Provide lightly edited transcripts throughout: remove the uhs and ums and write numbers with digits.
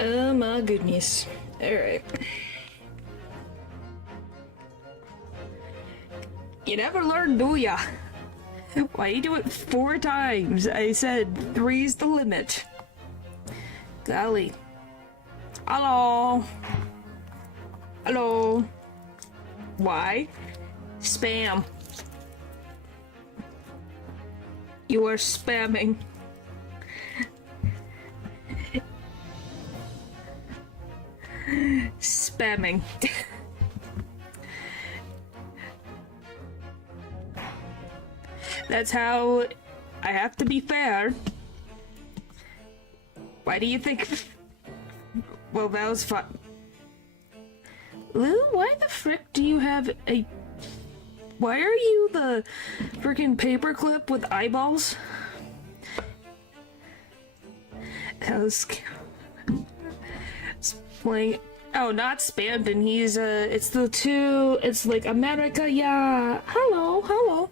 Oh my goodness. Alright. You never learn, do ya? Why you do it 4 times? I said 3's the limit. Golly. Hello. Hello. Why? Spam. You are spamming. Spamming. That's how I have to be fair. Why do you think? Well, that was fun. Lou, why the frick do you have a... Why are you the freaking paperclip with eyeballs? I was playing... Oh, not Spamden. He's, it's the two... It's like America, yeah. Hello, hello.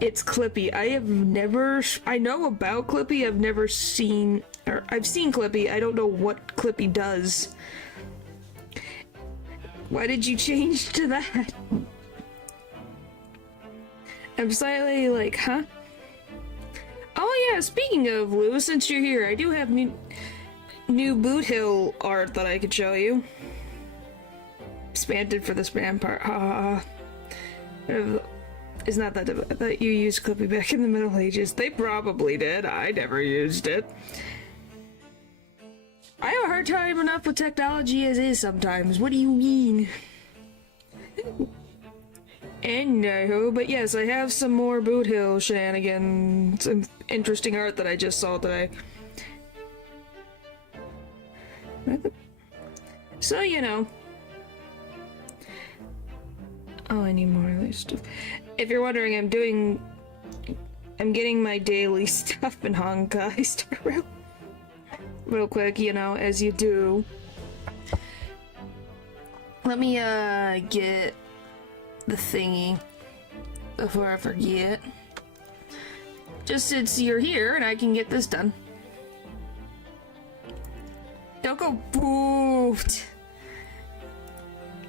It's Clippy. I have never... I know about Clippy. I've never seen... Or, I've seen Clippy. I don't know what Clippy does. Why did you change to that? I'm slightly like, huh? Oh yeah, speaking of Lou, since you're here, I do have new Boot Hill art that I could show you. Expanded for the spam part. It's not that I thought you used Clippy back in the Middle Ages. They probably did. I never used it. I have a hard time enough with technology as is sometimes. What do you mean? Anywho, but yes, I have some more Boot Hill shenanigans. Some interesting art that I just saw today. So, you know. Oh, I need more of this stuff. If you're wondering, I'm getting my daily stuff in Honkai real quick, you know, as you do. Let me, get the thingy before I forget. Just since you're here and I can get this done. Don't go boofed.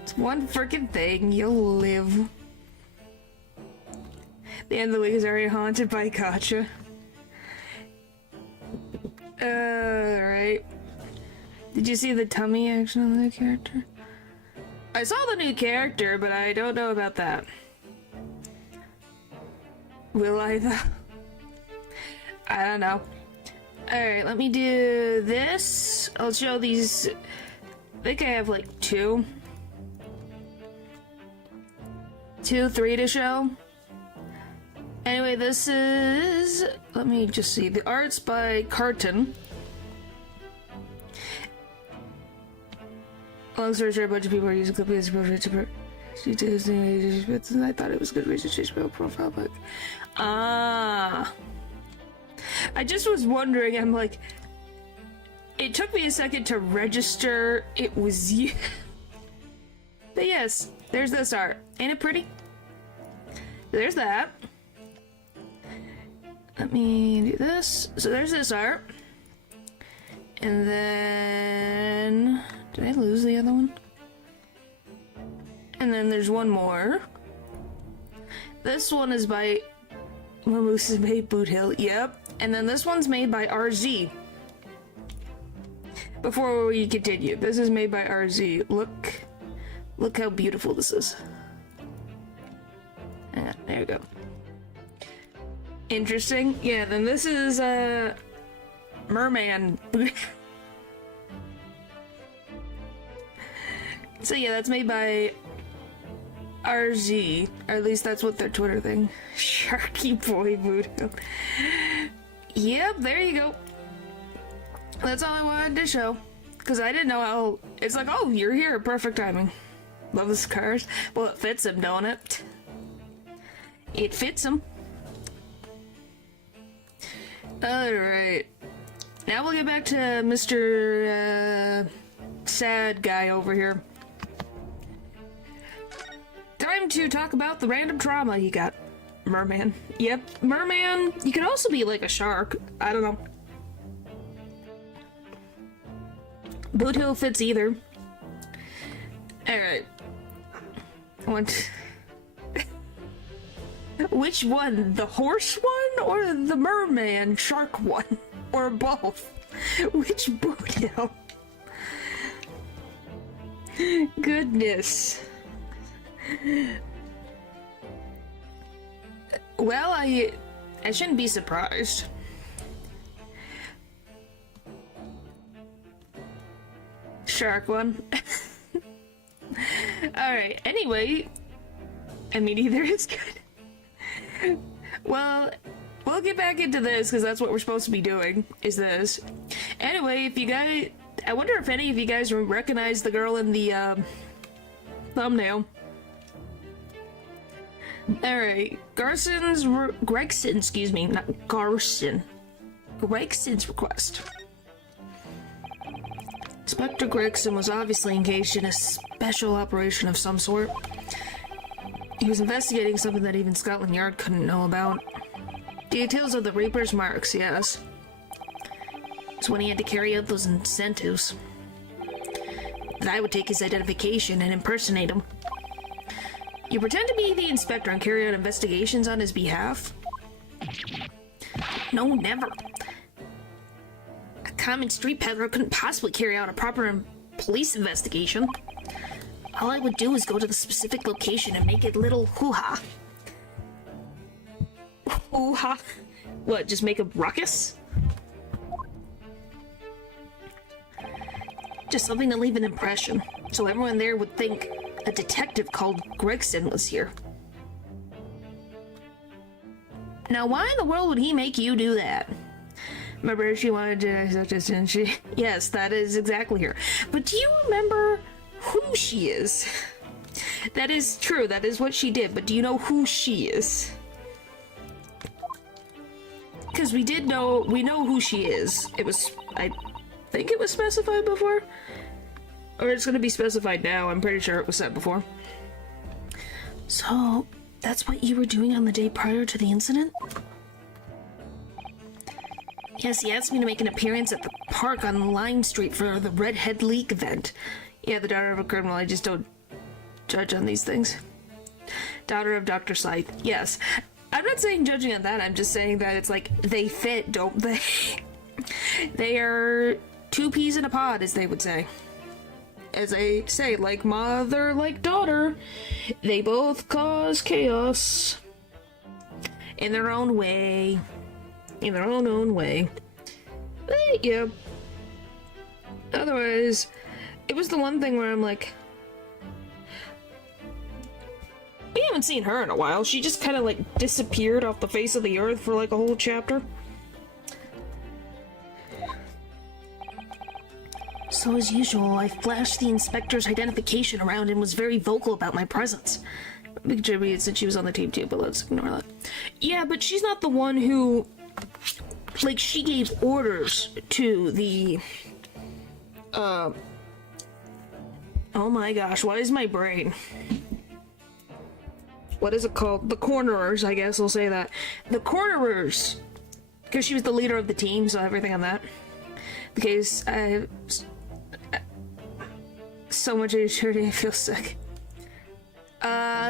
It's one freaking thing, you'll live. The end of the week is already haunted by gotcha. Alright. Did you see the tummy action on the new character? I saw the new character, but I don't know about that. Will I though? I don't know. Alright, let me do this. I'll show these. I think I have like 2, 3 to show. Anyway, this is... Let me just see. The art's by Carton. Long story short, a bunch of people are using Clippy as a profile to... I thought it was good way to change my profile pic. Ah. I just was wondering, I'm like... It took me a second to register it was you. But yes, there's this art. Ain't it pretty? There's that. Let me do this. So there's this art. And then... Did I lose the other one? And then there's one more. This one is by... Mamoose is made Boot Hill. Yep. And then this one's made by RZ. Before we continue, this is made by RZ. Look how beautiful this is. Ah, there we go. Interesting. Yeah, then this is Merman. So yeah, that's made by RZ. Or at least that's what their Twitter thing. Sharky Boy Voodoo. Yep, there you go. That's all I wanted to show. Because I didn't know how... It's like, oh, you're here. Perfect timing. Love the scars. Well, it fits him, don't it? It fits him. Alright. Now we'll get back to Mr. Sad guy over here. Time to talk about the random trauma he got. Merman. Yep, merman. You could also be like a shark. I don't know. Boot Hill fits either. Alright. Which one? The horse one or the merman shark one? Or both? Which Boot Hill? Goodness. Well, I shouldn't be surprised. Shark one. Alright, anyway. I mean, either is good. Well, we'll get back into this, because that's what we're supposed to be doing, is this. Anyway, if you guys... I wonder if any of you guys recognize the girl in the, thumbnail. Alright, Gregson's, excuse me, not Garson. Gregson's request. Inspector Gregson was obviously engaged in a special operation of some sort. He was investigating something that even Scotland Yard couldn't know about. Details of the Reaper's marks, yes. It's when he had to carry out those incentives. That I would take his identification and impersonate him. You pretend to be the inspector and carry out investigations on his behalf? No, never. A common street peddler couldn't possibly carry out a proper police investigation. All I would do is go to the specific location and make a little hoo-ha. Hoo-ha? What, just make a ruckus? Just something to leave an impression, so everyone there would think a detective called Gregson was here. Now, why in the world would he make you do that? Remember, she wanted to such as, didn't she? Yes, that is exactly her. But do you remember who she is? That is true, that is what she did, but do you know who she is? Because we know who she is. It was, I think it was specified before? Or it's gonna be specified now, I'm pretty sure it was said before. So, that's what you were doing on the day prior to the incident? Yes, he asked me to make an appearance at the park on Lime Street for the Redhead League event. Yeah, the daughter of a criminal, I just don't judge on these things. Daughter of Dr. Scythe, yes. I'm not saying judging on that, I'm just saying that it's like, they fit, don't they? They are two peas in a pod, as they would say. As I say, like mother, like daughter, they both cause chaos. In their own way. In their own way. But, yeah. Otherwise, it was the one thing where I'm like, we haven't seen her in a while. She just kind of like disappeared off the face of the earth for like a whole chapter. So as usual, I flashed the inspector's identification around and was very vocal about my presence. Big tribute since she was on the team too, but let's ignore that. Yeah, but she's not the one who, like, she gave orders to the, oh my gosh, what is my brain? What is it called? The cornerers, I guess I'll say that. The cornerers! Because she was the leader of the team, so everything on that. Because so much ADHD, I feel sick.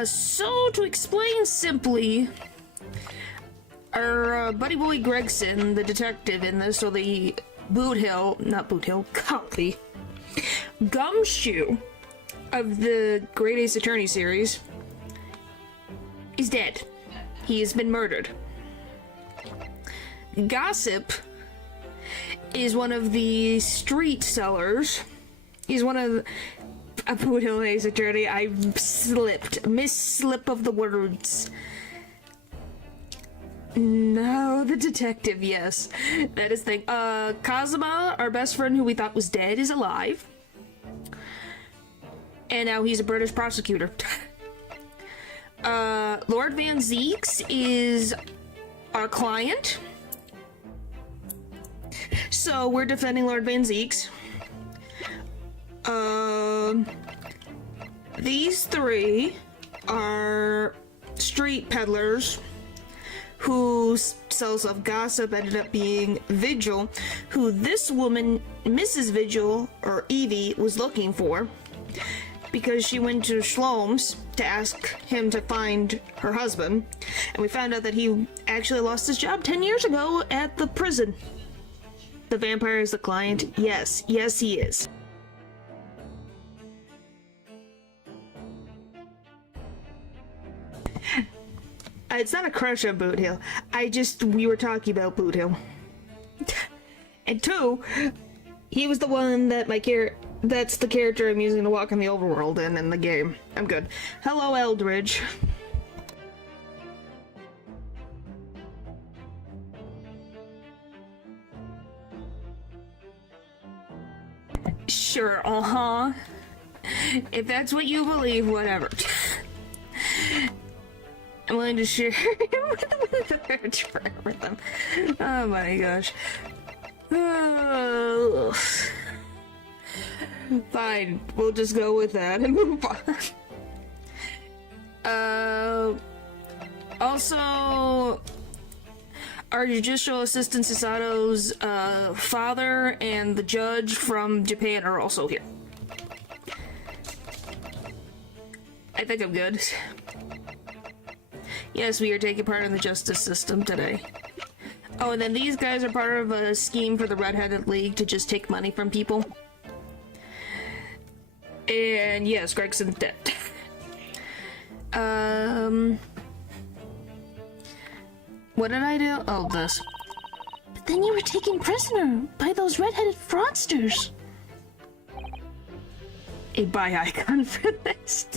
So to explain simply, our buddy boy Gregson, the detective in this, so the golly, Gumshoe of the Great Ace Attorney series is dead. He has been murdered. Gossip is one of the street sellers. He's one of a Boot Hill Ace Attorney. I misslip of the words. No, the detective, yes. That is the thing. Kazuma, our best friend who we thought was dead, is alive. And now he's a British prosecutor. Lord Van Zeeks is our client. So we're defending Lord Van Zeeks. These three are street peddlers who cells of gossip ended up being Vigil, who this woman, Mrs. Vigil, or Evie, was looking for, because she went to Shlom's to ask him to find her husband, and we found out that he actually lost his job 10 years ago at the prison. The vampire is the client. Yes, he is. It's not a crush on Boot Hill. We were talking about Boot Hill. And 2, he was the one that that's the character I'm using to walk in the overworld in the game. I'm good. Hello, Eldridge. Sure, if that's what you believe, whatever. I'm willing to share with them. Oh my gosh. Fine, we'll just go with that and move on. Also, our judicial assistant Sasato's father and the judge from Japan are also here. I think I'm good. Yes, we are taking part in the justice system today. Oh, and then these guys are part of a scheme for the Red-Headed League to just take money from people. And yes, Gregson's dead. What did I do? Oh, this. But then you were taken prisoner by those red-headed fraudsters. A buy icon for this.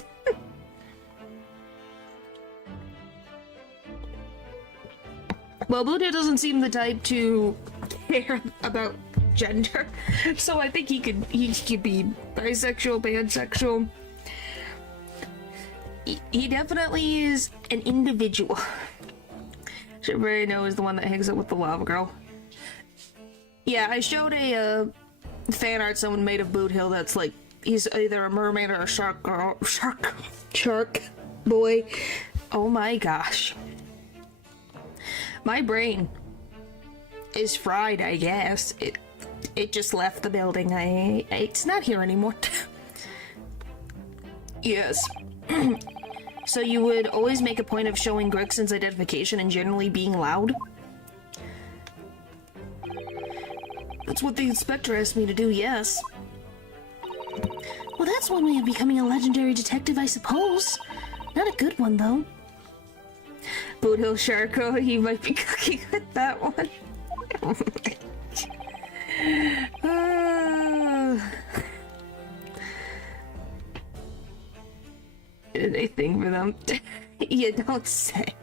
Well, Buddha doesn't seem the type to care about gender, so I think he could be bisexual, pansexual. He definitely is an individual. Everybody knows the one that hangs out with the lava girl. Yeah, I showed a fan art someone made of Boot Hill that's like, he's either a mermaid or a shark girl. Shark boy. Oh my gosh. My brain is fried, I guess. It just left the building. It's not here anymore. Yes. So you would always make a point of showing Gregson's identification and generally being loud? That's what the inspector asked me to do, yes. Well, that's one way of becoming a legendary detective, I suppose. Not a good one, though. Boot Hill Sharko, he might be cooking with that one. Anything for them. You don't say.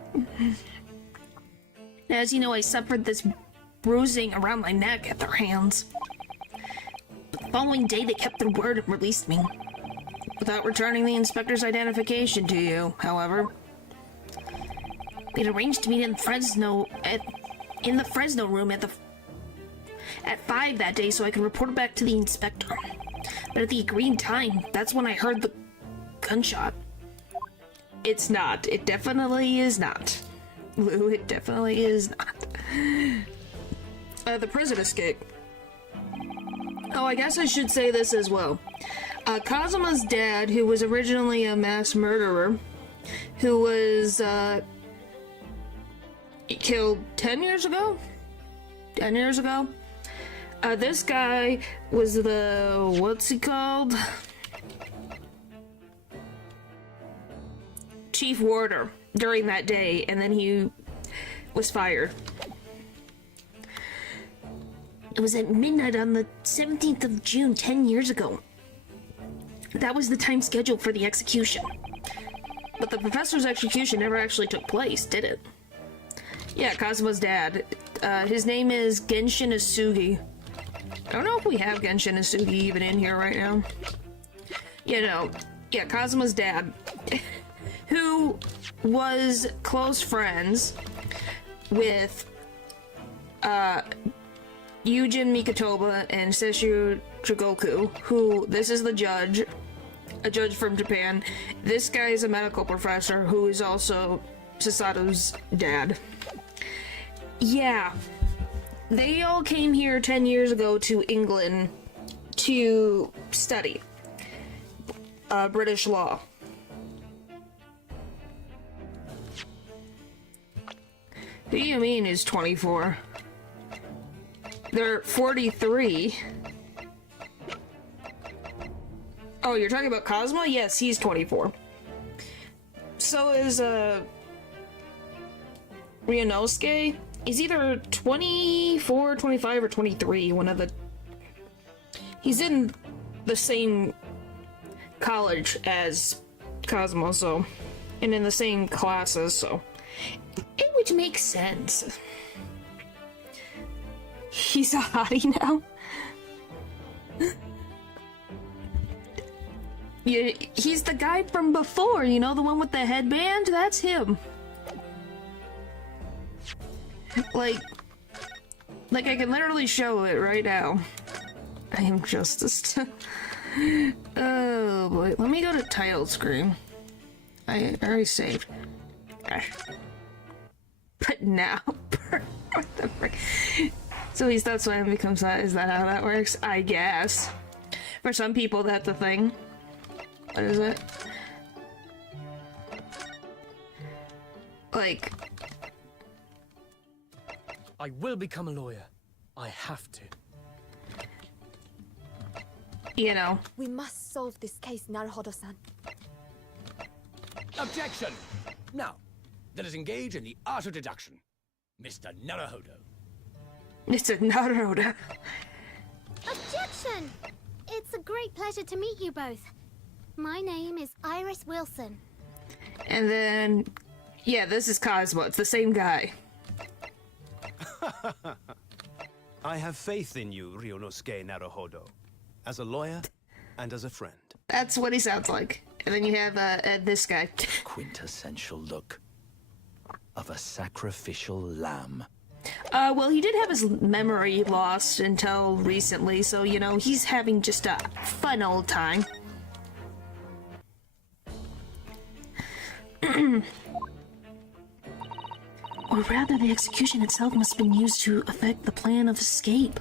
Now, as you know, I suffered this bruising around my neck at their hands. But the following day, they kept their word and released me. Without returning the inspector's identification to you, however. We'd arranged to meet in Fresno in the Fresno room at 5 that day so I could report back to the inspector. But at the agreed time, that's when I heard the gunshot. It's not. It definitely is not. Lou, it definitely is not. The prison escape. Oh, I guess I should say this as well. Kazuma's dad, who was originally a mass murderer, who was, killed 10 years ago? 10 years ago? This guy was the... what's he called? Chief warder during that day, and then he was fired. It was at midnight on the 17th of June 10 years ago. That was the time scheduled for the execution. But the professor's execution never actually took place, did it? Yeah, Kazuma's dad. His name is Genshin Isugi. I don't know if we have Genshin Isugi even in here right now. You know, yeah, Kazuma's dad. Who was close friends with, Yujin Mikotoba and Sesshu Trigoku, who, this is the judge, a judge from Japan. This guy is a medical professor who is also Sasato's dad. Yeah. They all came here 10 years ago to England to study British law. Who do you mean is 24? They're 43. Oh, you're talking about Cosmo? Yes, he's 24. So is, Ryunosuke? He's either 24, 25, or 23, one of the... He's in the same college as Cosmo, so... And in the same classes, so... It would make sense. He's a hottie now. Yeah, he's the guy from before, you know, the one with the headband? That's him. Like I can literally show it right now. I am justice. Oh boy, let me go to title screen. I already saved. But now, what the frick? So he's that swam becomes that. Is that how that works? I guess. For some people, that's the thing. What is it? Like, I will become a lawyer. I have to. You know. We must solve this case, Naruhodo-san. Objection! Now, let us engage in the art of deduction. Mr. Naruhodo. Mr. Naruhodo. Objection! It's a great pleasure to meet you both. My name is Iris Wilson. And then, yeah, this is Cosmo. It's the same guy. I have faith in you, Ryunosuke Naruhodo. As a lawyer and as a friend. That's what he sounds like. And then you have this guy. Quintessential look of a sacrificial lamb. Well, he did have his memory lost until recently, so, you know, he's having just a fun old time. Or rather, the execution itself must have been used to affect the plan of escape.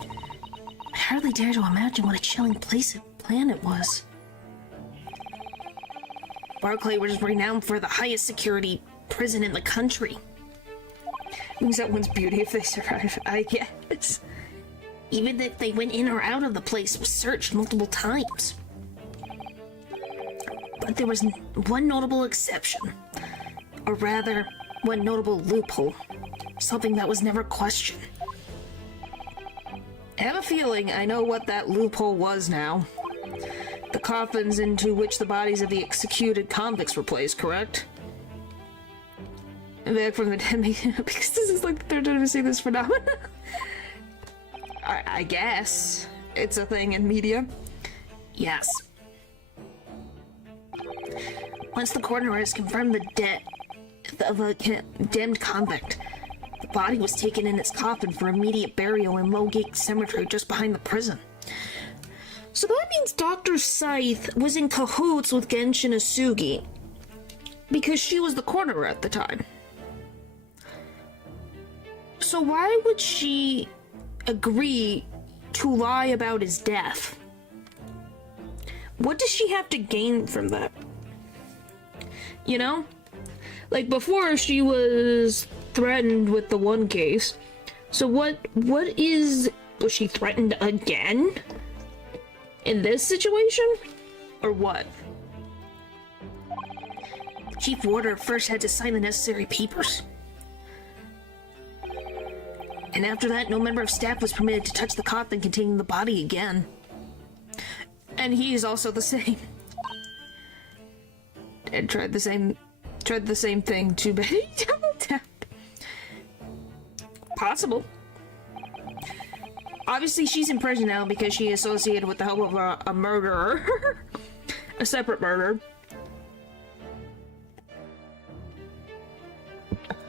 I hardly dare to imagine what a chilling plan it was. Barclay was renowned for the highest security prison in the country. Means that one's beauty if they survive, I guess. Even if they went in or out of the place was searched multiple times. But there was one notable exception. Or rather, one notable loophole. Something that was never questioned. I have a feeling I know what that loophole was now. The coffins into which the bodies of the executed convicts were placed, correct? And back from the dead, because this is like the third time I've seen this phenomenon. I guess it's a thing in media. Yes. Once the coroner has confirmed the death of a condemned convict, the body was taken in its coffin for immediate burial in Lowgate Cemetery just behind the prison. So that means Dr. Scythe was in cahoots with Genshin Asugi, because she was the coroner at the time. So why would she agree to lie about his death? What does she have to gain from that? You know? Like, before she was threatened with the one case. So was she threatened again? In this situation? Or what? Chief Warder first had to sign the necessary papers. And after that, no member of staff was permitted to touch the coffin containing the body again. And he is also the same. And tried the same thing too, but he double tapped. Possible. Obviously, she's in prison now because she is associated with the help of a murderer. A separate murder.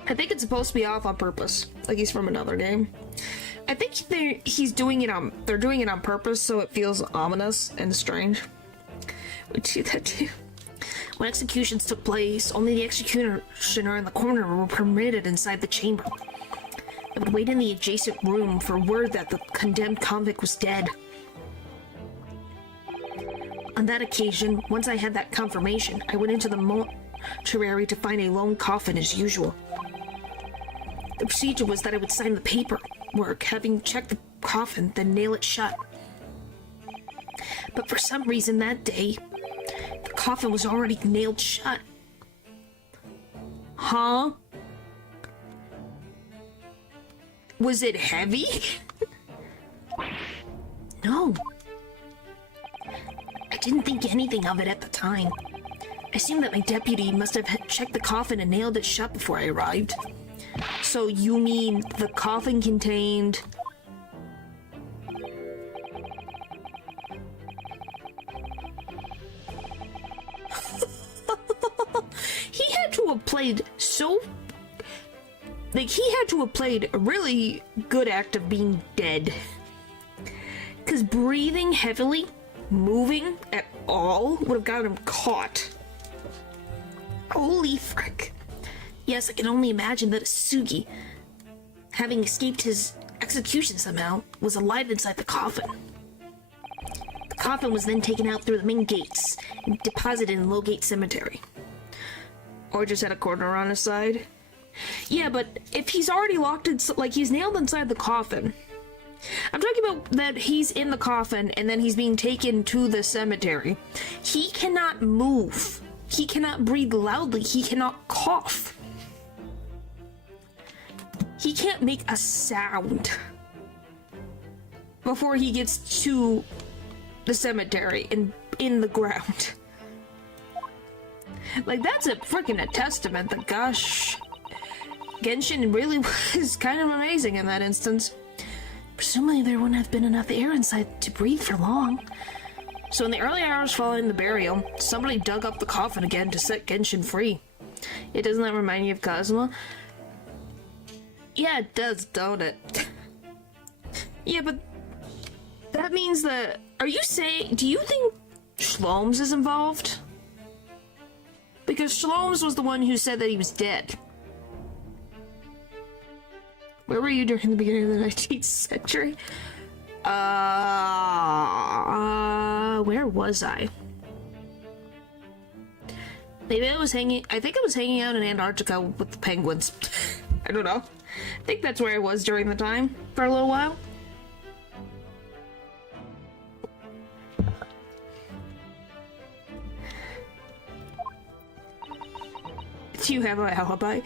I think it's supposed to be off on purpose, like he's from another game. I think they're doing it on purpose, so it feels ominous and strange. Would you do that too? When executions took place, only the executioner and the coroner were permitted inside the chamber. I would wait in the adjacent room for word that the condemned convict was dead. On that occasion, once I had that confirmation, I went into the mortuary to find a lone coffin as usual. The procedure was that I would sign the paperwork, having checked the coffin, then nail it shut. But for some reason that day, the coffin was already nailed shut. Huh? Was it heavy? No. I didn't think anything of it at the time. I assumed that my deputy must have checked the coffin and nailed it shut before I arrived. So you mean the coffin contained... He had to have played so... Like, he had to have played a really good act of being dead. Because breathing heavily, moving at all, would have gotten him caught. Holy frick. Yes, I can only imagine that Asugi, having escaped his execution somehow, was alive inside the coffin. The coffin was then taken out through the main gates and deposited in Lowgate Cemetery. Or just had a corner on his side. Yeah, but if he's already locked in, like, he's nailed inside the coffin. I'm talking about that he's in the coffin and then he's being taken to the cemetery. He cannot move. He cannot breathe loudly. He cannot cough. He can't make a sound before he gets to the cemetery and in the ground. Like, that's a freaking testament that, gosh, Genshin really was kind of amazing in that instance. Presumably there wouldn't have been enough air inside to breathe for long. So in the early hours following the burial, somebody dug up the coffin again to set Genshin free. Doesn't that remind you of Cosmo? Yeah, it does, don't it? Yeah, but that means that... Are you saying... Do you think Shlomes is involved? Because Shlomes was the one who said that he was dead. Where were you during the beginning of the 19th century? Where was I? Maybe I was hanging... I think I was hanging out in Antarctica with the penguins. I don't know. I think that's where I was during the time, for a little while. Do you have an alibi?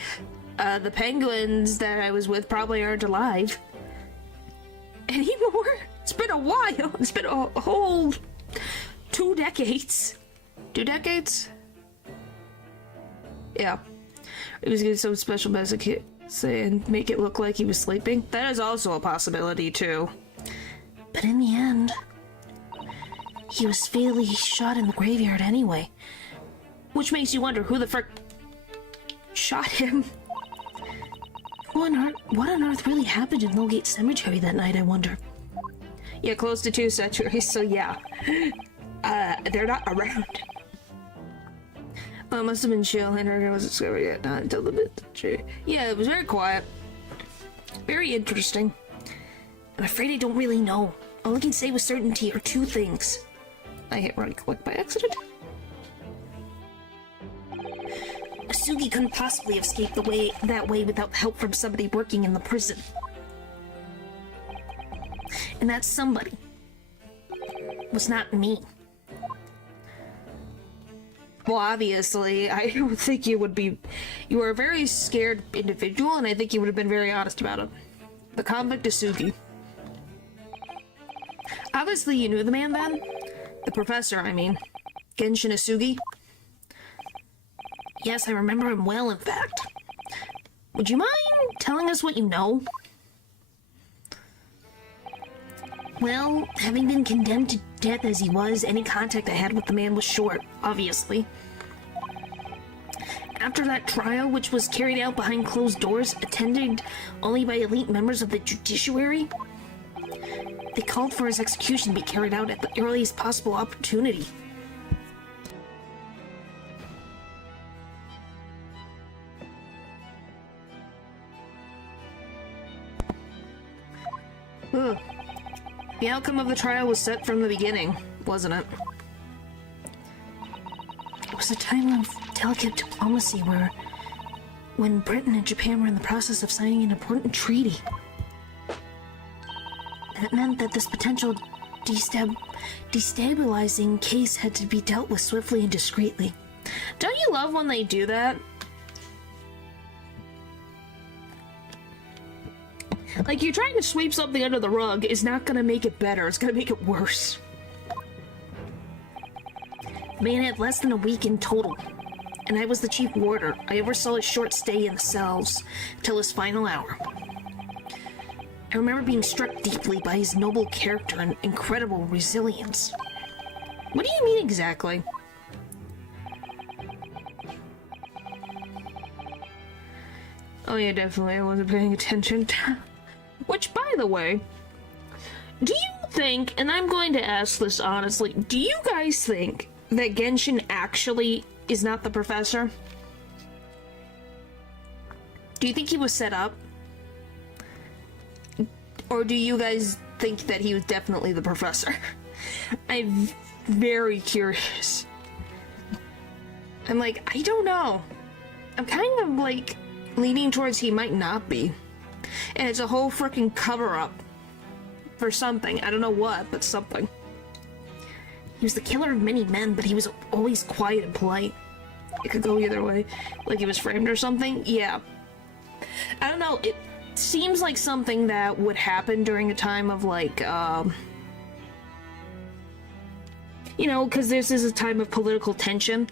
The penguins that I was with probably aren't alive anymore. It's been a while. It's been a whole 2 decades. 2 decades? Yeah. It was getting some special message saying make it look like he was sleeping. That is also a possibility too. But in the end, he was fatally shot in the graveyard anyway. Which makes you wonder who the frick shot him. What on earth really happened in Lowgate Cemetery that night, I wonder? Yeah, close to 2 centuries, so yeah. They're not around. Well, it must have been chill, and her was discovered yet, not until the mid-century. Yeah, it was very quiet. Very interesting. I'm afraid I don't really know. All I can say with certainty are 2 things. I hit right-click by accident. Asugi couldn't possibly have escaped that way without help from somebody working in the prison. And that somebody was not me. Well, obviously, I don't think you would be... You are a very scared individual, and I think you would have been very honest about it. The convict Asugi. Obviously, you knew the man then. The professor, I mean. Genshin Asugi. Yes, I remember him well, in fact. Would you mind telling us what you know? Well, having been condemned to death as he was, any contact I had with the man was short, obviously. After that trial, which was carried out behind closed doors, attended only by elite members of the judiciary, they called for his execution to be carried out at the earliest possible opportunity. Ugh. The outcome of the trial was set from the beginning, wasn't it? It was a time of delicate diplomacy when Britain and Japan were in the process of signing an important treaty. That meant that this potential destabilizing case had to be dealt with swiftly and discreetly. Don't you love when they do that? Like, you're trying to sweep something under the rug is not gonna make it better, it's gonna make it worse. The man had less than a week in total, and I was the chief warder. I oversaw his short stay in the cells till his final hour. I remember being struck deeply by his noble character and incredible resilience. What do you mean exactly? Oh yeah, definitely, I wasn't paying attention. Which, by the way, do you think, and I'm going to ask this honestly, do you guys think that Genshin actually is not the professor? Do you think he was set up? Or do you guys think that he was definitely the professor? I'm very curious. I'm like, I don't know. I'm kind of like leaning towards he might not be. And it's a whole freaking cover-up for something. I don't know what, but something. He was the killer of many men, but he was always quiet and polite. It could go either way. Like he was framed or something? Yeah. I don't know, it seems like something that would happen during a time of like, you know, because this is a time of political tension.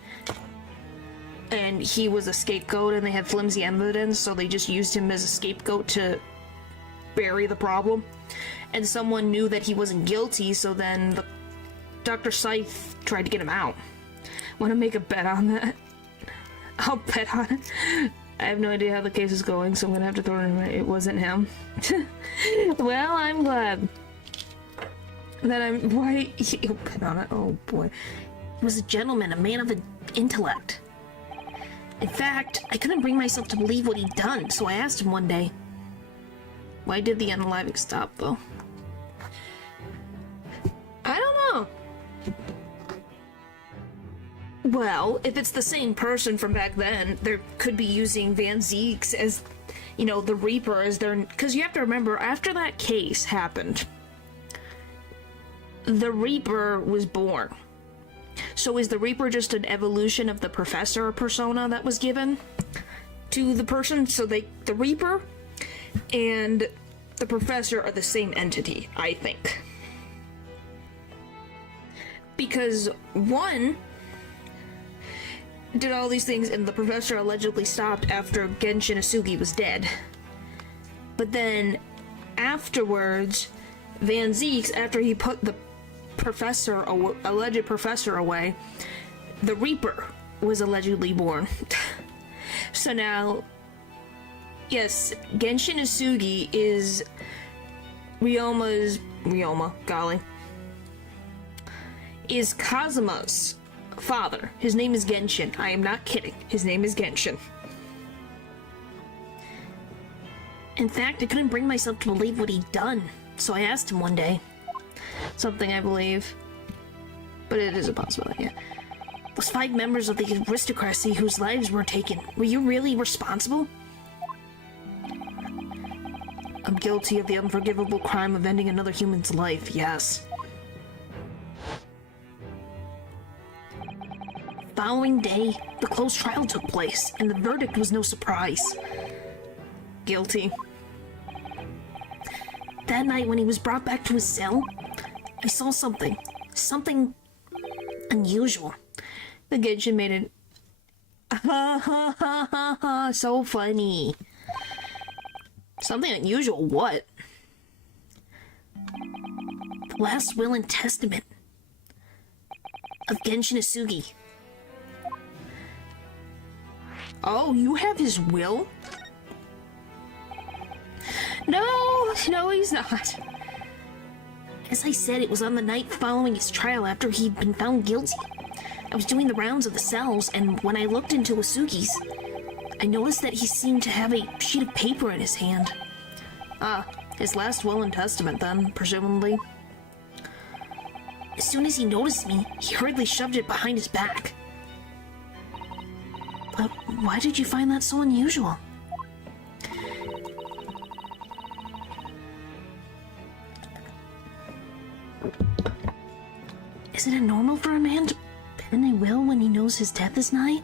And he was a scapegoat and they had flimsy evidence, so they just used him as a scapegoat to bury the problem. And someone knew that he wasn't guilty, so then Dr. Scythe tried to get him out. Want to make a bet on that? I'll bet on it. I have no idea how the case is going, so I'm gonna have to throw it in. It wasn't him. Well, I'm glad that I'm... Why? You bet on it? Oh boy. He was a gentleman, a man of intellect. In fact, I couldn't bring myself to believe what he'd done, so I asked him one day. Why did the unaliving stop, though? I don't know. Well, if it's the same person from back then, they could be using Van Zieks as, you know, the Reaper as their... Because you have to remember, after that case happened, the Reaper was born. So is the Reaper just an evolution of the Professor persona that was given to the person? So the Reaper and the Professor are the same entity, I think. Because one did all these things and the Professor allegedly stopped after Genshin Asugi was dead. But then afterwards, Van Zieks, after he put the alleged professor away, the Reaper was allegedly born. So now, yes, Genshin Asugi is is Kazuma's father. His name is Genshin. I am not kidding. His name is Genshin. In fact, I couldn't bring myself to believe what he'd done, so I asked him one day. Something I believe. But it is a possibility, yeah. Those 5 members of the aristocracy whose lives were taken, were you really responsible? I'm guilty of the unforgivable crime of ending another human's life, yes. Following day, the closed trial took place, and the verdict was no surprise. Guilty. That night, when he was brought back to his cell, I saw something unusual. The Genshin made it. Ha ha ha ha ha, so funny. Something unusual, what? The last will and testament of Genshin Asugi. Oh, you have his will? No, he's not. As I said, it was on the night following his trial after he'd been found guilty. I was doing the rounds of the cells, and when I looked into Asugi's, I noticed that he seemed to have a sheet of paper in his hand. Ah, his last will and testament then, presumably. As soon as he noticed me, he hurriedly shoved it behind his back. But why did you find that so unusual? Isn't it normal for a man to pen a will when he knows his death is nigh?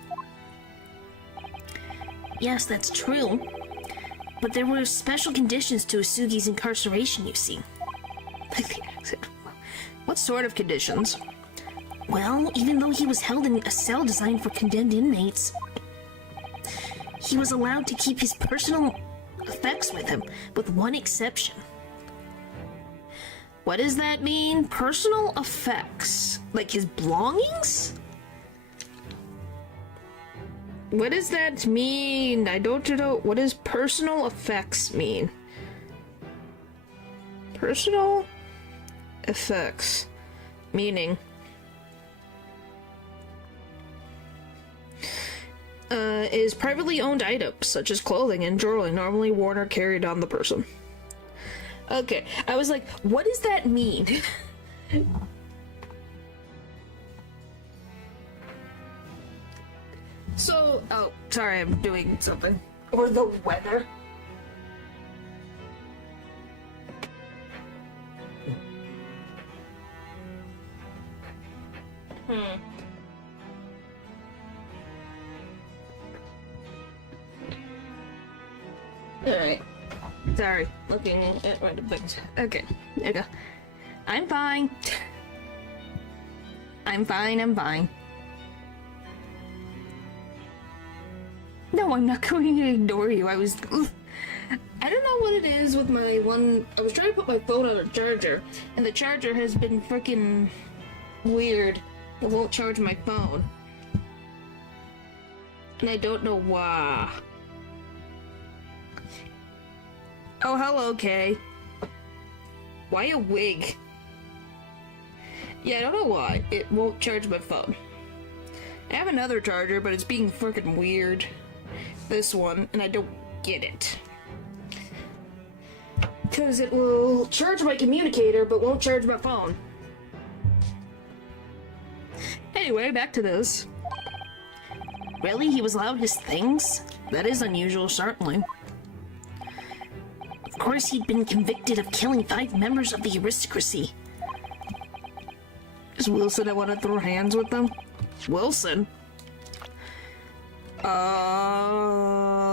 Yes, that's true. But there were special conditions to Asugi's incarceration, you see. What sort of conditions? Well, even though he was held in a cell designed for condemned inmates, he was allowed to keep his personal effects with him, with one exception. What does that mean? Personal effects? Like his belongings? What does that mean? I don't know. What does personal effects mean? Personal effects. Meaning. Is privately owned items, such as clothing and jewelry, normally worn or carried on the person. Okay, I was like, what does that mean? So, oh, sorry, I'm doing something. Or the weather. Alright. Sorry, looking at random things. Okay, there you go. I'm fine. I'm fine. No, I'm not going to ignore you. I don't know what it is with my one. I was trying to put my phone on a charger, and the charger has been freaking weird. It won't charge my phone. And I don't know why. Oh, hello, Kay. Why a wig? Yeah, I don't know why. It won't charge my phone. I have another charger, but it's being freaking weird. This one, and I don't get it. Because it will charge my communicator, but won't charge my phone. Anyway, back to this. Really? He was allowed his things? That is unusual, certainly. Of course, he'd been convicted of killing 5 members of the aristocracy. Is Wilson I want to throw hands with them? Wilson?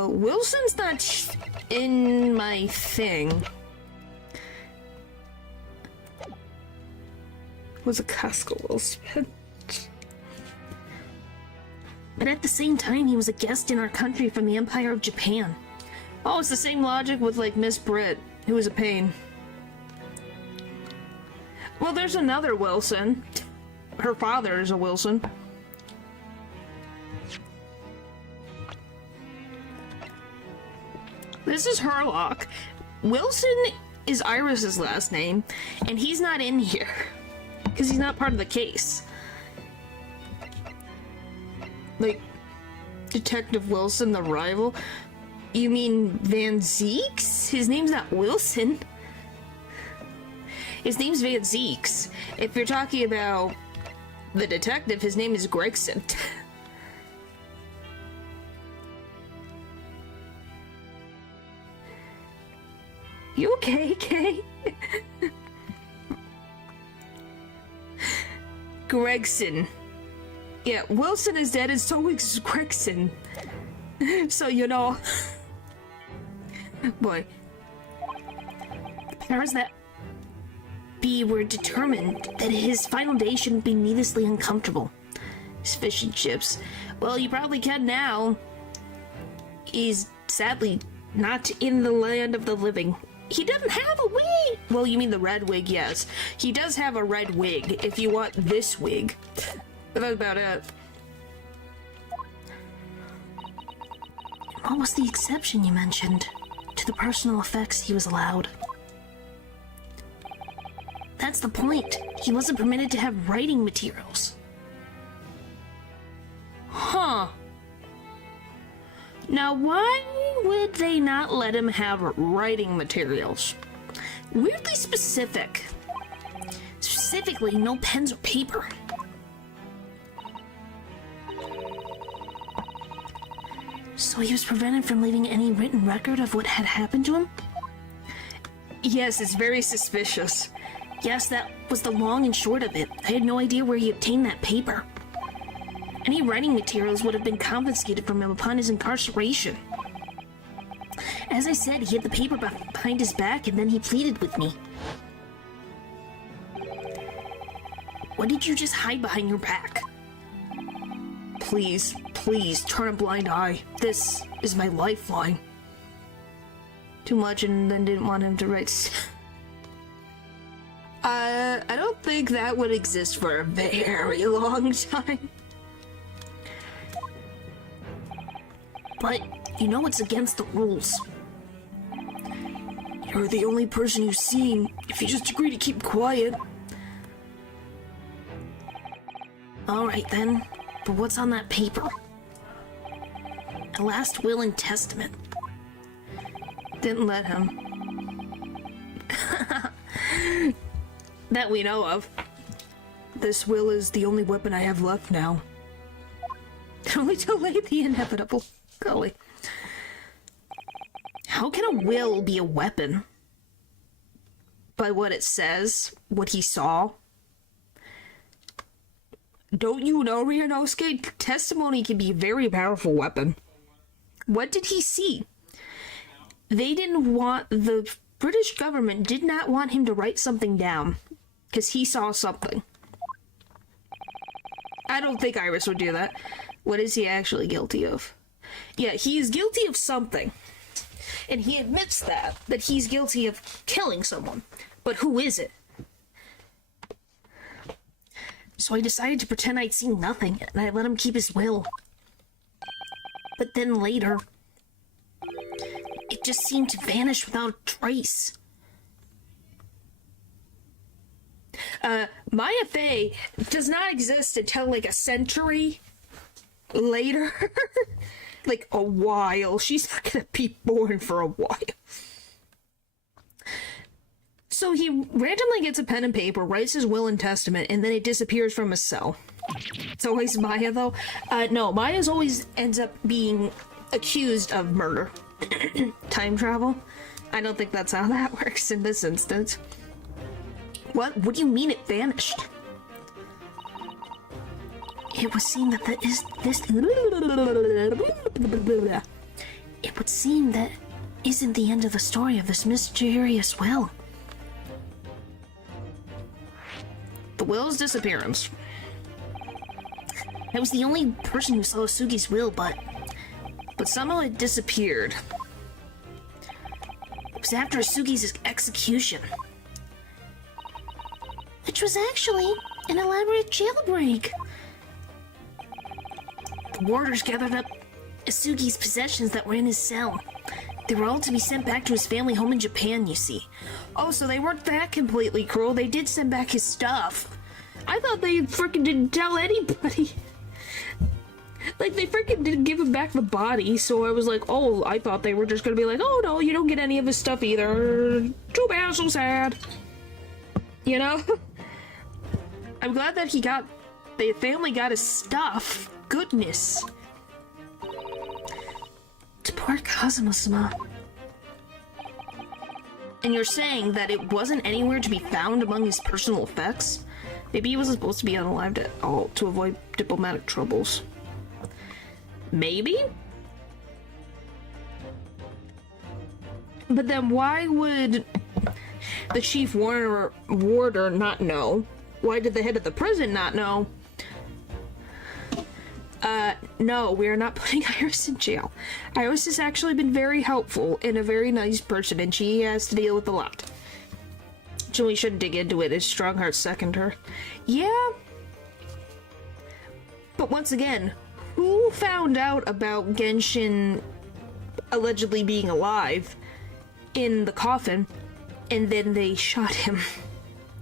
Wilson's not in my thing. Was a Casco Wilson. But at the same time, he was a guest in our country from the Empire of Japan. Oh, it's the same logic with, like, Miss Britt, who was a pain. Well, there's another Wilson. Her father is a Wilson. This is Herlock. Wilson is Iris's last name, and he's not in here. Because he's not part of the case. Like, Detective Wilson, the rival? You mean Van Zeeks? His name's not Wilson. His name's Van Zeeks. If you're talking about the detective, his name is Gregson. You okay, Kay? Gregson. Yeah, Wilson is dead and so is Gregson. So, you know. Boy. The powers that be were determined that his final day shouldn't be needlessly uncomfortable. His fish and chips. Well, you probably can now. He's sadly not in the land of the living. He doesn't have a wig! Well, you mean the red wig, yes. He does have a red wig, if you want this wig. But that's about it. What was the exception you mentioned to the personal effects he was allowed? That's the point. He wasn't permitted to have writing materials. Huh. Now why would they not let him have writing materials? Weirdly specific. Specifically, no pens or paper. So he was prevented from leaving any written record of what had happened to him? Yes, it's very suspicious. Yes, that was the long and short of it. I had no idea where he obtained that paper. Any writing materials would have been confiscated from him upon his incarceration. As I said, he had the paper behind his back, and then he pleaded with me. What did you just hide behind your back? Please, please, turn a blind eye. This is my lifeline. Too much and then didn't want him to write. I don't think that would exist for a very long time. But, you know it's against the rules. You're the only person who's seen. If you just agree to keep quiet. Alright then, but what's on that paper? A last will and testament. Didn't let him. That we know of. This will is the only weapon I have left now. Only delay the inevitable. Golly. How can a will be a weapon? By what it says? What he saw? Don't you know, Ryunosuke? Testimony can be a very powerful weapon. What did he see? They didn't want... The British government did not want him to write something down. Because he saw something. I don't think Iris would do that. What is he actually guilty of? Yeah, he is guilty of something. And he admits that he's guilty of killing someone. But who is it? So I decided to pretend I'd seen nothing, and I let him keep his will. But then later, it just seemed to vanish without a trace. Maya Fey does not exist until like a century later. Like a while. She's not gonna be born for a while. So he randomly gets a pen and paper, writes his will and testament, and then it disappears from his cell. It's always Maya, though. No, Maya's always ends up being accused of murder. Time travel? I don't think that's how that works in this instance. What? What do you mean it vanished? It would seem that It would seem that isn't the end of the story of this mysterious will. The will's disappearance. I was the only person who saw Sugi's will, but somehow it disappeared. It was after Sugi's execution. Which was actually an elaborate jailbreak. The warders gathered up Asugi's possessions that were in his cell. They were all to be sent back to his family home in Japan, you see. Oh, so they weren't that completely cruel. They did send back his stuff. I thought they freaking didn't tell anybody. Like, they freaking didn't give him back the body, so I was like, oh, I thought they were just gonna be like, oh no, you don't get any of his stuff either. Too bad, so sad. You know? I'm glad that the family got his stuff. Goodness. To poor Kazuma-sama. And you're saying that it wasn't anywhere to be found among his personal effects? Maybe he wasn't supposed to be unalived at all to avoid diplomatic troubles. Maybe? But then why would the chief warder not know? Why did the head of the prison not know? No, we are not putting Iris in jail. Iris has actually been very helpful and a very nice person, and she has to deal with a lot. So we shouldn't dig into it, as Strongheart second her. Yeah. But once again, who found out about Genshin allegedly being alive in the coffin, and then they shot him?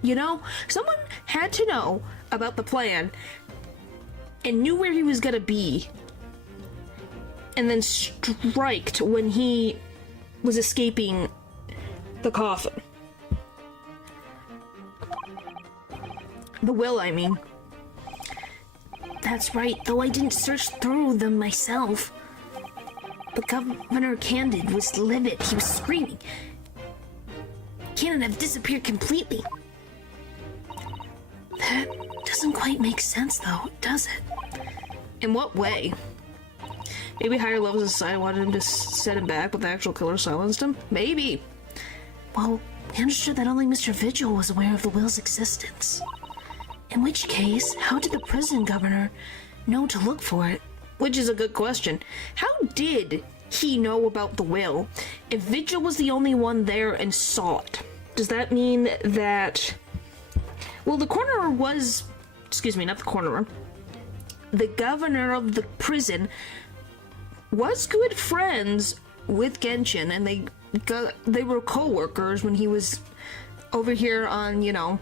You know, someone had to know about the plan and knew where he was gonna be, and then striked when he was escaping the coffin. The will, I mean. That's right, though I didn't search through them myself. But Governor Candid was livid. He was screaming. Can't have disappeared completely. That doesn't quite make sense, though, does it? In what way? Maybe higher levels of society wanted him to set him back, but the actual killer silenced him? Maybe. Well, I understood that only Mr. Vigil was aware of the will's existence. In which case, how did the prison governor know to look for it? Which is a good question. How did he know about the will if Vigil was the only one there and saw it? Does that mean that... Well, the coroner was... Excuse me, not the coroner. The governor of the prison was good friends with Genshin, and they were co-workers when he was over here on, you know,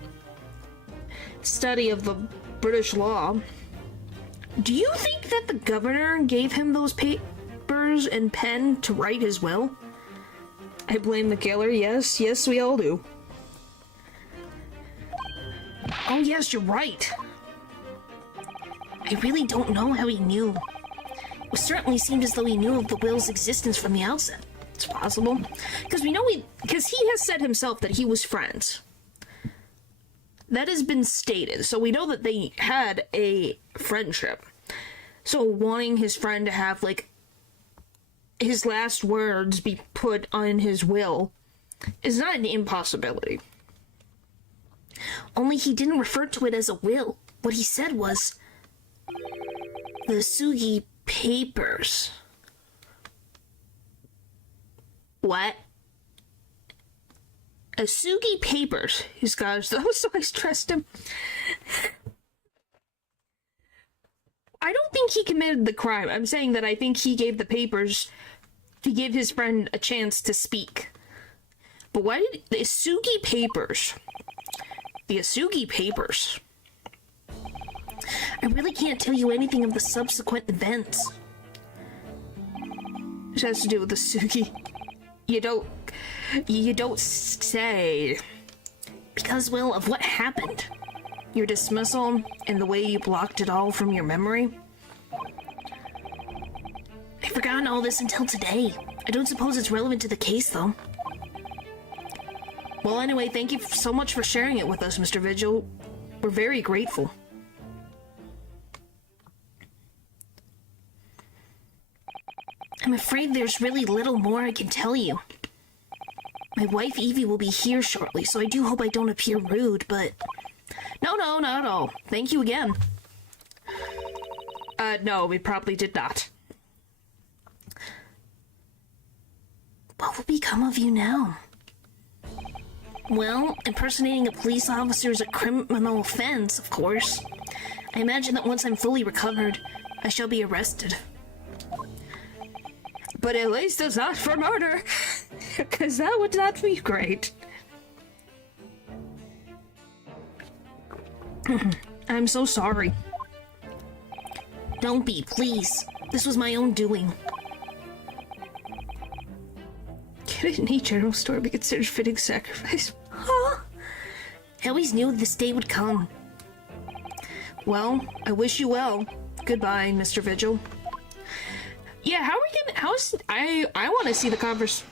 study of the British law. Do you think that the governor gave him those papers and pen to write his will? I blame the killer. Yes, we all do. Oh yes, you're right. I really don't know how he knew. It certainly seemed as though he knew of the will's existence from the outset. It's possible. Because because he has said himself that he was friends. That has been stated, so we know that they had a friendship. So wanting his friend to have, like, his last words be put on his will is not an impossibility. Only he didn't refer to it as a will. What he said was... the Sugi papers. What? Asugi papers. His gosh, those so I stressed him. I don't think he committed the crime. I'm saying that I think he gave the papers to give his friend a chance to speak. But why did the Asugi papers? The Asugi papers. I really can't tell you anything of the subsequent events. It has to do with the Sugi. You don't say. Because, well, of what happened. Your dismissal and the way you blocked it all from your memory. I've forgotten all this until today. I don't suppose it's relevant to the case, though. Well, anyway, thank you so much for sharing it with us, Mr. Vigil. We're very grateful. I'm afraid there's really little more I can tell you. My wife Evie will be here shortly, so I do hope I don't appear rude, but... No, not at all. Thank you again. No, we probably did not. What will become of you now? Well, impersonating a police officer is a criminal offense, of course. I imagine that once I'm fully recovered, I shall be arrested. But at least it's not for murder, because that would not be great. I'm so sorry. Don't be, please. This was my own doing. Can any general store be considered fitting sacrifice? Huh? I always knew this day would come. Well, I wish you well. Goodbye, Mr. Vigil. Yeah, I want to see the conversation.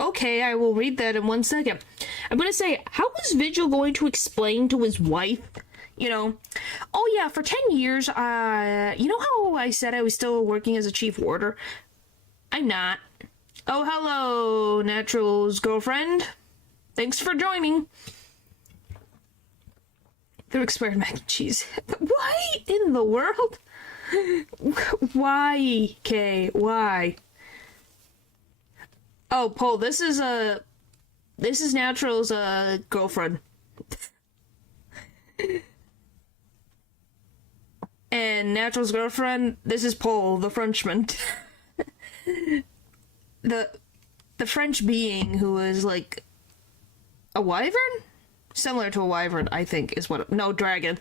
Okay, I will read that in 1 second. I'm gonna say, how is Vigil going to explain to his wife, you know, oh yeah, for 10 years, you know how I said I was still working as a chief warder? I'm not. Oh, hello, Natural's girlfriend. Thanks for joining. They're expired mac and cheese. Why in the world? Why, Kay? Why? Oh, Paul, this is Natural's girlfriend. And Natural's girlfriend, this is Paul, the Frenchman. the French being who is like a wyvern? Similar to a wyvern, I think, is what... No, dragon.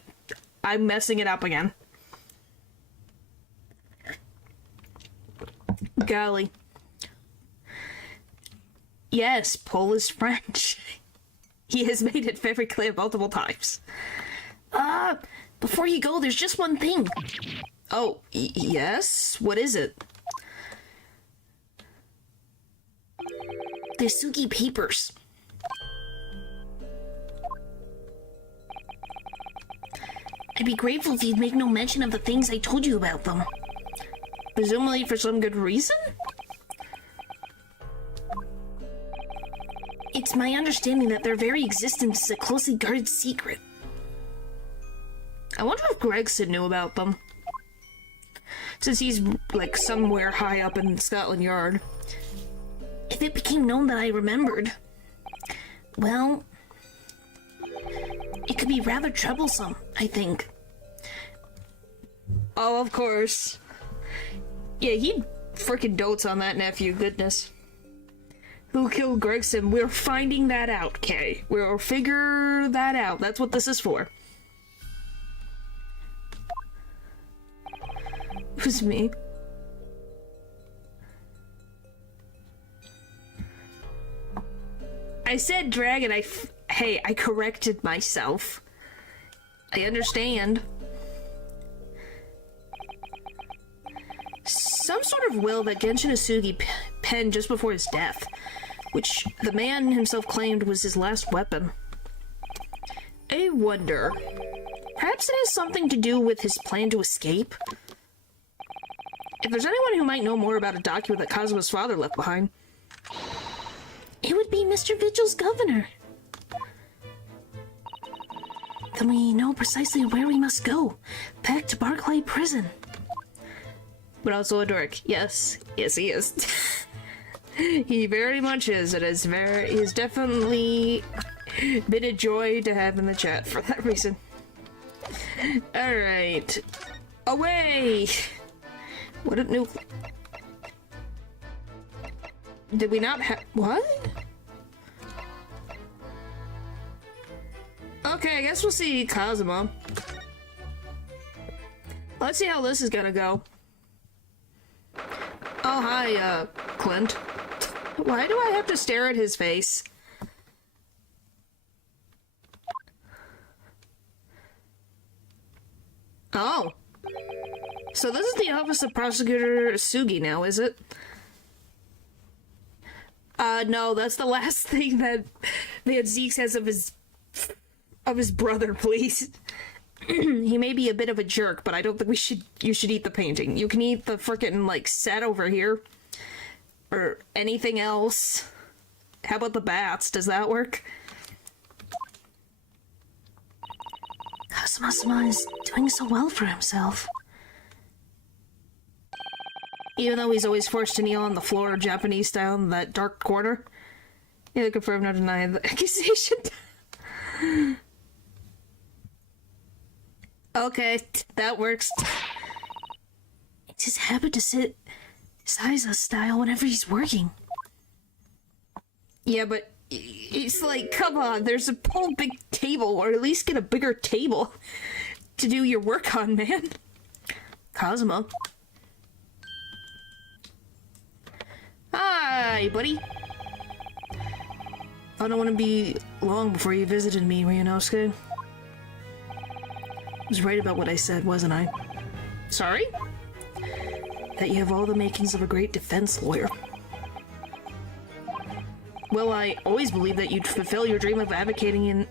I'm messing it up again. golly. Yes, Paul is French. He has made it very clear multiple times. Before you go, there's just one thing. Oh, yes? What is it? The Sugi papers. I'd be grateful if you'd make no mention of the things I told you about them. Presumably for some good reason? It's my understanding that their very existence is a closely guarded secret. I wonder if Gregson knew about them. Since he's, like, somewhere high up in Scotland Yard. If it became known that I remembered, well, it could be rather troublesome, I think. Oh, of course. Yeah, he frickin' dotes on that nephew, goodness. Who killed Gregson? We're finding that out, Kay. We'll figure that out. That's what this is for. It was me. I said dragon, hey, I corrected myself. I understand. Some sort of will that Genshin Asugi penned just before his death, which the man himself claimed was his last weapon. I wonder, perhaps it has something to do with his plan to escape? If there's anyone who might know more about a document that Kazuma's father left behind, it would be Mr. Vigil's governor. Then we know precisely where we must go. Back to Barclay Prison. But also a dork. Yes. Yes, he is. He very much is. He's definitely been a joy to have in the chat for that reason. Alright. Away! What a new... Did we not have... What? Okay, I guess we'll see Kazuma. Let's see how this is gonna go. Oh, hi, Clint. Why do I have to stare at his face? Oh. So this is the office of Prosecutor Sugi now, is it? No, that's the last thing that Zeke says of his brother, please. He may be a bit of a jerk, but I don't think you should eat the painting. You can eat the frickin', like, set over here. Or anything else. How about the bats? Does that work? Kazuma-sama is doing so well for himself. Even though he's always forced to kneel on the floor, Japanese style, in that dark corner. Neither confirm nor deny the accusation. Okay, that works. It's his habit to sit Saiza style whenever he's working. Yeah, but it's like, come on, there's a whole big table, or at least get a bigger table to do your work on, man. Kazuma. Hi, buddy. I don't want to be long before you visited me, Ryunosuke. I was right about what I said, wasn't I? Sorry? That you have all the makings of a great defense lawyer. Well, I always believed that you'd fulfill your dream of advocating in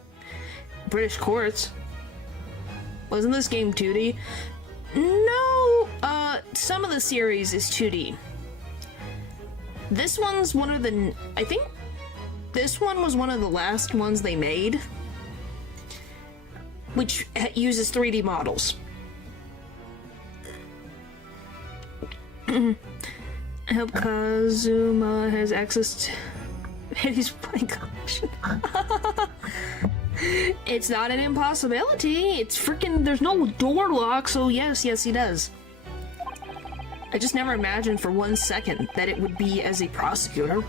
British courts. Wasn't this game 2D? No, some of the series is 2D. This one's one of the... I think this one was one of the last ones they made, which uses 3D models. I hope Kazuma has access to his playing collection. It's not an impossibility. It's freaking... There's no door lock, so yes, he does. I just never imagined for 1 second that it would be as a prosecutor.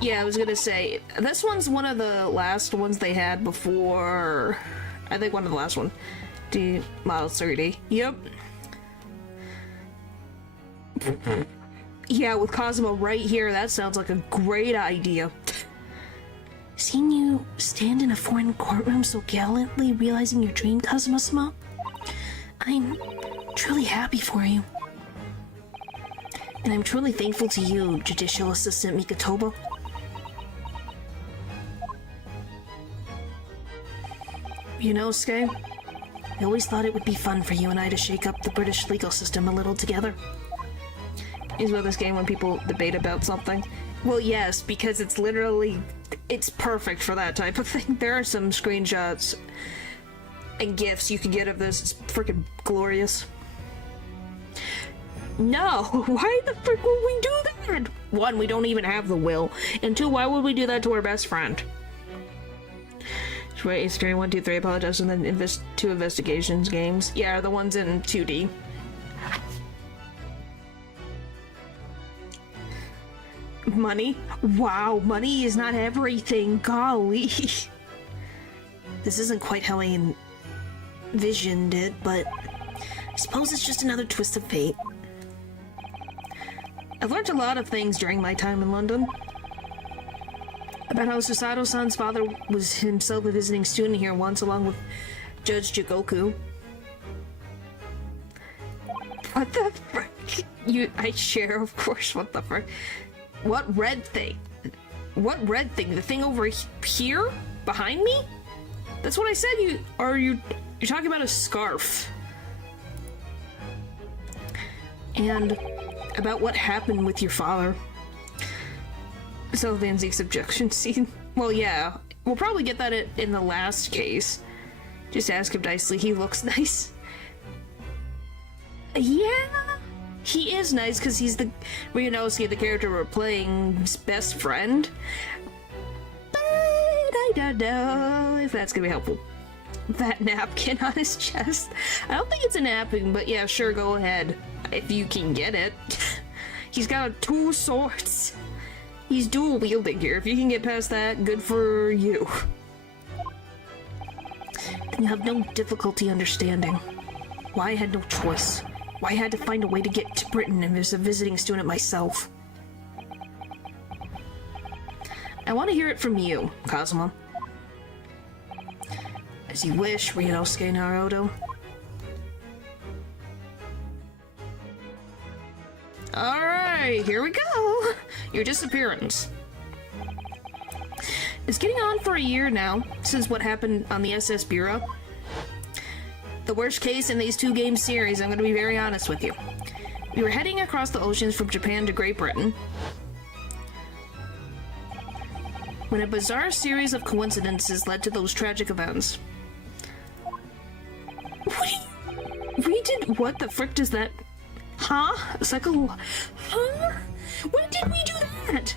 Yeah, I was gonna say, this one's one of the last ones they had before... I think one of the last one. D model 3D. Yep. Yeah, with Cosmo right here, that sounds like a great idea. Seeing you stand in a foreign courtroom so gallantly, realizing your dream, Cosmo, I'm truly happy for you. And I'm truly thankful to you, Judicial Assistant Mikotoba. You know, Skye, I always thought it would be fun for you and I to shake up the British legal system a little together. Is about this game when people debate about something. Well, yes, because it's literally... it's perfect for that type of thing. There are some screenshots and GIFs you can get of this. It's freaking glorious. No! Why the frick would we do that? One, we don't even have the will. And two, why would we do that to our best friend? Right, it's during 1, 2, 3, apologize, and then 2 investigations games. Yeah, the ones in 2D. Money? Wow, money is not everything, golly. This isn't quite how I envisioned it, but I suppose it's just another twist of fate. I've learned a lot of things during my time in London. About how Susato-san's father was himself a visiting student here once, along with Judge Jigoku. What the frick? I share, of course, what the frick? What red thing? What red thing? The thing over here? Behind me? That's what I said. You're talking about a scarf. And about what happened with your father. So Van Zeke's objection scene. Well, yeah. We'll probably get that in the last case. Just ask him nicely. He looks nice. Yeah. He is nice because he's the Ryunosuke, the character we're playing's best friend. But I don't know if that's gonna be helpful. That napkin on his chest. I don't think it's a napkin, but yeah, sure, go ahead. If you can get it. He's got 2 swords. He's dual wielding here. If you can get past that, good for you. Then you have no difficulty understanding why I had no choice. Why I had to find a way to get to Britain and as a visiting student myself. I want to hear it from you, Cosmo. As you wish, Ryunosuke Naruto. Alright, here we go! Your disappearance. It's getting on for a year now, since what happened on the SS Bureau. The worst case in these 2 game series, I'm gonna be very honest with you. We were heading across the oceans from Japan to Great Britain when a bizarre series of coincidences led to those tragic events. What the frick does that... Huh? It's like a... Huh? When did we do that?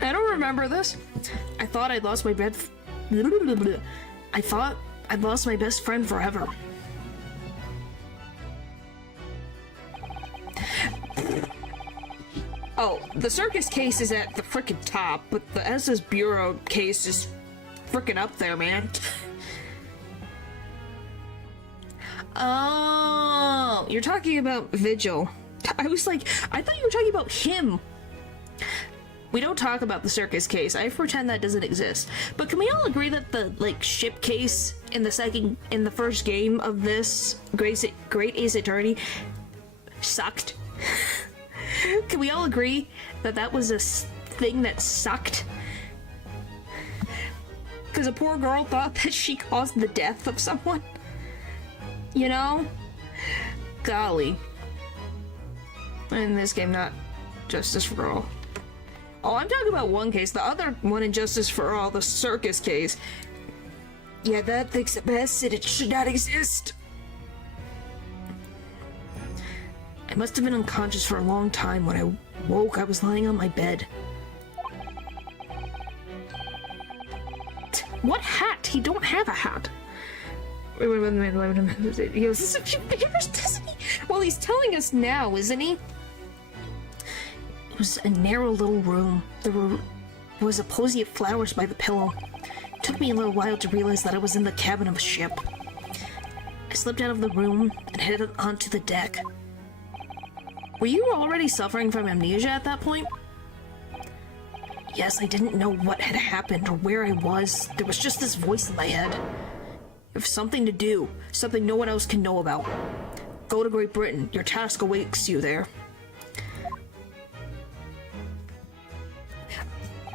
I don't remember this. I thought I'd lost my I thought I'd lost my best friend forever. Oh, the circus case is at the frickin' top, but the SS Bureau case is frickin' up there, man. Oh, you're talking about Vigil. I was like, I thought you were talking about him. We don't talk about the circus case. I pretend that doesn't exist. But can we all agree that the, like, ship case in the first game of this Great Ace Attorney sucked? Can we all agree that that was a thing that sucked? Because a poor girl thought that she caused the death of someone? You know? Golly. In this game, not Justice for All. Oh, I'm talking about one case. The other one in Justice for All, the circus case. Yeah, that thinks it best and it should not exist. I must have been unconscious for a long time. When I woke, I was lying on my bed. What hat? He don't have a hat. Wait a minute. He goes, a few favors, doesn't he? Well, he's telling us now, isn't he? It was a narrow little room. There was a posy of flowers by the pillow. To took me a little while to realize that I was in the cabin of a ship. I slipped out of the room and headed onto the deck. Were you already suffering from amnesia at that point? Yes, I didn't know what had happened or where I was. There was just this voice in my head. You have something to do, something no one else can know about. Go to Great Britain. Your task awaits you there.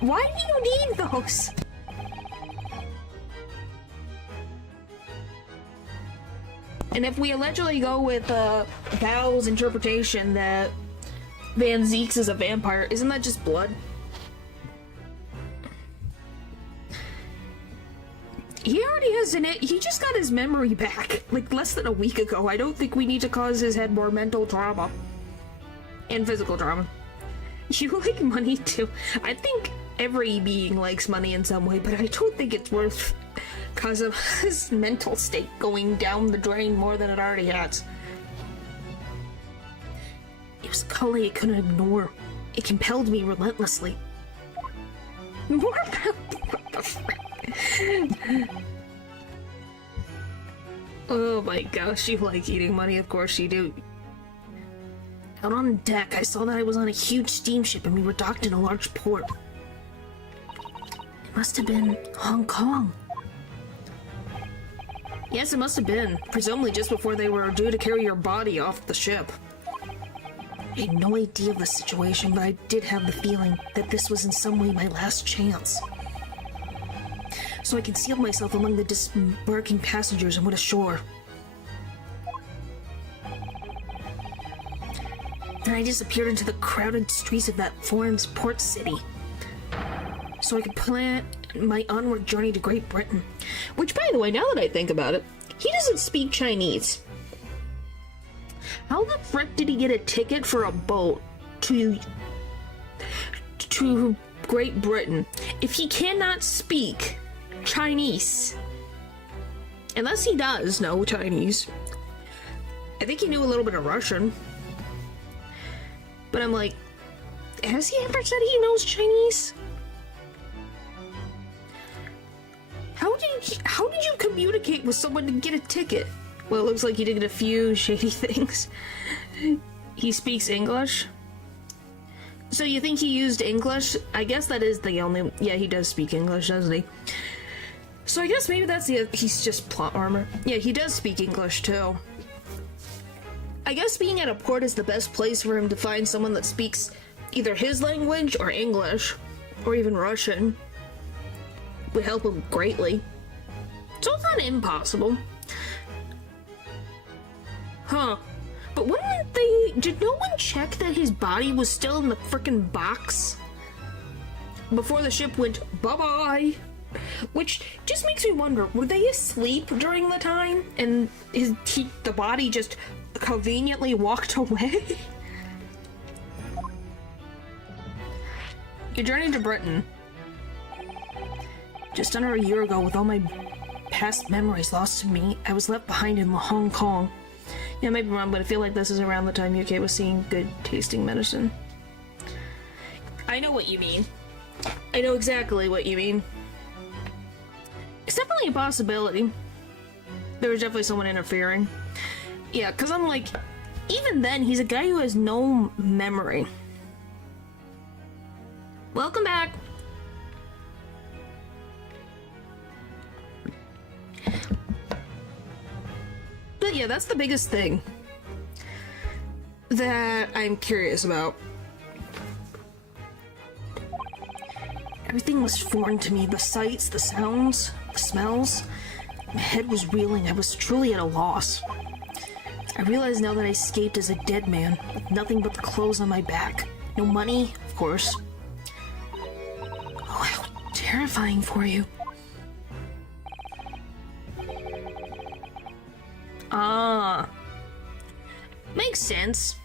Why do you need those? And if we allegedly go with Val's interpretation that Van Zeeks is a vampire, isn't that just blood? He already has in it. He just got his memory back, like, less than a week ago. I don't think we need to cause his head more mental trauma. And physical trauma. You like money too. I think every being likes money in some way, but I don't think it's worth because of his mental state going down the drain more than it already has. It was a calling I couldn't ignore. It compelled me relentlessly. More about what the frick? Oh my gosh, you like eating money, of course you do. Out on deck, I saw that I was on a huge steamship and we were docked in a large port. It must have been Hong Kong. Yes, it must have been. Presumably just before they were due to carry your body off the ship. I had no idea of the situation, but I did have the feeling that this was in some way my last chance. So I concealed myself among the disembarking passengers and went ashore. Then I disappeared into the crowded streets of that foreign port city, so I could plan my onward journey to Great Britain. Which, by the way, now that I think about it, he doesn't speak Chinese. How the frick did he get a ticket for a boat to Great Britain if he cannot speak Chinese? Unless he does know Chinese. I think he knew a little bit of Russian. But I'm like, has he ever said he knows Chinese? How did you communicate with someone to get a ticket? Well, it looks like he did a few shady things. He speaks English? So you think he used English? I guess that is the only... Yeah, he does speak English, doesn't he? So I guess maybe that's the... He's just plot armor. Yeah, he does speak English, too. I guess being at a port is the best place for him to find someone that speaks either his language or English, or even Russian. Would help him greatly. So it's not impossible. Huh. But wouldn't they... Did no one check that his body was still in the frickin' box? Before the ship went bye-bye? Which just makes me wonder, were they asleep during the time? And the body just conveniently walked away? Your journey to Britain. Just under a year ago, with all my past memories lost to me, I was left behind in Hong Kong. Yeah, I might be wrong, but I feel like this is around the time UK was seeing good tasting medicine. I know what you mean. I know exactly what you mean. It's definitely a possibility. There was definitely someone interfering. Yeah, because I'm like, even then, he's a guy who has no memory. Welcome back. But yeah, that's the biggest thing that I'm curious about. Everything was foreign to me. The sights, the sounds, the smells. My head was reeling. I was truly at a loss. I realize now that I escaped as a dead man, with nothing but the clothes on my back. No money, of course. Oh, how terrifying for you. Ah. Makes sense.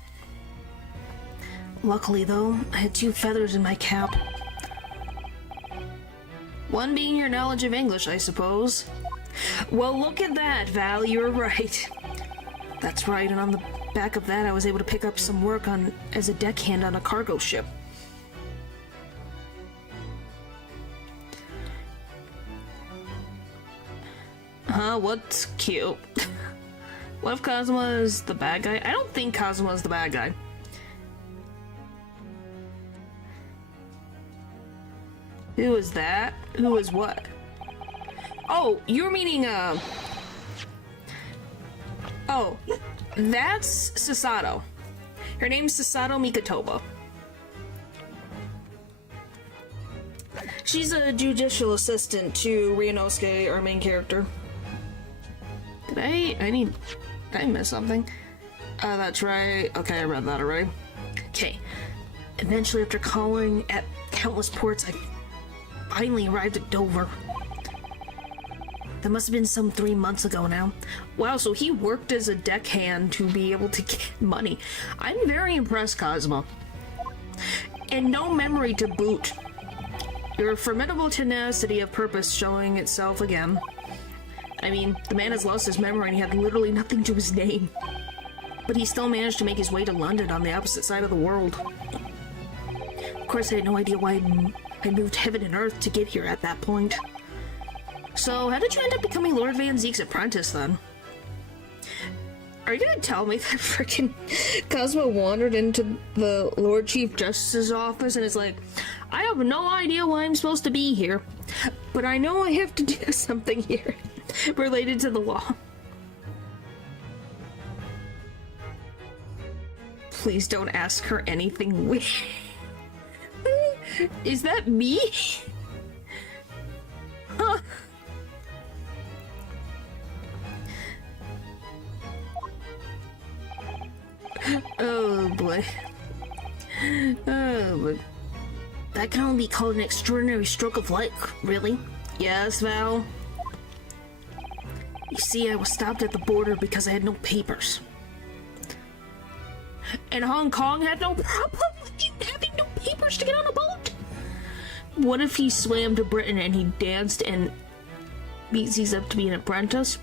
Luckily, though, I had 2 feathers in my cap. One being your knowledge of English, I suppose. Well, look at that, Val, you're right. That's right, and on the back of that, I was able to pick up some work as a deckhand on a cargo ship. Huh? What's cute? What if Kazuma is the bad guy? I don't think Kazuma is the bad guy. Who is that? Who is what? Oh, you're meaning, Oh, that's Sasato. Her name's Sasato Mikotoba. She's a judicial assistant to Ryunosuke, our main character. Did I miss something? That's right. Okay, I read that already. Okay. Eventually, after calling at countless ports, I finally arrived at Dover. That must have been some 3 months ago now. Wow, so he worked as a deckhand to be able to get money. I'm very impressed, Cosmo. And no memory to boot. Your formidable tenacity of purpose showing itself again. I mean, the man has lost his memory and he had literally nothing to his name. But he still managed to make his way to London on the opposite side of the world. Of course, I had no idea why I moved heaven and earth to get here at that point. So, how did you end up becoming Lord Van Zeek's apprentice, then? Are you gonna tell me that frickin' Cosmo wandered into the Lord Chief Justice's office and is like, I have no idea why I'm supposed to be here, but I know I have to do something here related to the law. Please don't ask her anything weird. Is that me? Huh? Oh boy. Oh, but that can only be called an extraordinary stroke of luck, really? Yes, Val? You see, I was stopped at the border because I had no papers. And Hong Kong had no problem with you having no papers to get on a boat? What if he swam to Britain and he danced and beats these up to be an apprentice?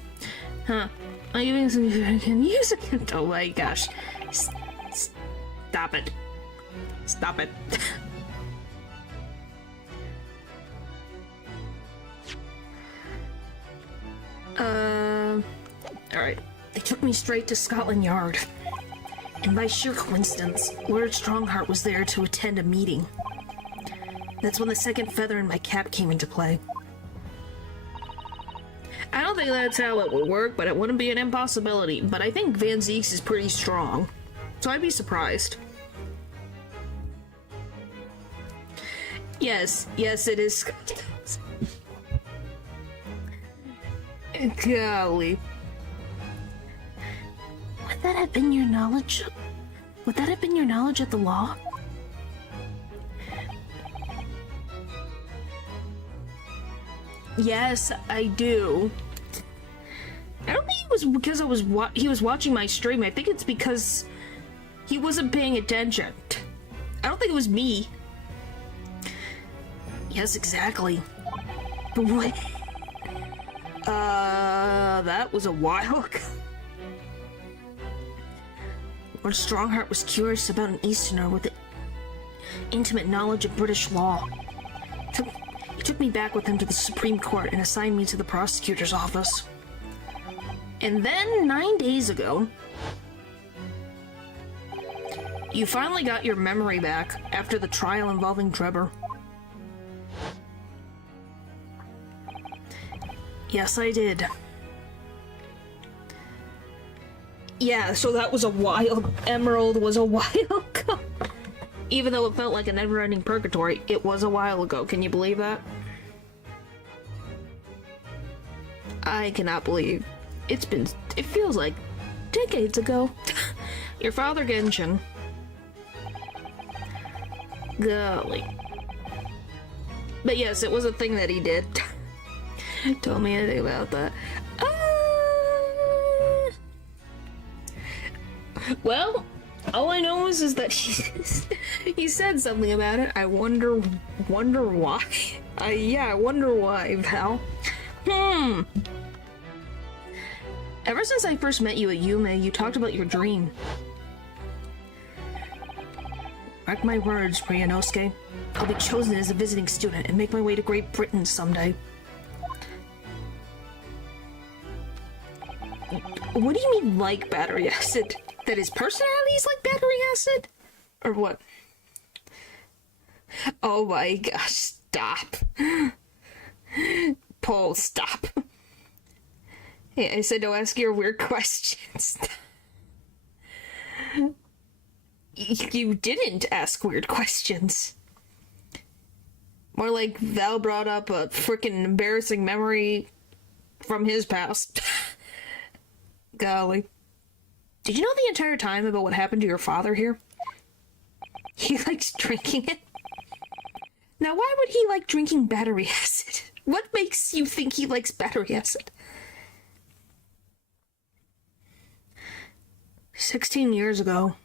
Huh. I'm giving some music. Oh my gosh. Stop it. Stop it. Alright. They took me straight to Scotland Yard. And by sheer coincidence, Lord Strongheart was there to attend a meeting. That's when the second feather in my cap came into play. I don't think that's how it would work, but it wouldn't be an impossibility. But I think Van Zeek's is pretty strong. So I'd be surprised. Yes, it is. Golly. Would that have been your knowledge? Would that have been your knowledge of the law? Yes, I do. I don't think it was because he was watching my stream. I think it's because he wasn't paying attention. I don't think it was me. Yes, exactly. But what? That was a while ago. Lord Strongheart was curious about an Easterner with intimate knowledge of British law. He took me back with him to the Supreme Court and assigned me to the prosecutor's office. And then, 9 days ago, you finally got your memory back after the trial involving Trevor. Yes, I did. Yeah, so that was a while. Emerald was a while ago. Even though it felt like a never-ending purgatory, it was a while ago. Can you believe that? I cannot believe. It feels like decades ago. Your father, Genshin. Golly. But yes, it was a thing that he did. Told me anything about that. Well, all I know is that he said something about it. I wonder why. Yeah, I wonder why, Val. Ever since I first met you at Yume, you talked about your dream. Mark my words, Ryunosuke. I'll be chosen as a visiting student and make my way to Great Britain someday. What do you mean, like battery acid? That his personality is like battery acid? Or what? Oh my gosh, stop. Paul, stop. Hey, I said don't ask your weird questions. You didn't ask weird questions. More like Val brought up a freaking embarrassing memory from his past. Golly. Did you know the entire time about what happened to your father here? He likes drinking it. Now, why would he like drinking battery acid? What makes you think he likes battery acid? 16 years ago.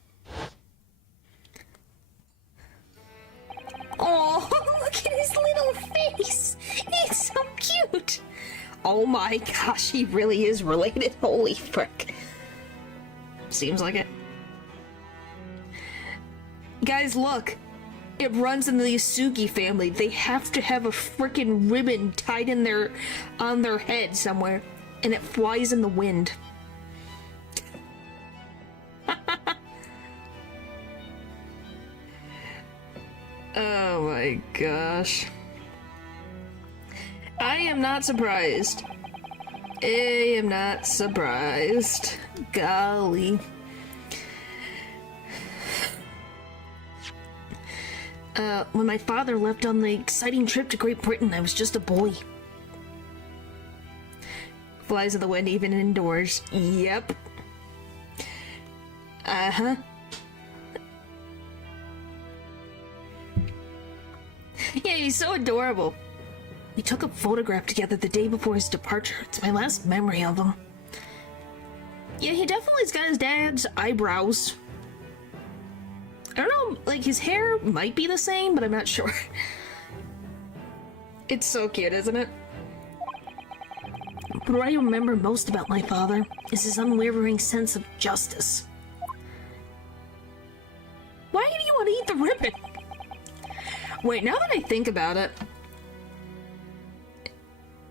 Oh, look at his little face! He's so cute! Oh my gosh, he really is related. Holy frick. Seems like it. Guys, look. It runs in the Isugi family. They have to have a freaking ribbon tied in on their head somewhere, and it flies in the wind. Oh my gosh. I am not surprised. I am not surprised. Golly. When my father left on the exciting trip to Great Britain, I was just a boy. Flies in the wind even indoors. Yep. Uh-huh. Yeah, he's so adorable. We took a photograph together the day before his departure. It's my last memory of him. Yeah, he definitely's got his dad's eyebrows. I don't know, like, his hair might be the same, but I'm not sure. It's so cute, isn't it? But what I remember most about my father is his unwavering sense of justice. Why do you want to eat the ribbon? Wait, now that I think about it,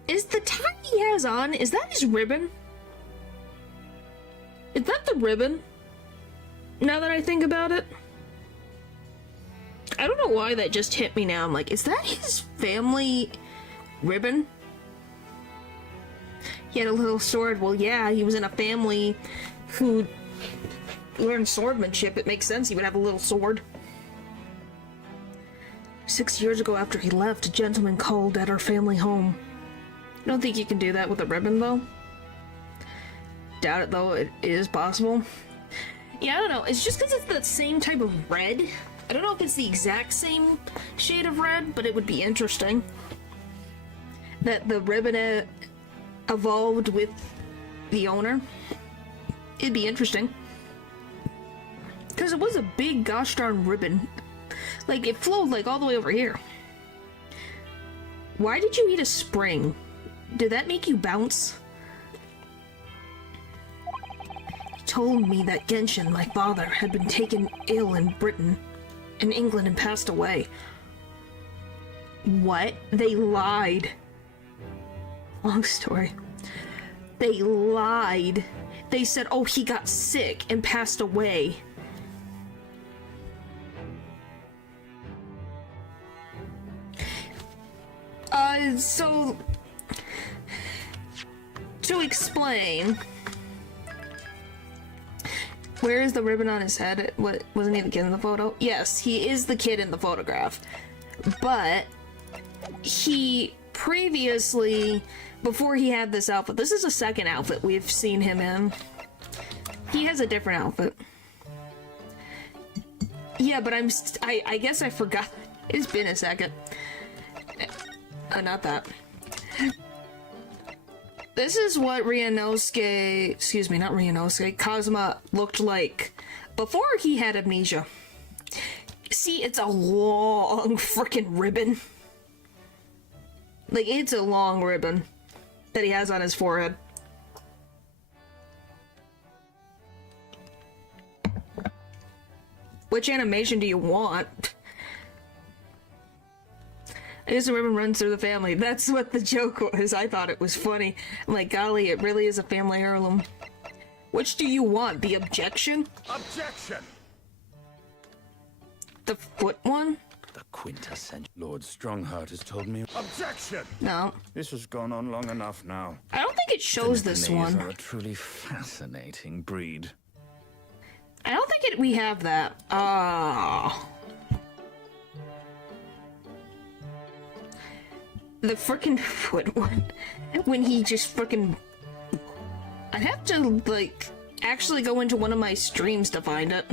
is the tie he has on, is that his ribbon? Is that the ribbon? Now that I think about it? I don't know why that just hit me now. I'm like, is that his family ribbon? He had a little sword. Well, yeah, he was in a family who learned swordsmanship. It makes sense he would have a little sword. 6 years ago after he left, a gentleman called at our family home. I don't think you can do that with a ribbon, though. Doubt it, though. It is possible. Yeah, I don't know. It's just because it's the same type of red. I don't know if it's the exact same shade of red, but it would be interesting. That the ribbon evolved with the owner. It'd be interesting. Because it was a big gosh darn ribbon. Like, it flowed, like, all the way over here. Why did you eat a spring? Did that make you bounce? He told me that Genshin, my father, had been taken ill in Britain, in England, and passed away. What? They lied. Long story. They lied. They said, oh, he got sick and passed away. So, to explain, where is the ribbon on his head? What, wasn't he the kid in the photo? Yes, he is the kid in the photograph, but he previously, before he had this outfit, this is a second outfit we've seen him in. He has a different outfit. Yeah, but I guess I forgot. It's been a second. Not that. This is what Ryunosuke, excuse me, not Ryunosuke, Kazuma looked like before he had amnesia. See, it's a long freaking ribbon. Like, it's a long ribbon that he has on his forehead. Which animation do you want? I guess the ribbon runs through the family. That's what the joke was. I thought it was funny. I'm like, golly, it really is a family heirloom. Which do you want? The objection? Objection! The foot one? The quintessential. Lord Strongheart has told me. Objection! No. This has gone on long enough now. I don't think it shows this Nicknames one. are a truly fascinating breed. I don't think we have that. Ah. The frickin' foot one. When he just frickin'... I'd have to, like, actually go into one of my streams to find it.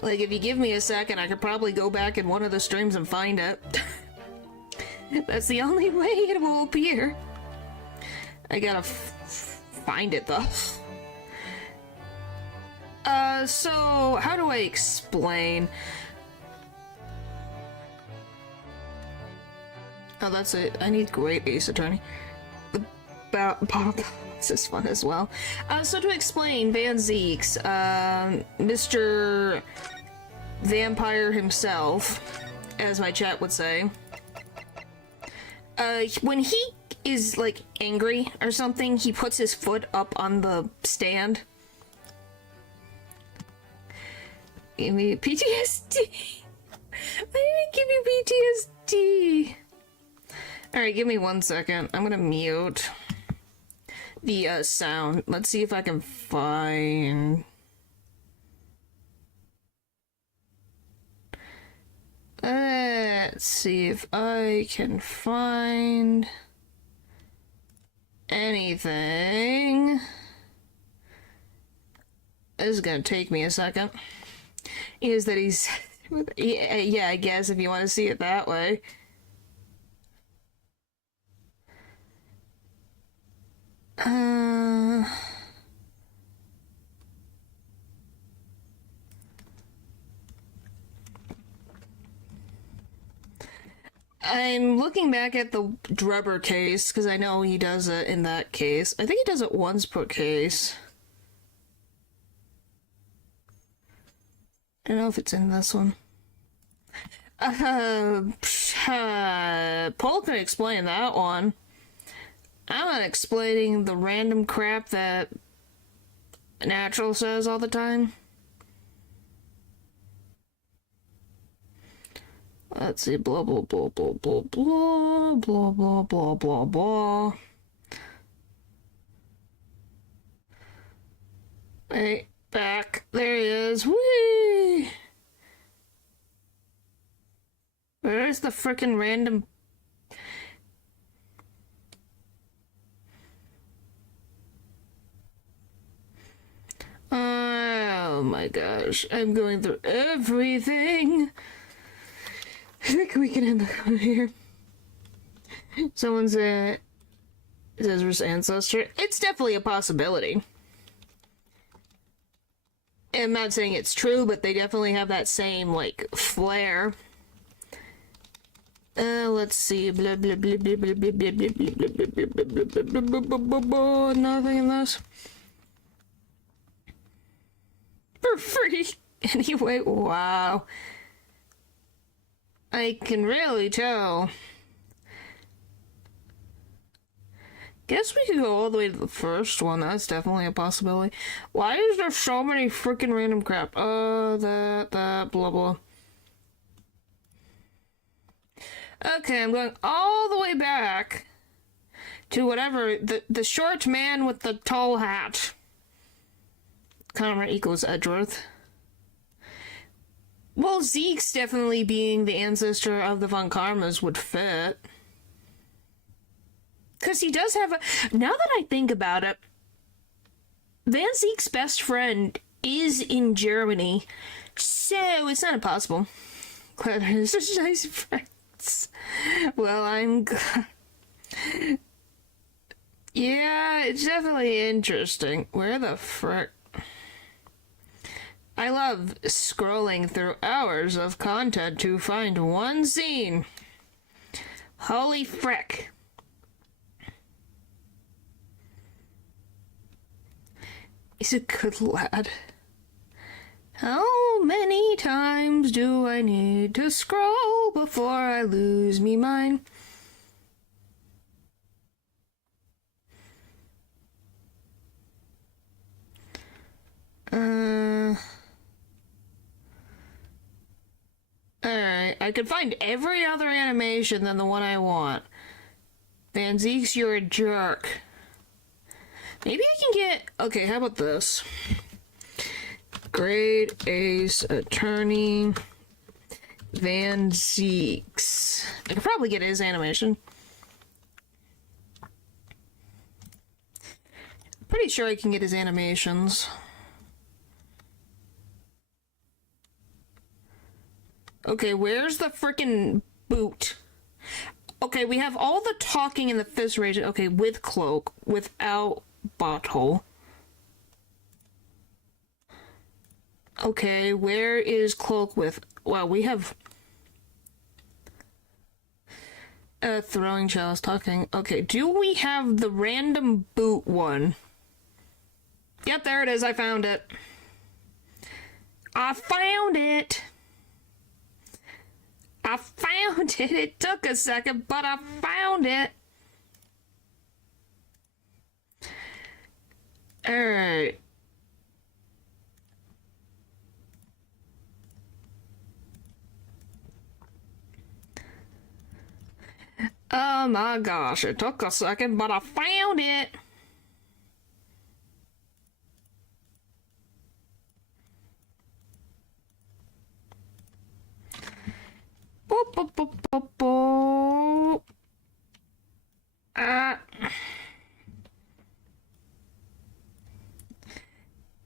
Like, if you give me a second, I could probably go back in one of the streams and find it. That's the only way it will appear. I gotta find it, though. So, how do I explain? Oh, that's it. I need great Ace Attorney. This is fun as well. So to explain, Van Zeeks, Mr. Vampire himself, as my chat would say, when he is, like, angry or something, he puts his foot up on the stand. Give me PTSD. Why did it give you PTSD? Alright, give me 1 second. I'm gonna mute the sound. Let's see if I can find... Let's see if I can find anything. This is gonna take me a second. Is that he's... yeah, I guess if you want to see it that way. I'm looking back at the Drebber case, because I know he does it in that case. I think he does it once per case. I don't know if it's in this one. Paul can explain that one. I'm not explaining the random crap that Natural says all the time. Let's see, blah blah blah blah blah blah blah blah blah blah blah. Hey, back. There he is. Whee! Where's the frickin' random... Oh my gosh, I'm going through everything. I think we can end the one here. Someone said, Ezra's ancestor. It's definitely a possibility. I'm not saying it's true, but they definitely have that same, like, flair. Let's see. Blah, blah, blah, blah, blah, blah, blah, blah, blah, blah, blah, blah, blah, blah, blah, blah, blah. Nothing in this. For free. Anyway, wow. I can really tell. Guess we could go all the way to the first one. That's definitely a possibility. Why is there so many freaking random crap? That, blah, blah. Okay, I'm going all the way back to whatever, the short man with the tall hat. Connor equals Edgeworth. Well, Zeke's definitely being the ancestor of the Von Karmas would fit. Because he does have a... Now that I think about it, Van Zeke's best friend is in Germany, so it's not impossible. Glad I such nice friends. Well, I'm glad. Yeah, it's definitely interesting. Where the frick? I love scrolling through hours of content to find one scene. Holy frick. He's a good lad. How many times do I need to scroll before I lose me mind? I could find every other animation than the one I want. Van Zeeks, you're a jerk. Maybe I can get... Okay, how about this? Grade Ace Attorney Van Zeeks. I could probably get his animation. Pretty sure I can get his animations. Okay, where's the frickin' boot? Okay, we have all the talking and the fist raising. Okay, with cloak, without bottle. Okay, where is cloak with... Wow, we have... throwing chalice talking. Okay, do we have the random boot one? Yep, there it is. I found it. I found it! I found it! It took a second, but I found it! Alright. Oh my gosh, it took a second, but I found it! Boop, boop, boop, boop, boop.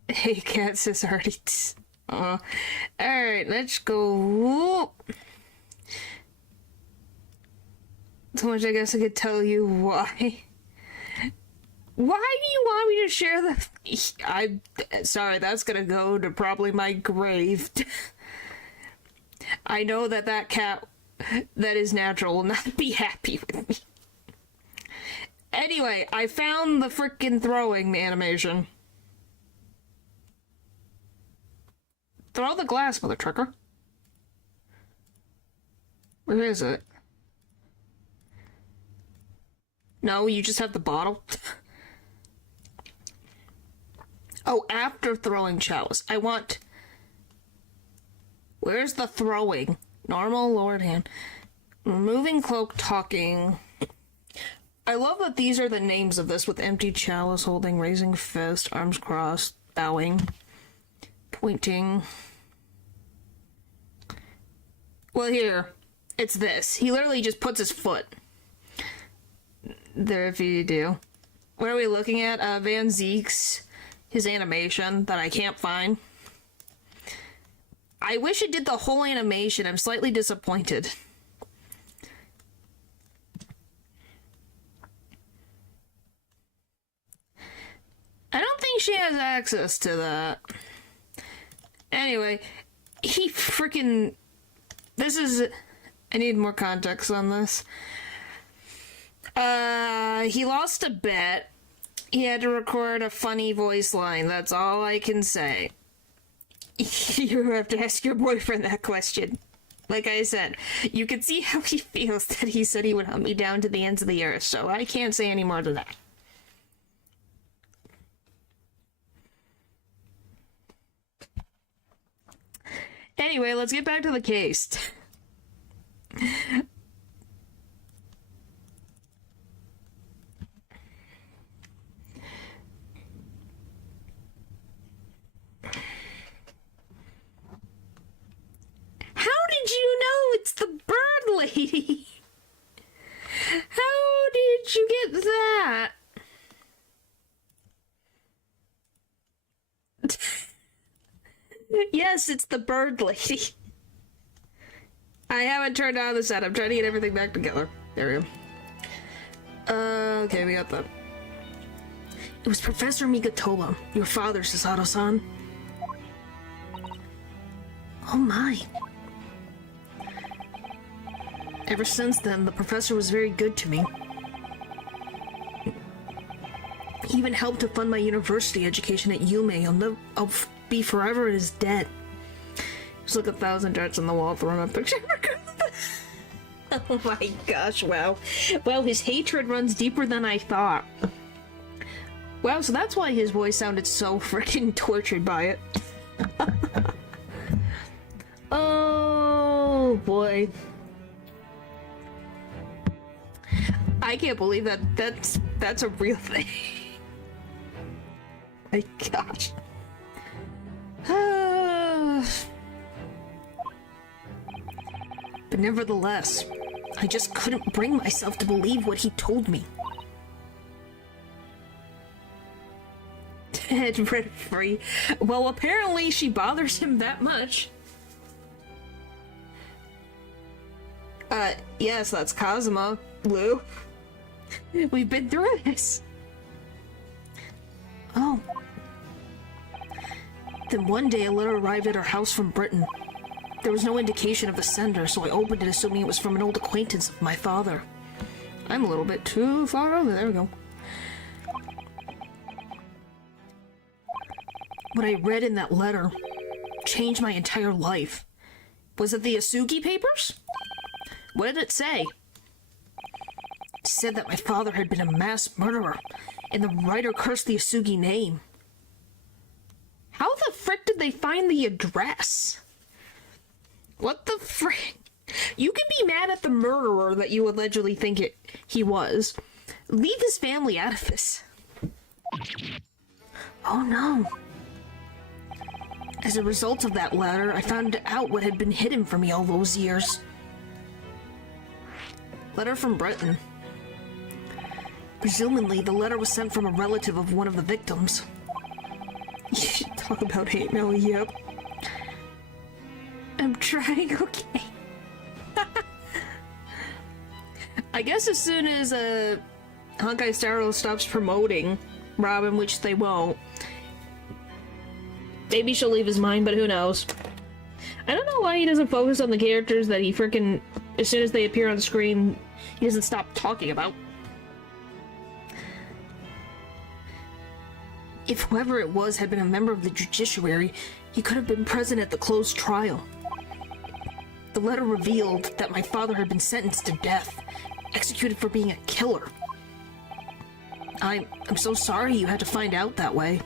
Hey, cat says already. Alright, let's go. So much I guess I could tell you why. Why do you want me to share the... I'm sorry, that's gonna go to probably my grave. I know that that cat that is natural will not be happy with me. Anyway, I found the frickin' throwing animation. Throw the glass, mother trucker. Where is it? No, you just have the bottle. Oh, after throwing chalice. I want... Where's the throwing? Normal, lowered hand. Removing cloak, talking. I love that these are the names of this with empty chalice, holding, raising fist, arms crossed, bowing, pointing. Well, here. It's this. He literally just puts his foot. There, if you do. What are we looking at? Van Zeeks. His animation that I can't find. I wish it did the whole animation. I'm slightly disappointed. I don't think she has access to that. Anyway, he freaking... This is... I need more context on this. He lost a bet. He had to record a funny voice line. That's all I can say. You have to ask your boyfriend that question. Like I said, you can see how he feels that he said he would hunt me down to the ends of the earth, so I can't say any more to that. Anyway, let's get back to the case. How did you know it's the bird lady? How did you get that? Yes, it's the bird lady. I haven't turned on the set. I'm trying to get everything back together. There we go. Okay, we got that. It was Professor Migatoba, your father, Sasato-san. Oh my. Ever since then, the professor was very good to me. He even helped to fund my university education at Yume. I'll be forever in his debt. Just look 1,000 darts on the wall for a picture. Oh my gosh, wow. Well, his hatred runs deeper than I thought. Wow, so that's why his voice sounded so freaking tortured by it. Oh. boy. I can't believe that's a real thing. My gosh. But nevertheless, I just couldn't bring myself to believe what he told me. Rent free. Well, apparently she bothers him that much. Yes, that's Kazuma, Lou. We've been through this. Oh. Then one day a letter arrived at our house from Britain. There was no indication of the sender, so I opened it assuming it was from an old acquaintance of my father. I'm a little bit too far over. There we go. What I read in that letter changed my entire life. Was it the Asugi papers? What did it say? It said that my father had been a mass murderer, and the writer cursed the Asugi name. How the frick did they find the address? What the frick? You can be mad at the murderer that you allegedly think he was. Leave his family out of this. Oh no. As a result of that letter, I found out what had been hidden from me all those years. Letter from Britain. Presumably, the letter was sent from a relative of one of the victims. Talk about hate mail, yep. I'm trying, okay. I guess as soon as Honkai Star Rail stops promoting Robin, which they won't, maybe she'll leave his mind, but who knows. I don't know why he doesn't focus on the characters that he frickin', as soon as they appear on screen, he doesn't stop talking about. If whoever it was had been a member of the judiciary, he could have been present at the closed trial. The letter revealed that my father had been sentenced to death, executed for being a killer. I'm so sorry you had to find out that way.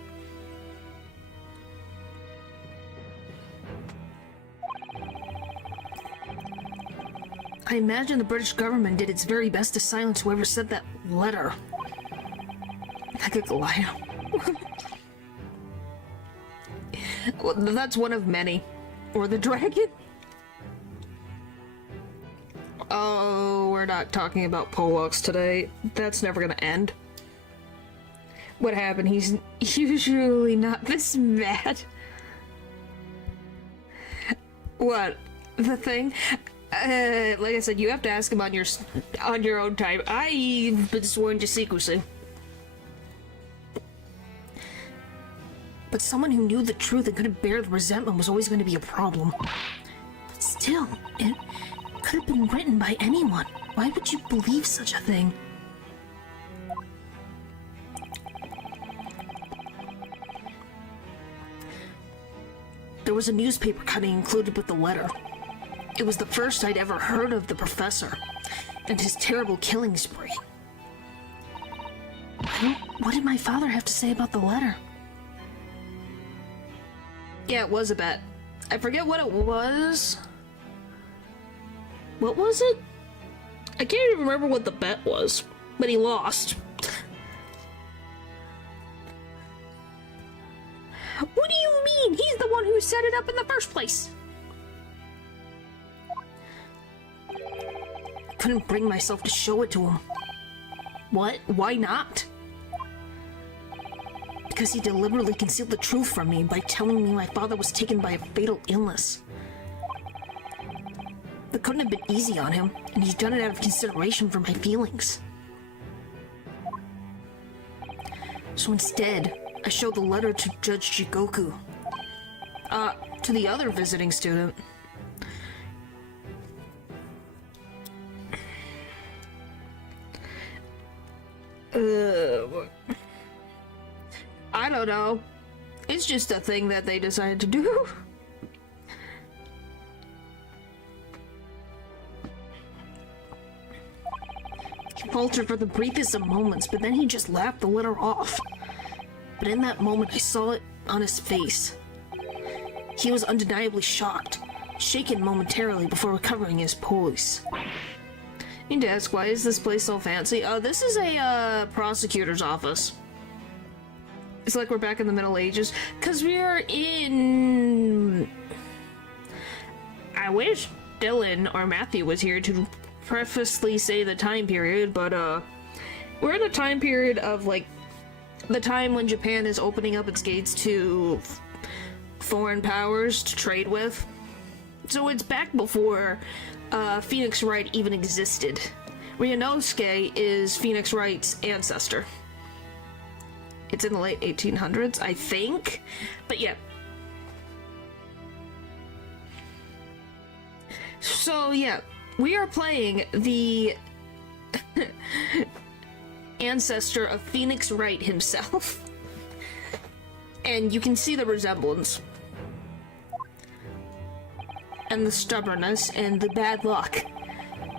I imagine the British government did its very best to silence whoever sent that letter. Like a Goliath. Well, that's one of many. Or the dragon? Oh, we're not talking about Pollock's today. That's never gonna end. What happened? He's usually not this mad. What? The thing? Like I said, you have to ask him on your own time. I've been sworn to secrecy. But someone who knew the truth and couldn't bear the resentment was always going to be a problem. But still, it could have been written by anyone. Why would you believe such a thing? There was a newspaper cutting included with the letter. It was the first I'd ever heard of the professor and his terrible killing spree. What did my father have to say about the letter? Yeah, it was a bet. I forget what it was. What was it? I can't even remember what the bet was, but he lost. What do you mean? He's the one who set it up in the first place. I couldn't bring myself to show it to him. What? Why not? Because he deliberately concealed the truth from me by telling me my father was taken by a fatal illness. That couldn't have been easy on him, and he's done it out of consideration for my feelings. So instead, I showed the letter to Judge Jigoku. To the other visiting student. I don't know. It's just a thing that they decided to do. He faltered for the briefest of moments, but then he just laughed the letter off. But in that moment, I saw it on his face. He was undeniably shocked. shaken momentarily before recovering his poise. Need to ask, why is this place so fancy? This is a prosecutor's office. It's like we're back in the Middle Ages, because we are in... I wish Dylan or Matthew was here to prefacely say the time period, but we're in the time period of, like, the time when Japan is opening up its gates to foreign powers to trade with. So it's back before Phoenix Wright even existed. Ryunosuke is Phoenix Wright's ancestor. It's in the late 1800s, I think. But yeah. So yeah, we are playing the ancestor of Phoenix Wright himself. And you can see the resemblance. And the stubbornness and the bad luck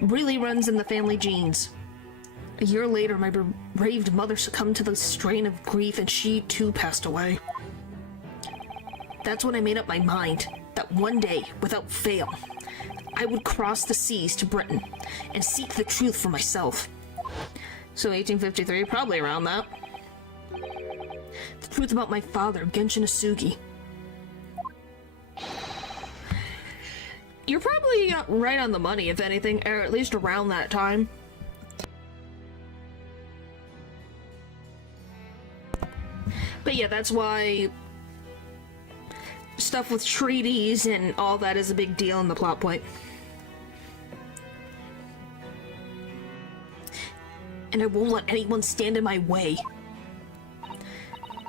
really runs in the family genes. A year later, my bereaved mother succumbed to the strain of grief and she too passed away. That's when I made up my mind that one day, without fail, I would cross the seas to Britain and seek the truth for myself. So 1853, probably around that. The truth about my father, Genshin Asugi. You're probably right on the money, if anything, or at least around that time. But yeah, that's why stuff with treaties and all that is a big deal in the plot point. And I won't let anyone stand in my way.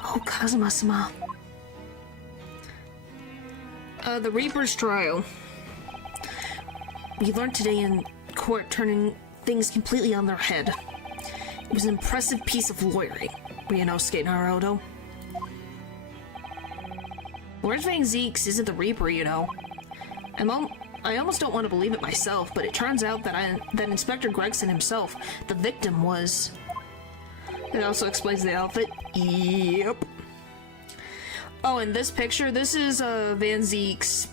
Oh, Kazuma-sama. The Reaper's trial. We learned today in court, turning things completely on their head. It was an impressive piece of lawyering, Ryunosuke Naruhodo. Lord Van Zeeks isn't the Reaper, you know. I almost don't want to believe it myself, but it turns out that Inspector Gregson himself, the victim, was... It also explains the outfit. Yep. Oh, and this picture, this is Van Zeek's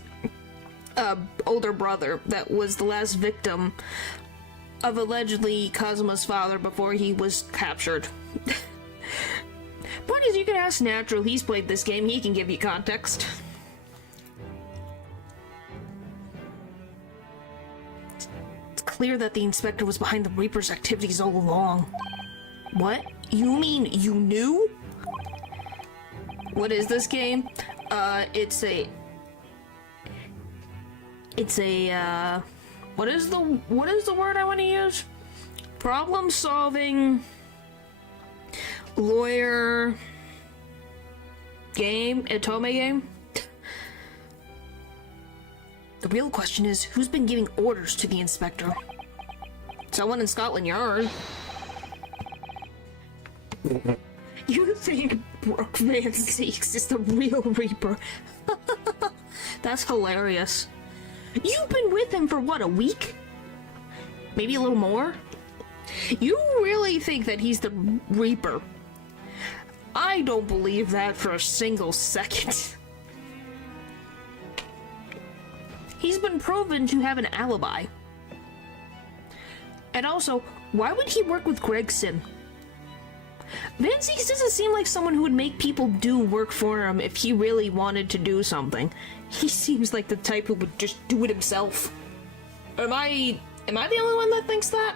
older brother that was the last victim of allegedly Kazuma's father before he was captured. Point is, you can ask Natural, he's played this game, he can give you context. It's clear that the Inspector was behind the Reaper's activities all along. What? You mean you knew? What is this game? It's a, what is the word I want to use? Problem-solving lawyer game, Otome game. The real question is, who's been giving orders to the Inspector? Someone in Scotland Yard. You think Brooke Van Zeeks is the real Reaper? That's hilarious. You've been with him for what, a week? Maybe a little more? You really think that he's the Reaper? I don't believe that for a single second. He's been proven to have an alibi. And also, why would he work with Gregson? Van Zeeks doesn't seem like someone who would make people do work for him if he really wanted to do something. He seems like the type who would just do it himself. Am I the only one that thinks that?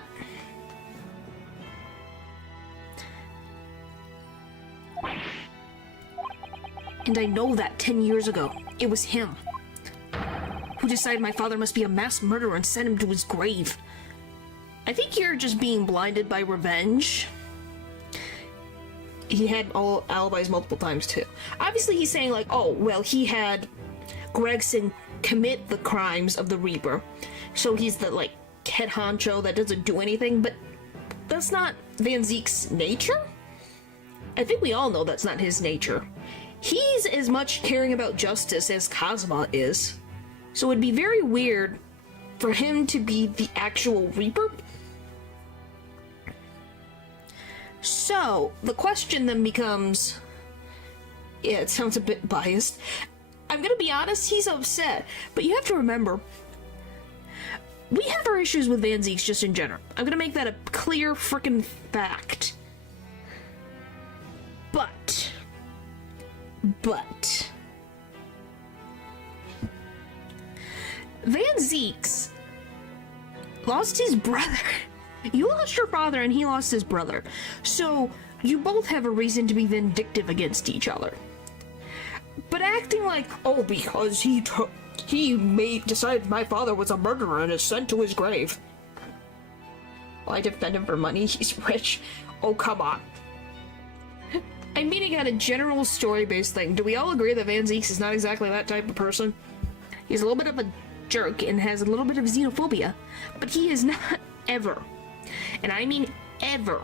And I know that 10 years ago, it was him who decided my father must be a mass murderer and sent him to his grave. I think you're just being blinded by revenge. He had all alibis multiple times too. Obviously he's saying like, oh, well, he had Gregson commit the crimes of the Reaper. So he's the, like, head honcho that doesn't do anything, but that's not Van Zeek's nature? I think we all know that's not his nature. He's as much caring about justice as Kazuma is. So it'd be very weird for him to be the actual Reaper. So, the question then becomes... Yeah, it sounds a bit biased. I'm gonna be honest, he's upset. But you have to remember, we have our issues with Van Zieks just in general. I'm gonna make that a clear frickin' fact. But Van Zieks lost his brother. You lost your father and he lost his brother. So you both have a reason to be vindictive against each other. But acting like, oh, because he decided my father was a murderer and is sent to his grave. Well, I defend him for money, he's rich. Oh, come on. I'm meaning at a general story-based thing. Do we all agree that Van Zieks is not exactly that type of person? He's a little bit of a jerk and has a little bit of xenophobia, but he is not ever, and I mean ever,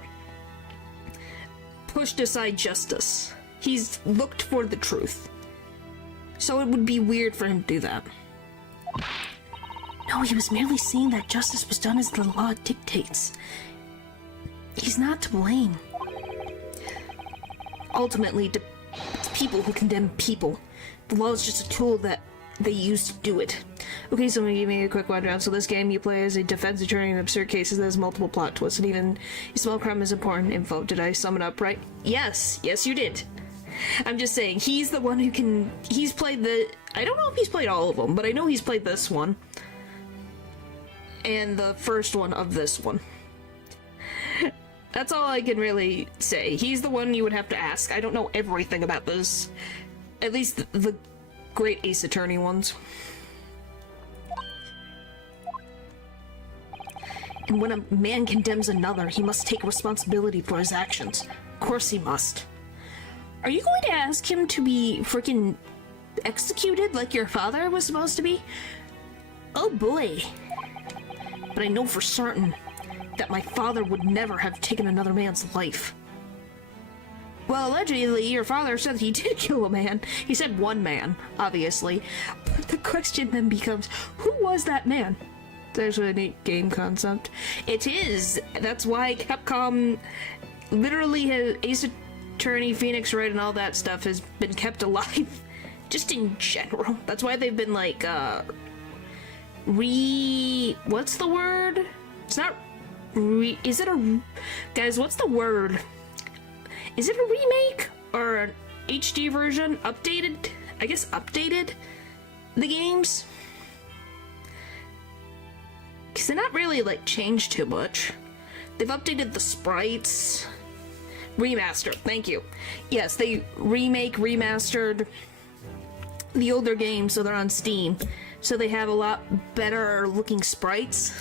pushed aside justice. He's looked for the truth. So it would be weird for him to do that. No, he was merely saying that justice was done as the law dictates. He's not to blame. Ultimately, it's people who condemn people. The law is just a tool that they use to do it. Okay, so I'm gonna give you a quick rundown. So this game, you play as a defense attorney in absurd cases that has multiple plot twists, and even a small crime is important info. Did I sum it up right? Yes, you did. I'm just saying, he's the one who can... He's played the... I don't know if he's played all of them, but I know he's played this one. And the first one of this one. That's all I can really say. He's the one you would have to ask. I don't know everything about this. At least the great Ace Attorney ones. And when a man condemns another, he must take responsibility for his actions. Of course he must. Are you going to ask him to be freaking executed like your father was supposed to be? Oh boy. But I know for certain that my father would never have taken another man's life. Well, allegedly, your father said he did kill a man. He said one man, obviously. But the question then becomes, who was that man? It's actually a neat game concept. It is. That's why Capcom literally has Ace Attorney, Phoenix Wright, and all that stuff has been kept alive. Just in general. That's why they've been like, what's the word? It's not is it a... Guys, what's the word? Is it a remake? Or an HD version? Updated? I guess updated the games? Because they're not really, like, changed too much. They've updated the sprites. Remastered, thank you. Yes, they remastered the older games so they're on Steam. So they have a lot better looking sprites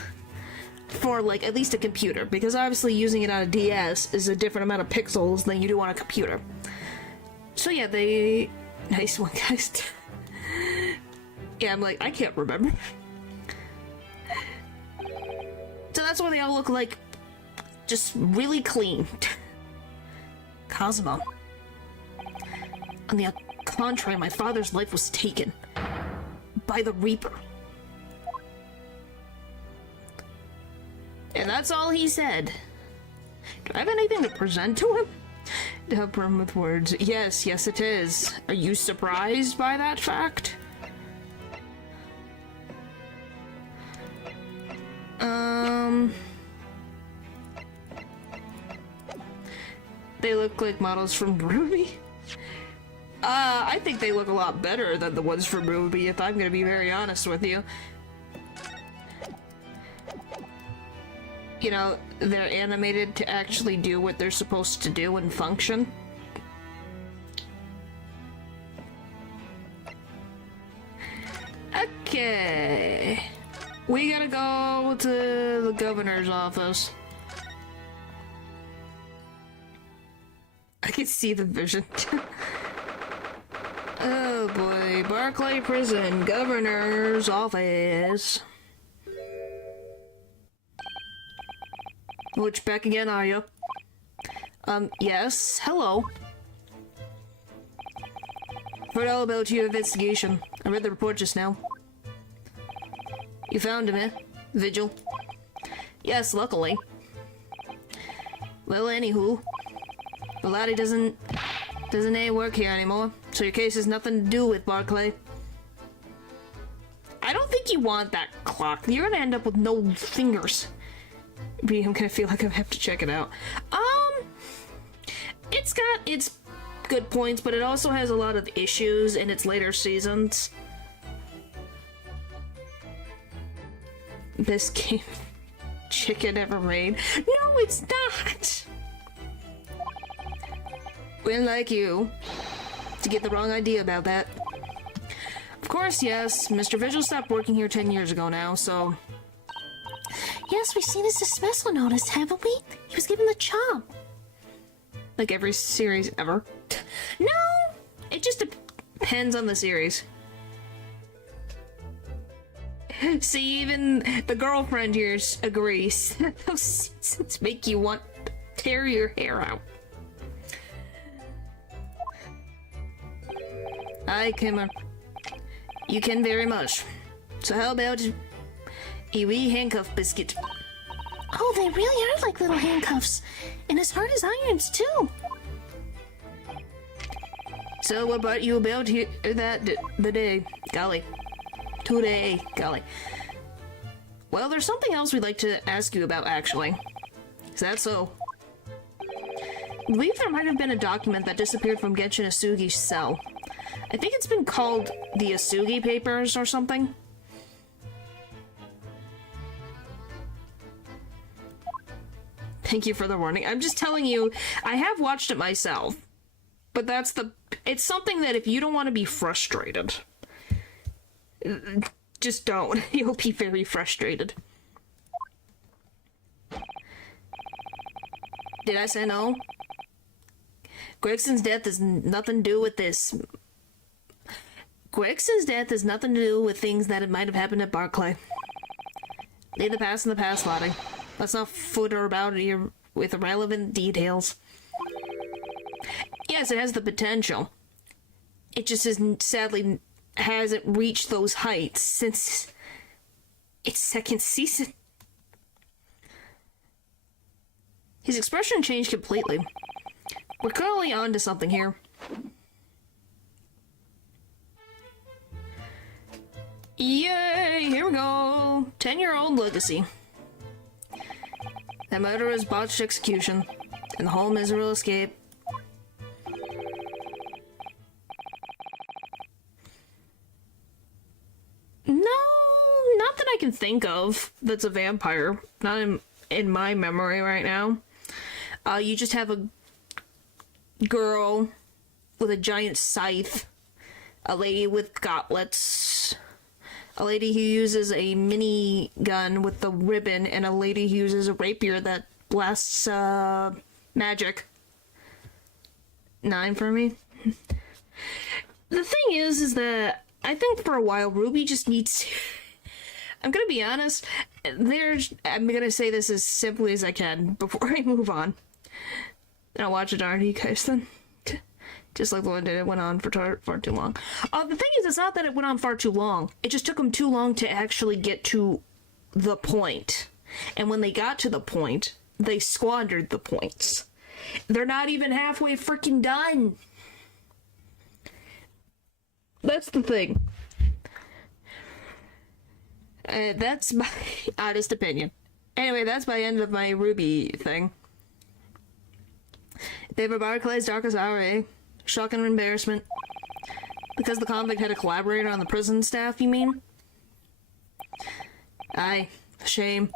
for, like, at least a computer. Because obviously using it on a DS is a different amount of pixels than you do on a computer. So yeah, they... Nice one, guys. Yeah, I'm like, I can't remember. So that's why they all look like just really clean. Cosmo. On the contrary, my father's life was taken by the Reaper. And that's all he said. Do I have anything to present to him? To help him with words. Yes, it is. Are you surprised by that fact? They look like models from Ruby. I think they look a lot better than the ones from Ruby, if I'm gonna be very honest with you. You know, they're animated to actually do what they're supposed to do and function. Okay. We gotta go to the governor's office. I can see the vision. Oh boy, Barclay Prison, governor's office. Which back again are you? Yes, hello. Heard all about your investigation. I read the report just now. You found him, eh? Vigil? Yes, luckily. Well, anywho. The laddie doesn't work here anymore, so your case has nothing to do with Barclay. think you want that clock. You're gonna end up with no fingers. I'm gonna feel like I have to check it out. It's got its good points, but it also has a lot of issues in its later seasons. Best game chicken ever made. No, it's not! Wouldn't like you to get the wrong idea about that. Of course, yes, Mr. Vigil stopped working here 10 years ago now, so... Yes, we've seen his dismissal notice, haven't we? He was given the job. Like every series ever. No! It just depends on the series. See, even the girlfriend here agrees. Those seasons make you want to tear your hair out. I can... You can very much. So how about a wee handcuff biscuit? Oh, they really are like little handcuffs. And as hard as irons, too. So what brought you about here the day? Golly. Today. Golly. Well, there's something else we'd like to ask you about, actually. Is that so? I believe there might have been a document that disappeared from Genshin Asugi's cell. I think it's been called the Asugi Papers or something. Thank you for the warning. I'm just telling you, I have watched it myself. But it's something that if you don't want to be frustrated, just don't. You'll be very frustrated. Did I say no? Gregson's death has nothing to do with this. Gregson's death has nothing to do with things that might have happened at Barclay. Leave the past in the past, Lottie. Let's not footer about it here with irrelevant details. Yes, it has the potential. It just sadly hasn't reached those heights since its second season. His expression changed completely. We're clearly onto something here. Yay! Here we go! 10-year-old legacy. That murderer's botched execution, and the whole miserable escape. No, not that I can think of that's a vampire. Not in my memory right now. You just have a girl with a giant scythe, a lady with gauntlets, a lady who uses a mini gun with the ribbon, and a lady who uses a rapier that blasts magic. 9 for me. The thing is that I think for a while Ruby just needs to... I'm gonna be honest, I'm gonna say this as simply as I can before I move on. I'll watch it on you guys then. Just like the one that went on for far too long. The thing is, it's not that it went on far too long. It just took them too long to actually get to the point. And when they got to the point, they squandered the points. They're not even halfway freaking done. That's the thing. That's my honest opinion. Anyway, that's my end of my Ruby thing. David Barclay's darkest hour, eh? Shocking embarrassment. Because the convict had a collaborator on the prison staff, you mean? Aye, shame.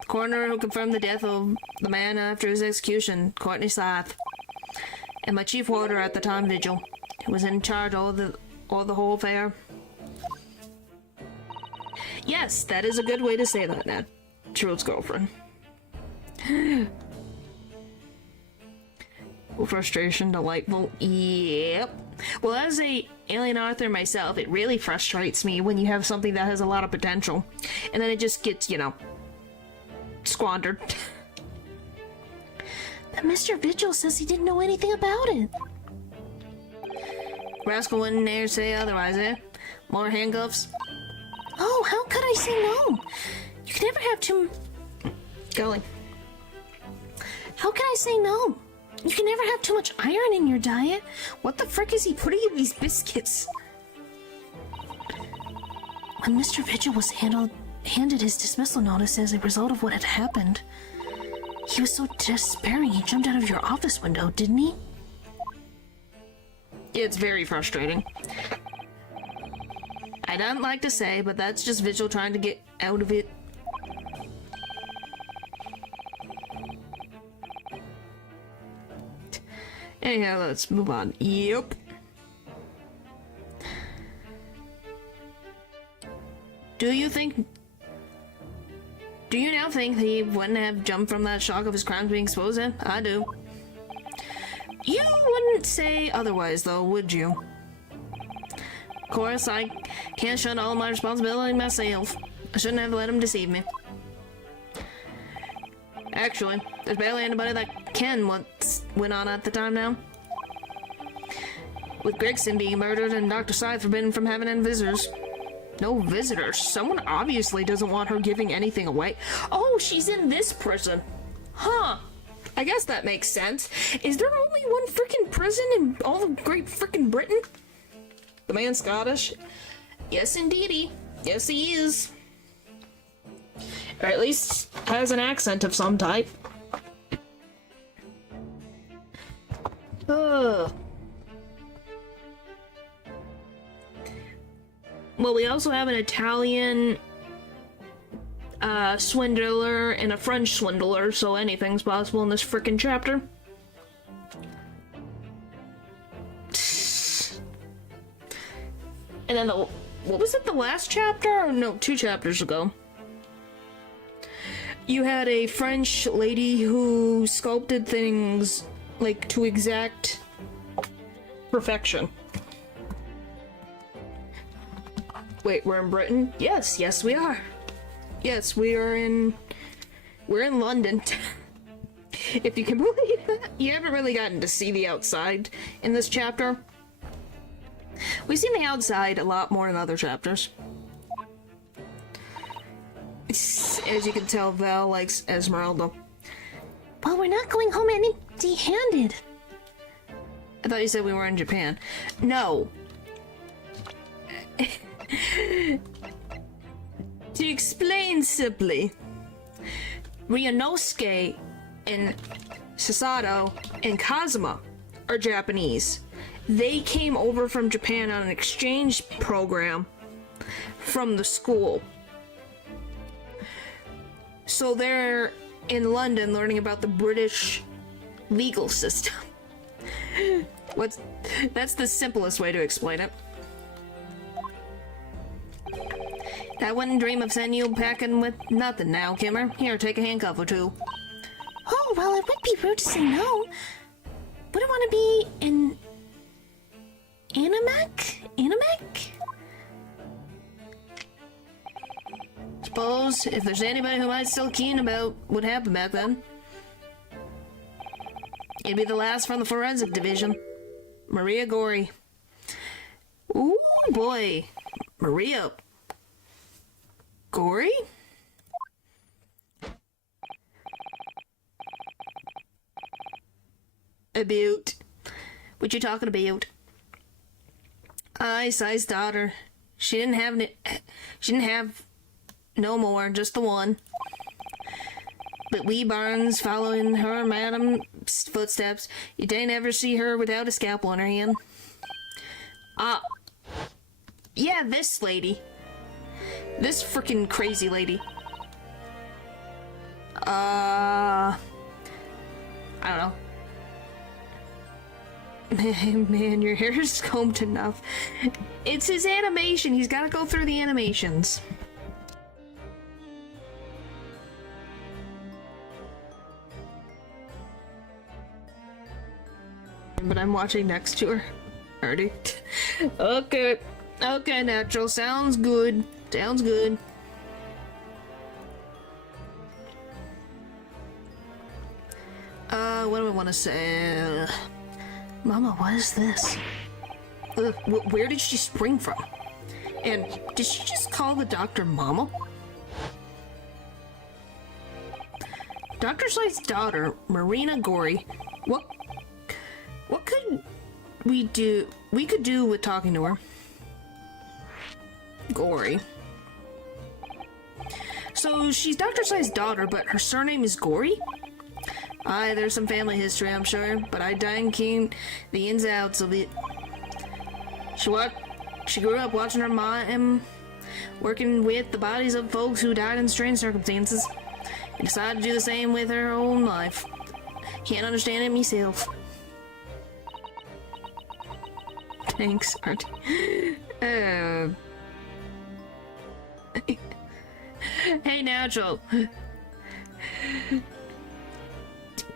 The coroner who confirmed the death of the man after his execution, Courtney Slath, and my chief warder at the time vigil, who was in charge of the whole affair. Yes, that is a good way to say that, Ned. Trude's girlfriend. Frustration, delightful. Yep. Well, as a alien author myself, it really frustrates me when you have something that has a lot of potential, and then it just gets, squandered. But Mr. Vigil says he didn't know anything about it. Rascal wouldn't dare say otherwise, eh? More handcuffs? Oh, how could I say no? You can never have too... Golly. How can I say no? You can never have too much iron in your diet. What the frick is he putting in these biscuits? When Mr. Vigil was handed his dismissal notice as a result of what had happened, he was so despairing he jumped out of your office window, didn't he? It's very frustrating. I don't like to say, but that's just Vigil trying to get out of it. Anyhow, let's move on. Yep. Do you now think that he wouldn't have jumped from that shock of his crimes being exposed in? I do. You wouldn't say otherwise, though, would you? Of course, I can't shun all my responsibility myself. I shouldn't have let him deceive me. Actually, there's barely anybody that can what went on at the time now. With Gregson being murdered and Dr. Scythe forbidden from having any visitors. No visitors? Someone obviously doesn't want her giving anything away. Oh, she's in this prison. Huh. I guess that makes sense. Is there only one freaking prison in all of Great freaking Britain? The man's Scottish? Yes, indeedy. Yes, he is. Or at least has an accent of some type. Ugh. Well, we also have an Italian swindler and a French swindler, so anything's possible in this frickin' chapter. And then what was it, the last chapter? Or no, 2 chapters ago. You had a French lady who sculpted things, like, to exact perfection. Wait, we're in Britain? Yes, yes we are. Yes, we're in London. If you can believe that. You haven't really gotten to see the outside in this chapter. We've seen the outside a lot more in other chapters. As you can tell, Val likes Esmeralda. Well, we're not going home empty-handed. I thought you said we were in Japan. No. To explain simply, Ryunosuke and Sasato and Kazuma are Japanese. They came over from Japan on an exchange program from the school. So they're in London learning about the British legal system. That's the simplest way to explain it. I wouldn't dream of sending you packing with nothing now, Kimmer. Here, take a handcuff or 2. Oh, well, it would be rude to say no. Wouldn't want to be an Animec? Suppose, if there's anybody who might still keen about what happened back then, it'd be the last from the forensic division. Maria Gorey. Ooh, boy. Maria Gorey? About. What you talking about? Sai's daughter. She didn't have no more, just the one. But Wee Barnes following her madam's footsteps. You didn't ever see her without a scalpel in her hand. Yeah, this lady. This freaking crazy lady. I don't know. Man, your hair is combed enough. It's his animation. He's got to go through the animations. But I'm watching next to her. Already. Okay. Okay, natural. Sounds good. Sounds good. What do I want to say? Mama, what is this? Where did she spring from? And did she just call the doctor Mama? Dr. Slythe's daughter, Marina Gorey. What could we do? We could do with talking to her. Gorey. So she's Dr. Sai's daughter, but her surname is Gory? Aye, there's some family history, I'm sure, but I dang keen the ins and outs of it. She grew up watching her mom working with the bodies of folks who died in strange circumstances, and decided to do the same with her own life. Can't understand it myself. Thanks, Auntie. Hey, Natural.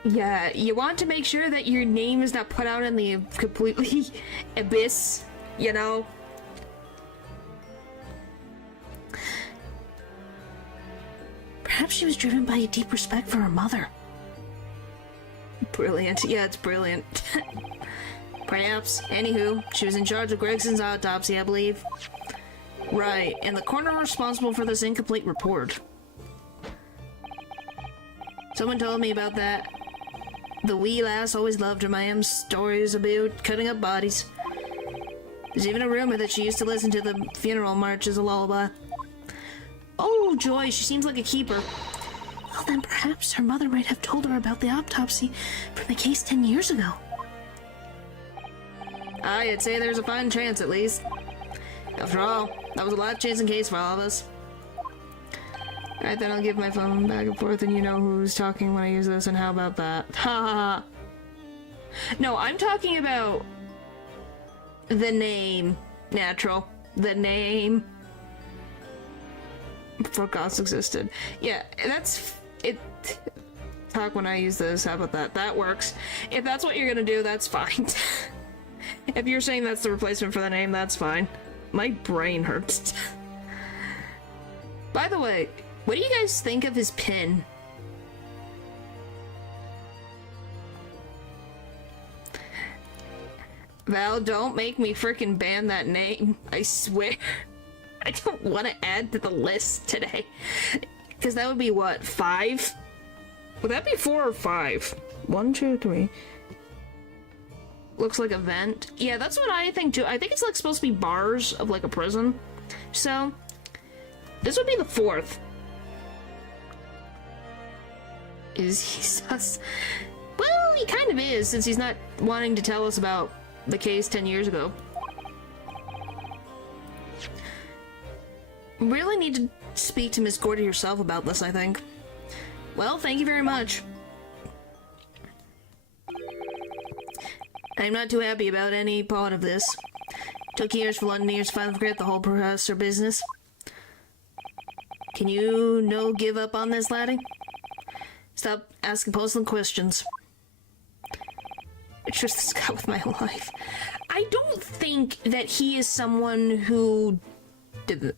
Yeah, you want to make sure that your name is not put out in the completely abyss, you know? Perhaps she was driven by a deep respect for her mother. Brilliant. Yeah, it's brilliant. Perhaps. Anywho, she was in charge of Gregson's autopsy, I believe. Right, and the coroner responsible for this incomplete report. Someone told me about that. The wee lass always loved her mam's stories about cutting up bodies. There's even a rumor that she used to listen to the funeral march as a lullaby. Oh, joy, she seems like a keeper. Well, then perhaps her mother might have told her about the autopsy from the case 10 years ago. I'd say there's a fine chance, at least. After all, that was a life-changing case for all of us. Alright, then I'll give my phone back and forth and you know who's talking when I use this, and how about that? Ha ha ha. No, I'm talking about the name, Natural. The name. Before Goss existed. Yeah, that's it. Talk when I use this, how about that? That works. If that's what you're gonna do, that's fine. If you're saying that's the replacement for the name, that's fine. My brain hurts. By the way, what do you guys think of his pin? Val, don't make me frickin' ban that name. I swear. I don't want to add to the list today. Because that would be what, 5? Would that be 4 or 5? 1, 2, 3. Looks like a vent. Yeah, that's what I think too. I think it's like supposed to be bars of like a prison. So, this would be the 4th. Is he sus? Well, he kind of is, since he's not wanting to tell us about the case 10 years ago. Really need to speak to Miss Gordy herself about this, I think. Well, thank you very much. I'm not too happy about any part of this. Took years for Londoners to finally forget the whole professor business. Can you no give up on this, laddie? Stop asking personal questions. I trust this guy with my whole life. I don't think that he is someone who did the...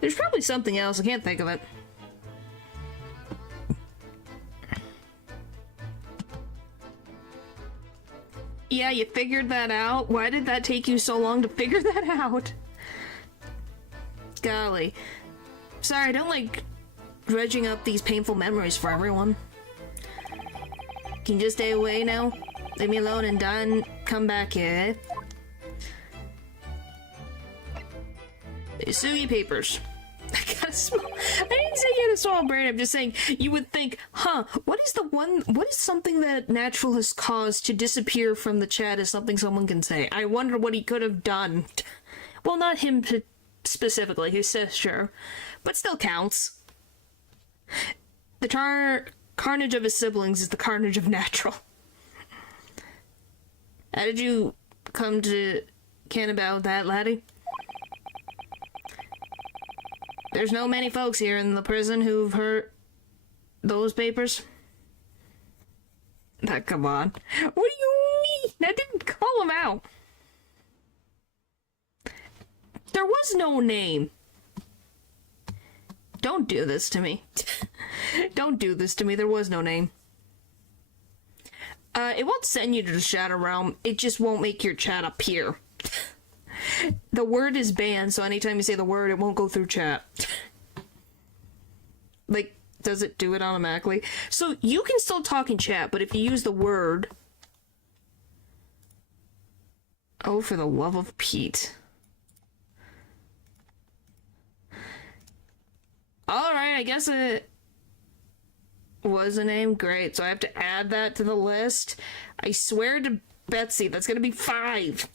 There's probably something else, I can't think of it. Yeah, you figured that out? Why did that take you so long to figure that out? Golly. Sorry, I don't like dredging up these painful memories for everyone. Can you just stay away now? Leave me alone and die and come back here, eh? Sugi papers. I didn't say you had a small brain, I'm just saying, you would think, huh, what is something that Natural has caused to disappear from the chat is something someone can say. I wonder what he could have done. Well, not him specifically, his sister, but still counts. The carnage of his siblings is the carnage of Natural. How did you come to ken about that, laddie? There's no many folks here in the prison who've heard those papers. Now, come on. What do you mean? I didn't call him out. There was no name. Don't do this to me. Don't do this to me. There was no name. It won't send you to the Shadow Realm. It just won't make your chat appear. The word is banned, so anytime you say the word, it won't go through chat. Like, does it do it automatically? So you can still talk in chat, but if you use the word, Oh, for the love of Pete. Alright, I guess it was a name. Great, so I have to add that to the list. I swear to Betsy, that's gonna be 5.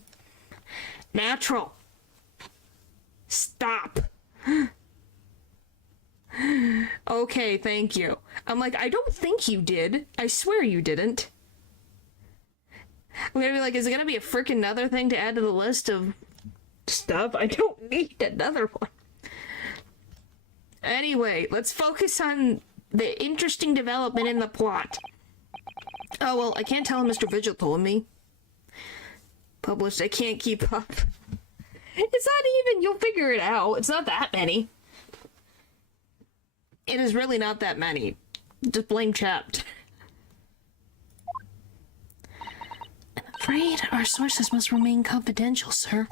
Natural. Stop. Okay, thank you. I'm like, I don't think you did. I swear you didn't. I'm gonna be like, is it gonna be a freaking another thing to add to the list of stuff? I don't need another one. Anyway, let's focus on the interesting development in the plot. Oh, well, I can't tell him Mr. Vigil told me. Published, I can't keep up. It's not even, you'll figure it out. It's not that many. It is really not that many. Just blame chat. I'm afraid our sources must remain confidential, sir.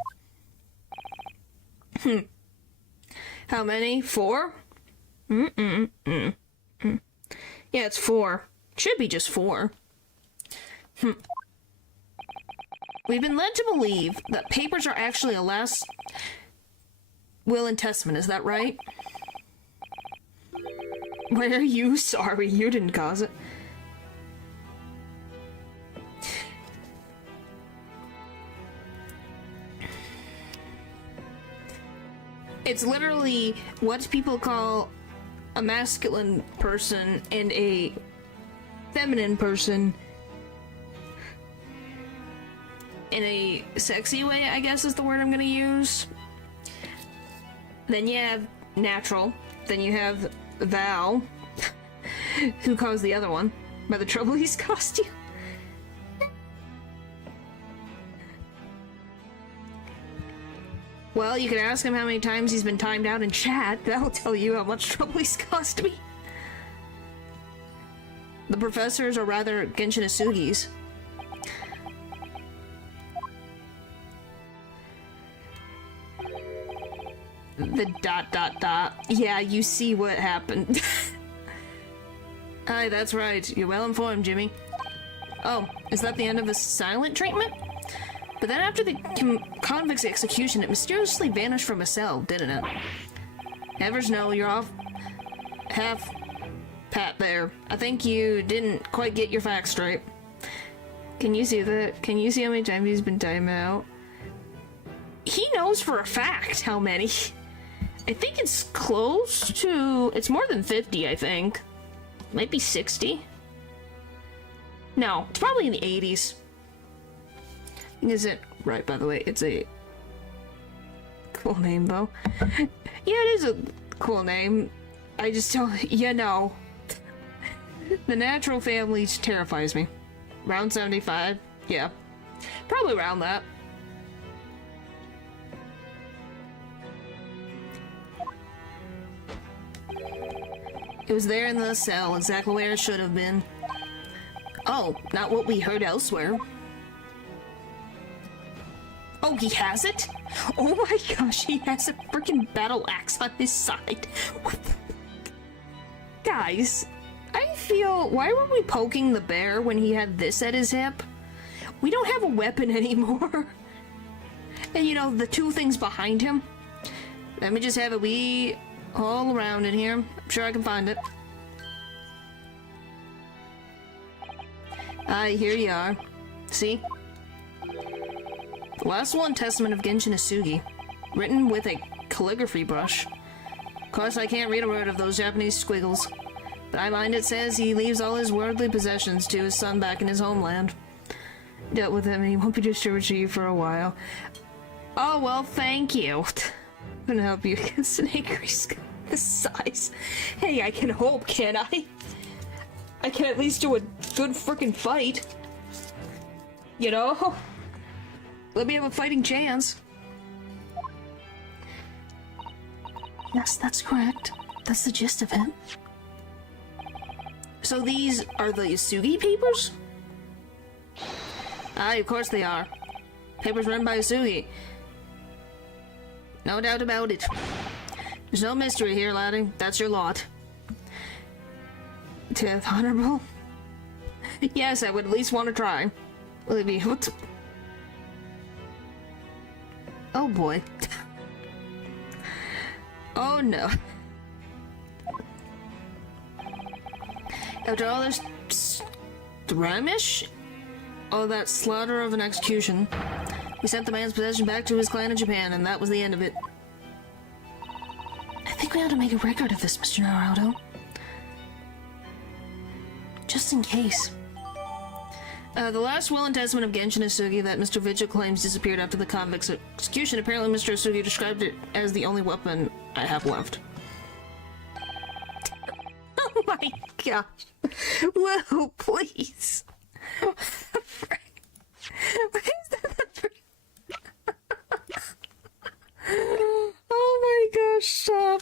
How many? 4? Yeah, it's 4. Should be just 4. We've been led to believe that papers are actually a last will and testament, is that right? Why are you sorry? You didn't cause it. It's literally what people call a masculine person and a feminine person in a sexy way, I guess is the word I'm gonna use. Then you have natural. Then you have Val, who caused the other one by the trouble he's caused you. Well, you can ask him how many times he's been timed out in chat. That'll tell you how much trouble he's caused me. The professors are rather Genshin Asugi's. The ... Yeah, you see what happened. Aye, that's right. You're well informed, Jimmy. Oh, is that the end of the silent treatment? But then after the convict's execution, it mysteriously vanished from a cell, didn't it? Evers, no, you're off half pat there. I think you didn't quite get your facts straight. Can you see that? Can you see how many times he's been timed out? He knows for a fact how many. I think it's close to... It's more than 50, I think. Might be 60. No, it's probably in the 80s. Is it right, by the way? It's a cool name, though. Yeah, it is a cool name. I just don't, you know. The natural family terrifies me. Around 75? Yeah. Probably around that. It was there in the cell, exactly where it should have been. Oh, not what we heard elsewhere. Oh, he has it? Oh my gosh, he has a freaking battle axe on his side. What the... Guys, I feel... Why were we poking the bear when he had this at his hip? We don't have a weapon anymore. And you know, the two things behind him? Let me just have a wee all around in here. I'm sure I can find it. Aye, here you are. See? The last one, Testament of Genshin Asugi. Written with a calligraphy brush. Of course, I can't read a word of those Japanese squiggles. But I mind it says he leaves all his worldly possessions to his son back in his homeland. Dealt with him and he won't be distributed to you for a while. Oh, well, thank you. I'm gonna help you against an angry skull this size. Hey, I can hope, can't I? I can at least do a good frickin' fight. You know? Let me have a fighting chance. Yes, that's correct. That's the gist of it. So these are the Asugi papers? Aye, of course they are. Papers run by Asugi. No doubt about it. There's no mystery here, laddie. That's your lot. Death honorable? Yes, I would at least want to try. Will it be... Oh boy. Oh no. After all this skirmish, all that slaughter of an execution, we sent the man's possession back to his clan in Japan, and that was the end of it. I think we ought to make a record of this, Mr. Naruto. Just in case. The last will and testament of Genshin Isugi that Mr. Vigil claims disappeared after the convict's execution. Apparently Mr. Isugi described it as the only weapon I have left. Oh my gosh. Whoa, please. What the frick? What is that? Oh my gosh, stop.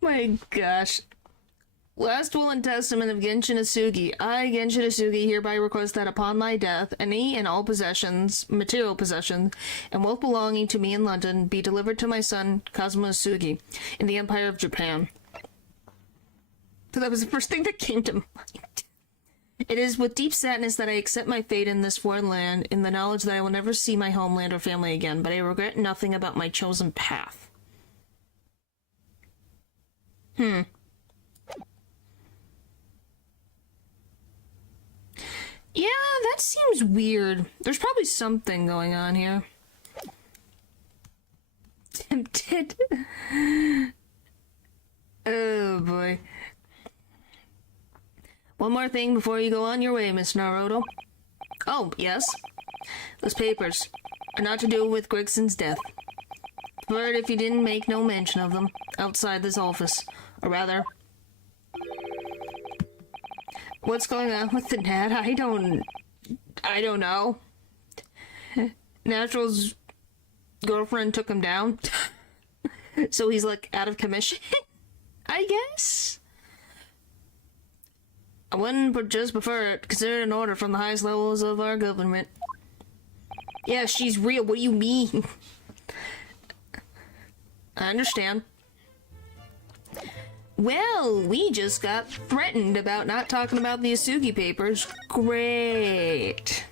My gosh. Last will and testament of Genshin Isugi. I, Genshin Isugi, hereby request that upon my death, any and all possessions, material possessions, and wealth belonging to me in London be delivered to my son, Kazuma Isugi, in the Empire of Japan. So that was the first thing that came to mind. It is with deep sadness that I accept my fate in this foreign land, in the knowledge that I will never see my homeland or family again, but I regret nothing about my chosen path. Yeah, that seems weird. There's probably something going on here. Tempted. Oh boy. One more thing before you go on your way, Miss Naruto. Oh, yes. Those papers are not to do with Grigson's death. Preferred if you didn't make no mention of them outside this office. Or rather... What's going on with the net? I don't know. Natural's girlfriend took him down. So he's like out of commission? I guess? I wouldn't just prefer it, consider it an order from the highest levels of our government. Yeah, she's real. What do you mean? I understand. Well, we just got threatened about not talking about the Isugi papers. Great.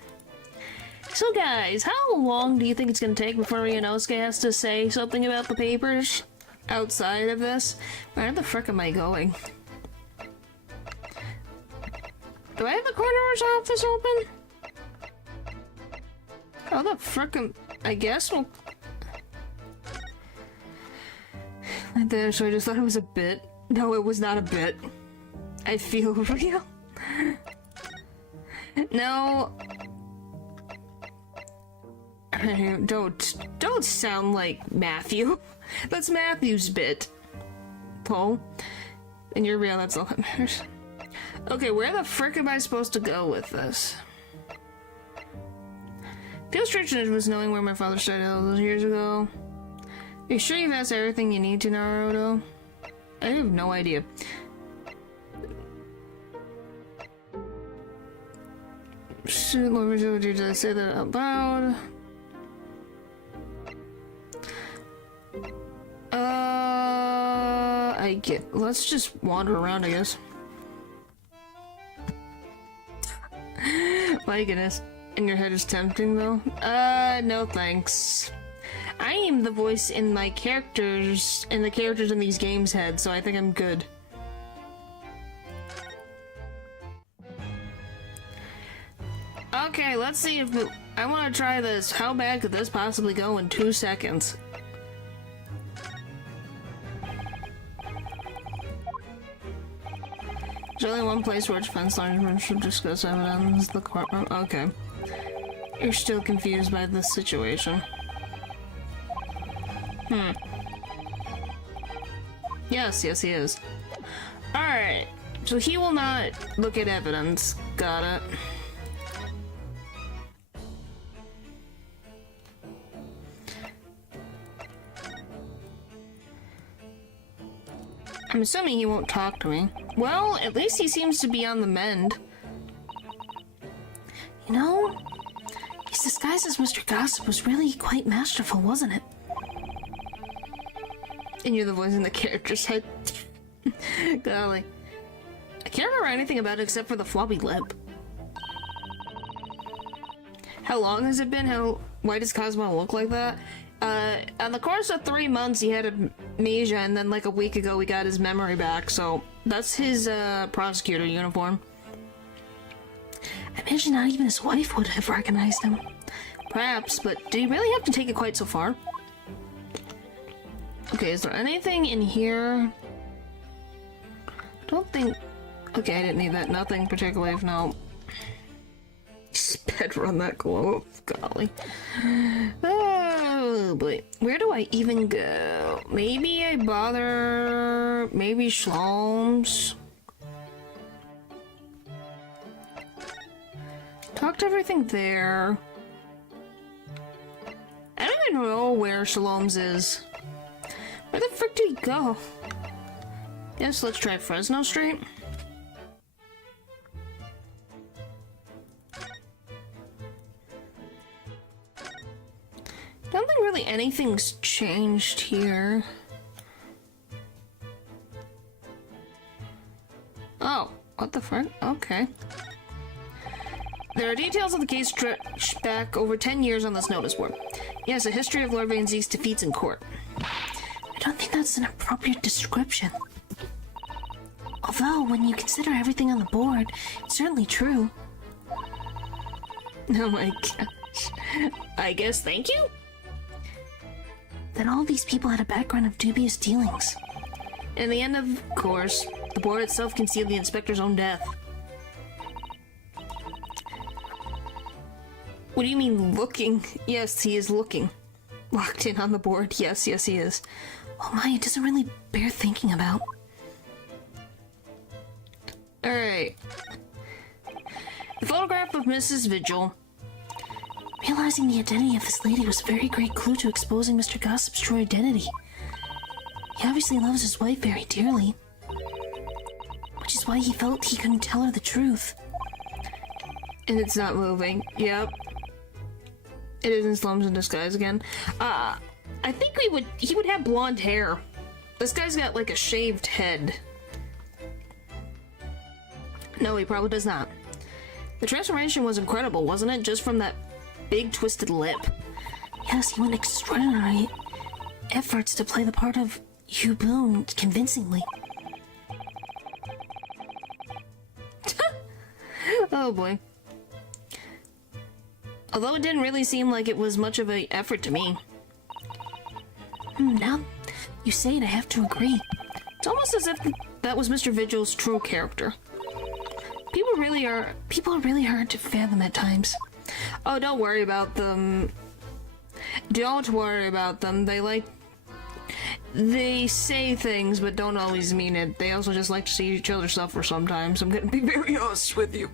So guys, how long do you think it's gonna take before Ryunosuke has to say something about the papers outside of this? Where the frick am I going? Do I have the coroner's office open? How the frick am... I guess we'll... Right there, so I just thought it was a bit. No, it was not a bit. I feel real. No. Don't sound like Matthew. That's Matthew's bit. Paul. And you're real, that's all that matters. Okay, where the frick am I supposed to go with this? Feels strange was knowing where my father started all those years ago. Are you sure you've asked everything you need to, Naruto? I have no idea. Shoot, Lord, did I say that out loud? Let's just wander around, I guess. My goodness. And your head is tempting, though? No thanks. I am the voice in my characters, in the characters in these games' head, so I think I'm good. Okay, let's see if I want to try this. How bad could this possibly go in 2 seconds? There's only one place where defense lawyers should discuss evidence, the courtroom. Okay. You're still confused by this situation. Yes, he is. Alright, so he will not look at evidence. Got it. I'm assuming he won't talk to me. Well, at least he seems to be on the mend. You know, his disguise as Mr. Gossip was really quite masterful, wasn't it? And you're the voice in the character's head. Golly. I can't remember anything about it except for the floppy lip. How long has it been? Why does Cosmo look like that? On the course of 3 months, he had amnesia, and then like a week ago, we got his memory back. So that's his prosecutor uniform. I imagine not even his wife would have recognized him. Perhaps, but did he really have to take it quite so far? Okay, is there anything in here? I don't think... Okay, I didn't need that. Nothing particularly, if no. Sped run that globe. Golly. Oh boy. Where do I even go? Maybe I bother... Maybe Shlom's? Talked everything there. I don't even know where Shalom's is. Where the frick did he go? Yes, let's try Fresno Street. I don't think really anything's changed here. Oh, what the frick? Okay. There are details of the case stretched back over 10 years on this notice board. Yes, a history of Lord Van Zeke's defeats in court. I don't think that's an appropriate description. Although, when you consider everything on the board, it's certainly true. Oh my gosh. I guess thank you? That all these people had a background of dubious dealings. In the end, of course, the board itself concealed the inspector's own death. What do you mean, looking? Yes, he is looking. Locked in on the board. Yes, he is. Oh my, it doesn't really bear thinking about. Alright. The photograph of Mrs. Vigil. Realizing the identity of this lady was a very great clue to exposing Mr. Gossip's true identity. He obviously loves his wife very dearly. Which is why he felt he couldn't tell her the truth. And it's not moving. Yep. It is in Slums in Disguise again. I think he would have blonde hair. This guy's got like a shaved head. No, he probably does not. The transformation was incredible, wasn't it? Just from that big twisted lip. Yes, he went extraordinary efforts to play the part of Hugh Boone convincingly. Oh boy. Although it didn't really seem like it was much of an effort to me. Now you say it, I have to agree. It's almost as if that was Mr. Vigil's true character. People are really hard to fathom at times. Oh, don't worry about them. Don't worry about them. They say things but don't always mean it. They also just like to see each other suffer sometimes. I'm gonna be very honest with you.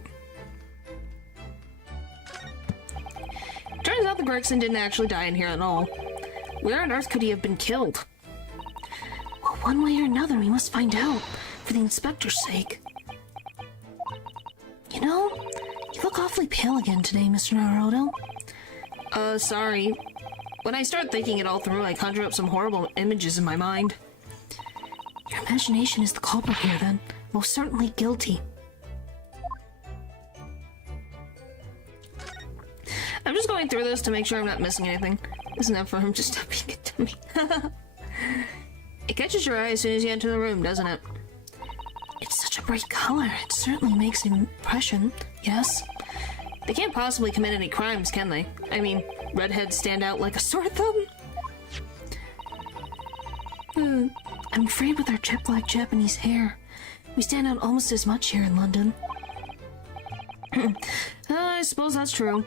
Turns out the Gregson didn't actually die in here at all. Where on earth could he have been killed? Well, one way or another, we must find out, for the inspector's sake. You know, you look awfully pale again today, Mr. Naruto. Sorry. When I start thinking it all through, I conjure up some horrible images in my mind. Your imagination is the culprit here, then. Most certainly guilty. I'm just going through this to make sure I'm not missing anything. Isn't that for him just stop being good to me? It catches your eye as soon as you enter the room, doesn't it? It's such a bright color. It certainly makes an impression, yes? They can't possibly commit any crimes, can they? I mean, redheads stand out like a sore thumb? I'm afraid with our jet black Japanese hair, we stand out almost as much here in London. I suppose that's true.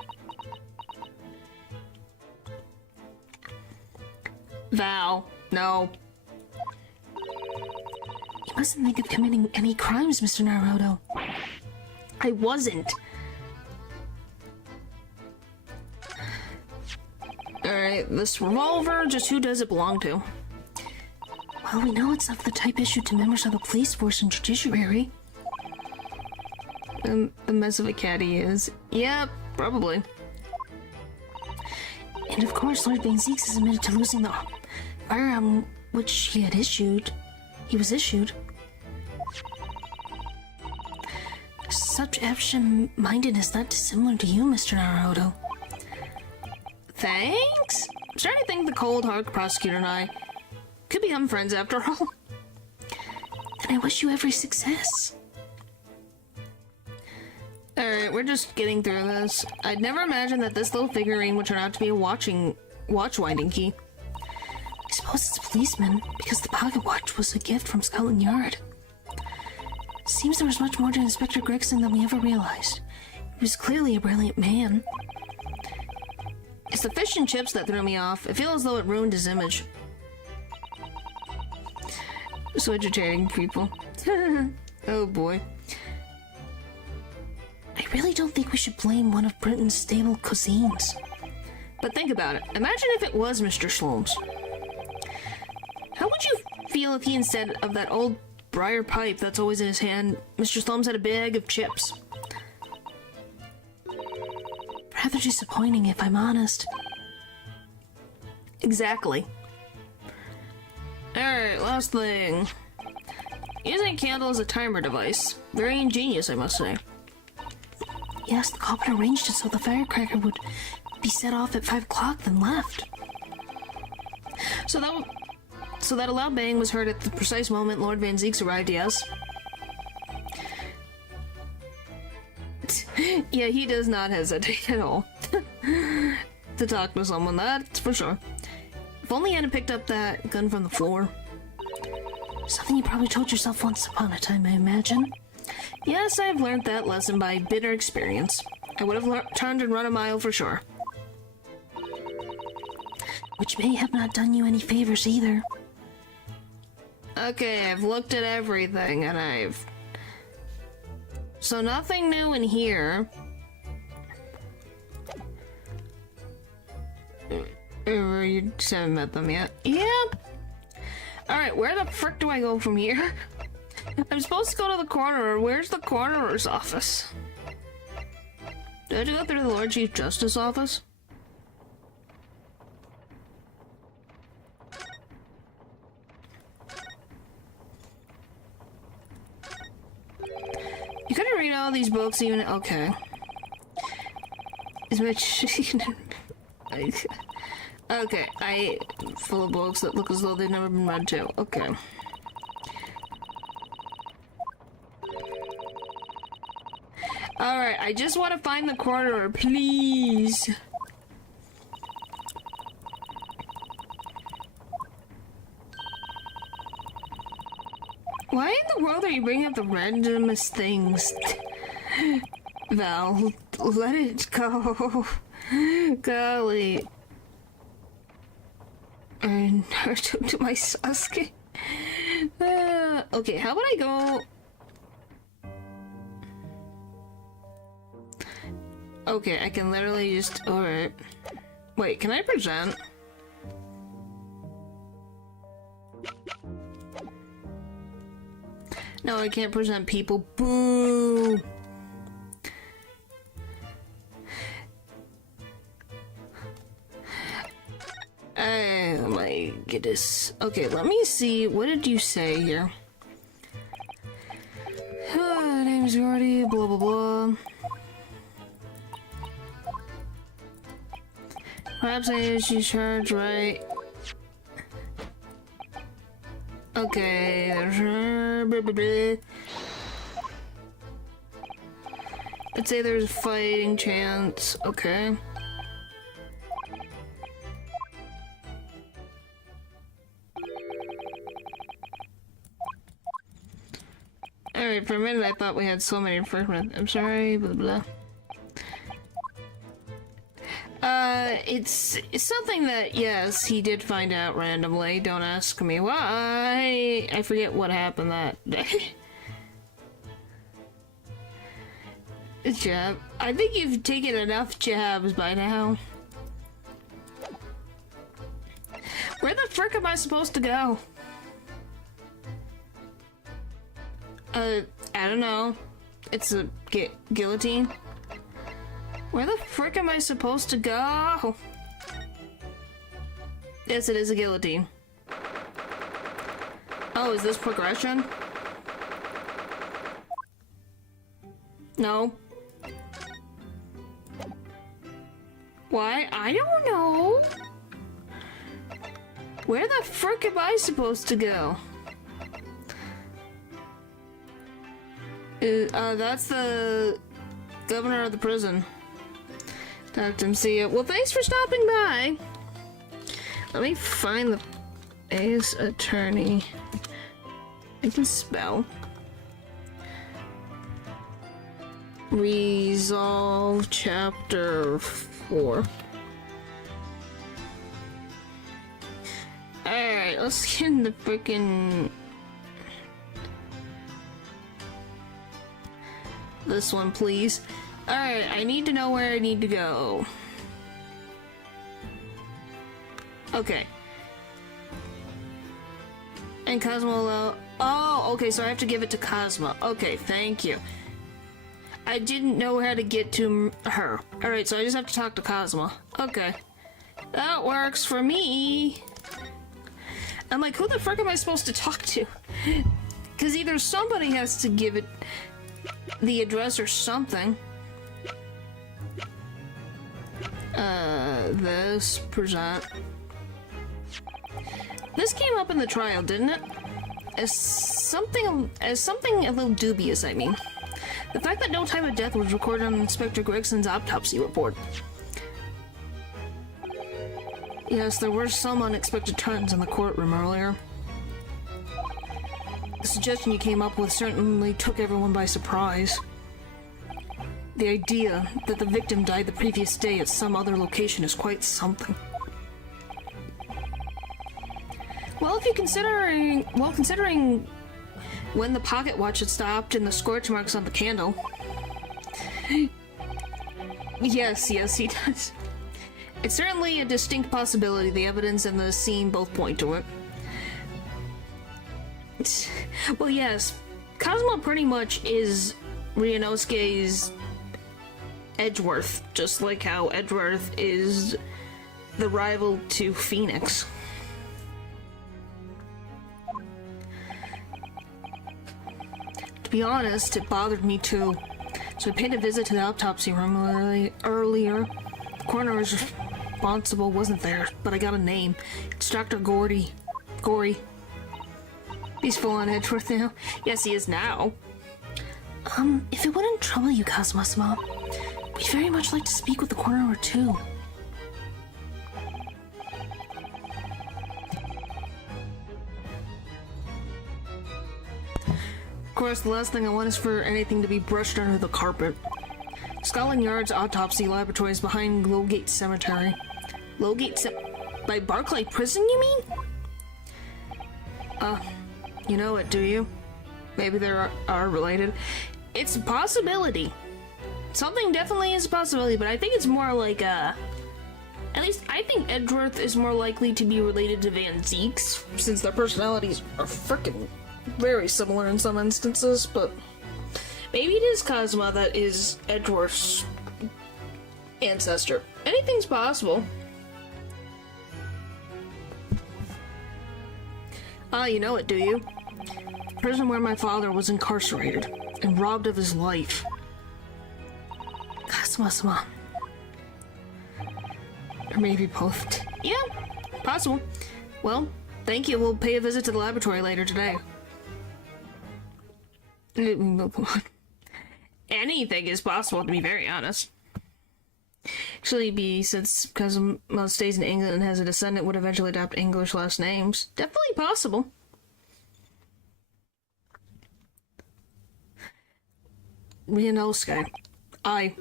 Val, no. You mustn't think of committing any crimes, Mr. Naruto. I wasn't. Alright, this revolver, just who does it belong to? Well, we know it's of the type issued to members of the police force and judiciary. The mess of a cat he is. Yeah, probably. And of course, Lord Van Zeeks is admitted to losing the firearm which he was issued. such absent-mindedness not dissimilar to you, Mr. Naruto. Thanks? I'm starting to think the cold, hard prosecutor and I could become friends after all. And I wish you every success. Alright, we're just getting through this. I'd never imagined that this little figurine would turn out to be a watch-winding key. I suppose it's a policeman, because the pocket watch was a gift from Scotland Yard. Seems there was much more to Inspector Gregson than we ever realized. He was clearly a brilliant man. It's the fish and chips that threw me off. I feel as though it ruined his image. So entertaining, people. Oh boy. I really don't think we should blame one of Britain's stable cuisines. But think about it. Imagine if it was Mr. Sholmes. How would you feel if he, instead of that old briar pipe that's always in his hand, Mr. Sholmes had a bag of chips? Rather disappointing, if I'm honest. Exactly. Alright, last thing. Using a candle as a timer device. Very ingenious, I must say. Yes, the culprit arranged it so the firecracker would be set off at 5 o'clock, then left. So that a loud bang was heard at the precise moment Lord Van Zeeks arrived, yes? Yeah, he does not hesitate at all to talk to someone, that's for sure. If only Anna picked up that gun from the floor. Something you probably told yourself once upon a time, I imagine. Yes, I've learned that lesson by bitter experience. I would have turned and run a mile for sure. Which may have not done you any favors either. Okay, I've looked at everything and I've... So nothing new in here. You just haven't met them yet. Yep. Alright, where the frick do I go from here? I'm supposed to go to the coroner. Where's the coroner's office? Do I have to go through the Lord Chief Justice office? You couldn't read all these books even... Okay. As much... Okay, full of books that look as though they've never been read to. Okay. Alright, I just want to find the coroner, please. Why in the world are you bringing up the randomest things? Val, let it go. Golly. Naruto to my Sasuke. Okay, how about I go... Okay, I can literally just... Alright. Wait, can I present? No, I can't present people. Boo! Oh my goodness. Okay, let me see. What did you say here? Name's Gordy, blah blah blah. Perhaps she's charged, right? Okay, there's her. Blah, blah, blah. Let's say there's a fighting chance. Okay. Alright, for a minute I thought we had so many information. I'm sorry, blah blah. It's something that, yes, he did find out randomly. Don't ask me why. I forget what happened that day. Jab. I think you've taken enough jabs by now. Where the frick am I supposed to go? I don't know. It's a guillotine. Where the frick am I supposed to go? Yes, it is a guillotine. Oh, is this progression? No. Why? I don't know. Where the frick am I supposed to go? That's the governor of the prison. Talked to him, see ya. Well, thanks for stopping by. Let me find the Ace Attorney. I can spell. Resolve Chapter 4. Alright, let's get in the freaking... This one, please. Alright, I need to know where I need to go. Okay. And Cosmo... Oh, okay, so I have to give it to Cosmo. Okay, thank you. I didn't know how to get to her. Alright, so I just have to talk to Cosmo. Okay. That works for me. I'm like, who the frick am I supposed to talk to? Because either somebody has to give it the address or something. This present. This came up in the trial, didn't it? As something a little dubious, I mean. The fact that no time of death was recorded on Inspector Gregson's autopsy report. Yes, there were some unexpected turns in the courtroom earlier. The suggestion you came up with certainly took everyone by surprise. The idea that the victim died the previous day at some other location is quite something. Well, considering when the pocket watch had stopped and the scorch marks on the candle. Yes, he does. It's certainly a distinct possibility. The evidence and the scene both point to it. Well, yes, Cosmo pretty much is Ryunosuke's Edgeworth, just like how Edgeworth is the rival to Phoenix. To be honest, it bothered me too. So I paid a visit to the autopsy room earlier. The coroner responsible wasn't there, but I got a name. It's Dr. Gory. He's full on Edgeworth now. Yes, he is now. If it wouldn't trouble you, Cosmo, we'd very much like to speak with the coroner too. Of course, the last thing I want is for anything to be brushed under the carpet. Scotland Yard's autopsy laboratory is behind Lowgate Cemetery. By Barclay Prison, you mean? You know it, do you? Maybe they are related. It's a possibility. Something definitely is a possibility, but I think it's more like, at least I think Edgeworth is more likely to be related to Van Zeeks, since their personalities are frickin' very similar in some instances, but maybe it is Cosmo that is Edgeworth's ancestor. Anything's possible. You know it, do you? The prison where my father was incarcerated and robbed of his life. Cosmo. Or maybe both. Yeah, possible. Well, thank you. We'll pay a visit to the laboratory later today. Anything is possible, to be very honest. Actually, since Cosmo stays in England and has a descendant, would eventually adopt English last names. Definitely possible. Ryunosuke, I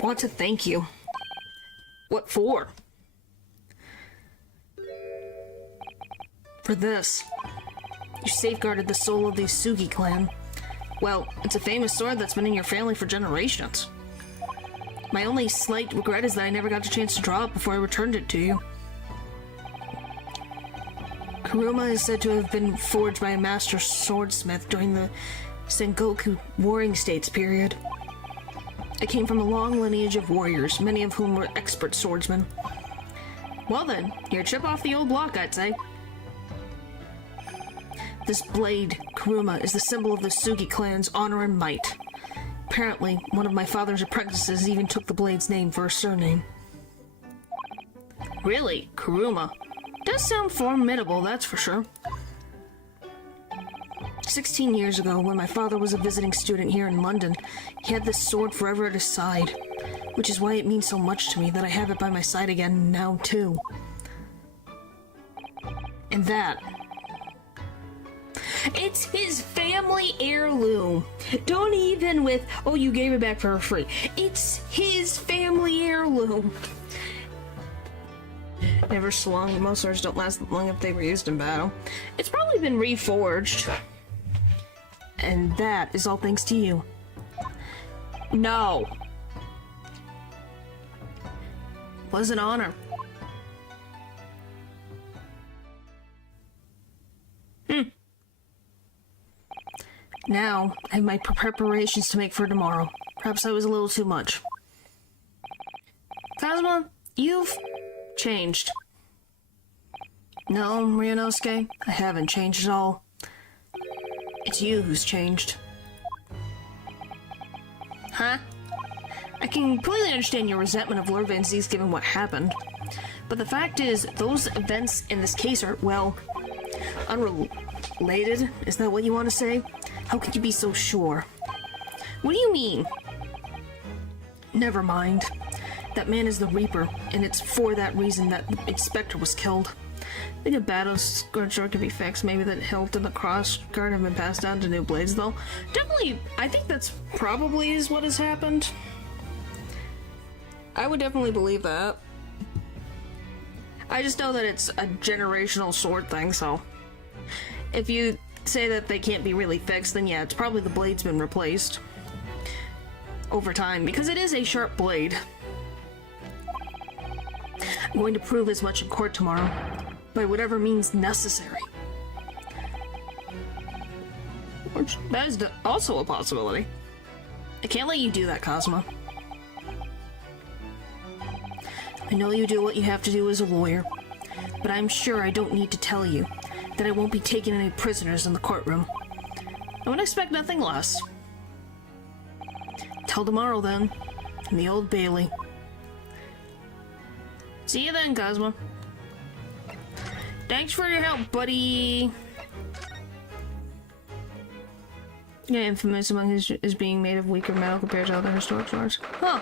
want to thank you. What for? For this. You safeguarded the soul of the Sugi clan. Well, it's a famous sword that's been in your family for generations. My only slight regret is that I never got a chance to draw it before I returned it to you. Kuruma is said to have been forged by a master swordsmith during the Sengoku Warring States period. I came from a long lineage of warriors, many of whom were expert swordsmen. Well then, you're a chip off the old block, I'd say. This blade, Kuruma, is the symbol of the Sugi clan's honor and might. Apparently, one of my father's apprentices even took the blade's name for a surname. Really? Kuruma? Does sound formidable, that's for sure. 16 years ago, when my father was a visiting student here in London, he had this sword forever at his side, which is why it means so much to me that I have it by my side again now, too. And that... it's his family heirloom. Don't even with, oh, you gave it back for free. It's his family heirloom. Never swung. Most swords don't last long if they were used in battle. It's probably been reforged. And that is all thanks to you. No. Was an honor. Now, I have my preparations to make for tomorrow. Perhaps that was a little too much. Kazuma, you've changed. No, Ryunosuke, I haven't changed at all. It's you who's changed. Huh? I can completely understand your resentment of Lord Van Z's given what happened. But the fact is, those events in this case are, well, unrelated? Is that what you want to say? How could you be so sure? What do you mean? Never mind. That man is the Reaper, and it's for that reason that the Inspector was killed. I think a battle scar could be fixed. Maybe that hilt and the cross guard have been passed down to new blades, though. Definitely, I think that's probably is what has happened. I would definitely believe that. I just know that it's a generational sword thing, so... if you say that they can't be really fixed, then yeah, it's probably the blade's been replaced. Over time, because it is a sharp blade. I'm going to prove as much in court tomorrow, by whatever means necessary. Which, that is also a possibility. I can't let you do that, Kazuma. I know you do what you have to do as a lawyer, but I'm sure I don't need to tell you that I won't be taking any prisoners in the courtroom. I would expect nothing less. Till tomorrow, then, in the Old Bailey. See you then, Kazuma. Thanks for your help, buddy. Yeah, infamous among his is being made of weaker metal compared to other historic swords. Huh.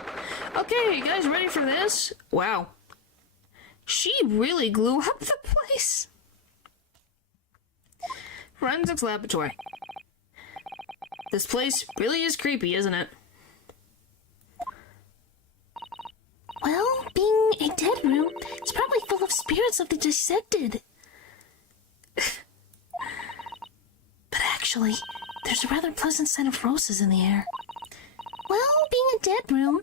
Okay, you guys ready for this? Wow. She really blew up the place. Forensics laboratory. This place really is creepy, isn't it? Well, being a dead room, it's probably full of spirits of the dissected. But actually, there's a rather pleasant scent of roses in the air. Well, being a dead room,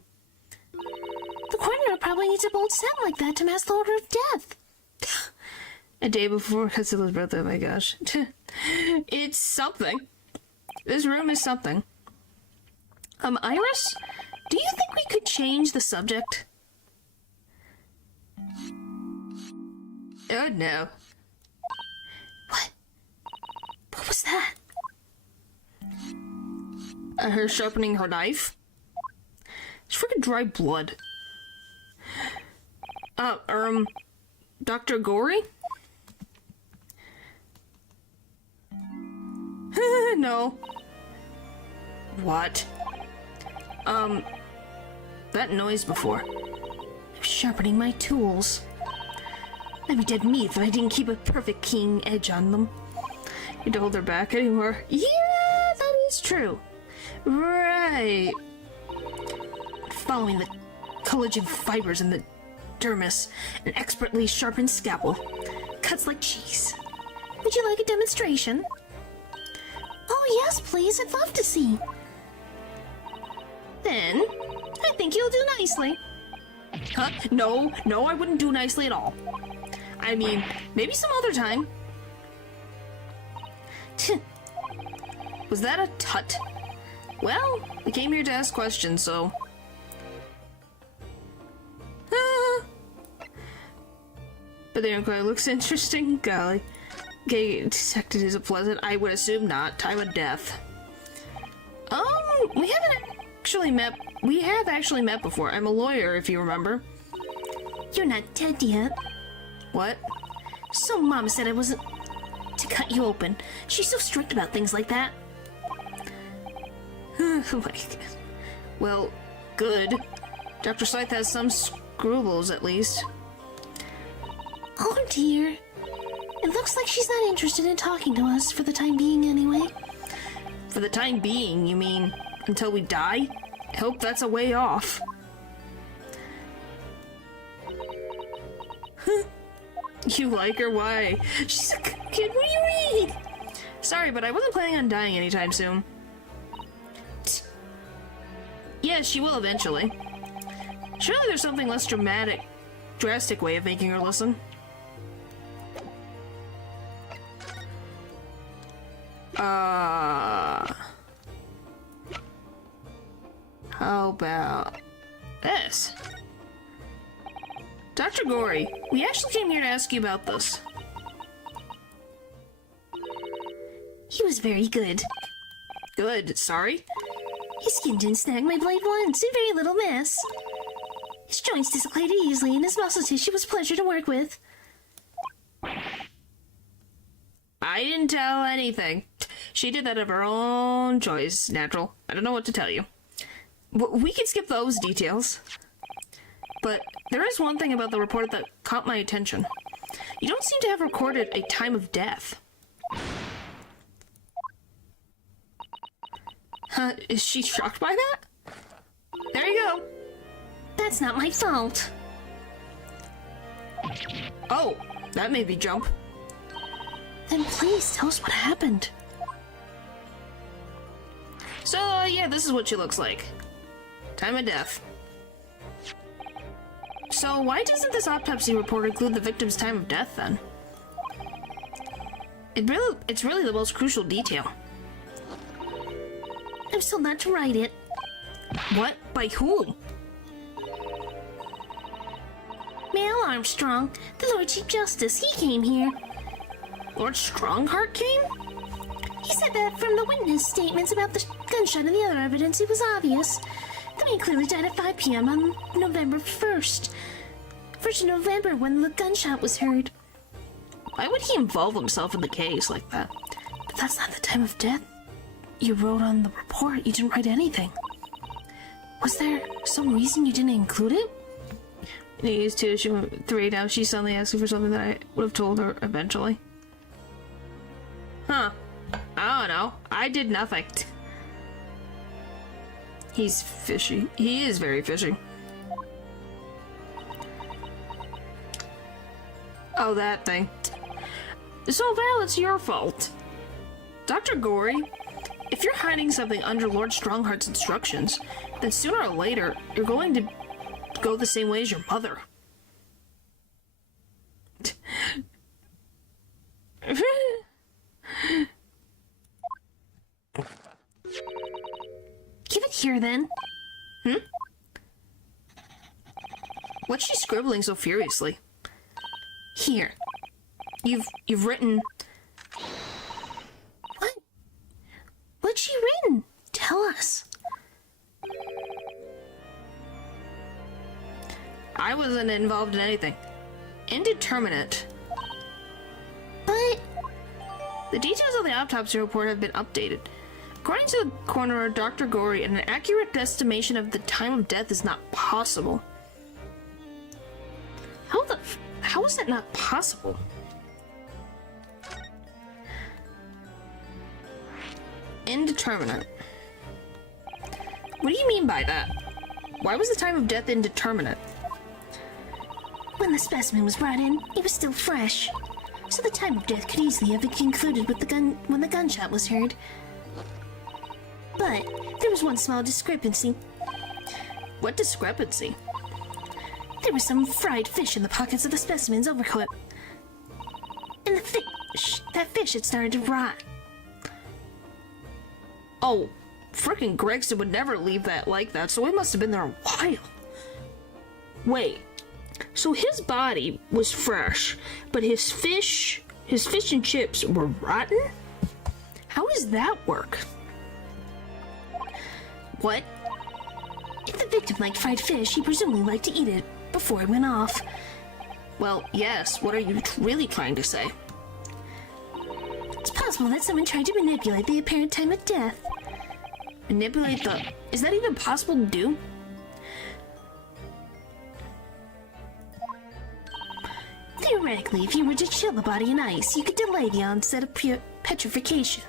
the coroner probably needs a bold scent like that to mask the order of death. A day before Katsula's birthday, oh my gosh. It's something. This room is something. Iris? Do you think we could change the subject? Oh no. What? What was that? Her sharpening her knife? It's freaking dry blood. Dr. Gory? No. What? That noise before. I'm sharpening my tools. I'd be dead meat if I didn't keep a perfect keen edge on them. You don't hold her back anymore. Yeah, that is true. Right. Following the collagen fibers in the dermis, an expertly sharpened scalpel. Cuts like cheese. Would you like a demonstration? Oh yes, please. I'd love to see. Then, I think you'll do nicely. Huh? No, I wouldn't do nicely at all. I mean, maybe some other time. Was that a tut? Well, we came here to ask questions, so... But the inquiry looks interesting. Golly. Okay, detected is a pleasant. I would assume not. Time of death. We haven't have actually met before. I'm a lawyer, if you remember. You're not dead yet. What? So Mama said I wasn't to cut you open. She's so strict about things like that. Oh my god. Well, good. Dr. Scythe has some scruples, at least. Oh dear. It looks like she's not interested in talking to us for the time being anyway. For the time being, you mean until we die? I hope that's a way off. You like her? Why? She's a kid. What do you mean? Sorry, but I wasn't planning on dying anytime soon. Yeah, she will eventually. Surely there's something less drastic way of making her listen. How about this? Dr. Gory, we actually came here to ask you about this. He was very good. Good, sorry? His skin didn't snag my blade once, in very little mess. His joints dislocated easily, and his muscle tissue was a pleasure to work with. I didn't tell anything. She did that of her own choice, Natural. I don't know what to tell you. We can skip those details. But there is one thing about the report that caught my attention. You don't seem to have recorded a time of death. Is she shocked by that? There you go. That's not my fault. Oh, that made me jump. Then please tell us what happened. So, yeah, this is what she looks like. Time of death. So, why doesn't this autopsy report include the victim's time of death, then? It's really the most crucial detail. I'm still not to write it. What? By whom? Mal Armstrong, the Lord Chief Justice, he came here. Lord Strongheart came? He said that from the witness statements about the gunshot and the other evidence, it was obvious. The man clearly died at 5 p.m. on November 1st. 1st of November, when the gunshot was heard. Why would he involve himself in the case like that? But that's not the time of death you wrote on the report. You didn't write anything. Was there some reason you didn't include it? It is 2 issue 3. Now she's suddenly asking for something that I would have told her eventually. Huh. I don't know. I did nothing. He's fishy. He is very fishy. Oh, that thing. So, Val, it's your fault. Dr. Gory, if you're hiding something under Lord Strongheart's instructions, then sooner or later, you're going to go the same way as your mother. Give it here, then. What's she scribbling so furiously? Here. You've written... What? What's she written? Tell us. I wasn't involved in anything. Indeterminate. But... The details of the autopsy report have been updated. According to the coroner, Dr. Gory, an accurate estimation of the time of death is not possible. How is that not possible? Indeterminate. What do you mean by that? Why was the time of death indeterminate? When the specimen was brought in, it was still fresh. So the time of death could easily have been concluded with when the gunshot was heard. But there was one small discrepancy. What discrepancy? There was some fried fish in the pockets of the specimen's overcoat. And that fish had started to rot. Oh, frickin' Gregson would never leave that like that, so it must have been there a while. Wait, so his body was fresh, but his fish and chips were rotten? How does that work? What? the victim liked fried fish, he presumably liked to eat it before it went off. Well, yes, what are you really trying to say? It's possible that someone tried to manipulate the apparent time of death. Manipulate the... Is that even possible to do? Theoretically, if you were to chill the body in ice, you could delay the onset of petrification.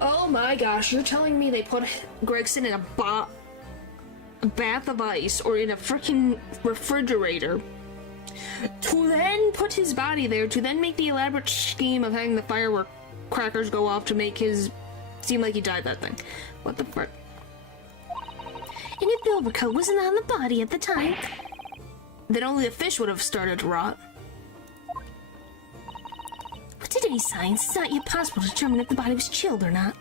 Oh my gosh, you're telling me they put Gregson in a bath of ice or in a freaking refrigerator to then put his body there to then make the elaborate scheme of having the firework crackers go off to make his seem like he died that thing. What the frick? And if the overcoat wasn't on the body at the time, then only the fish would have started to rot. with today's science, it's not yet possible to determine if the body was chilled or not.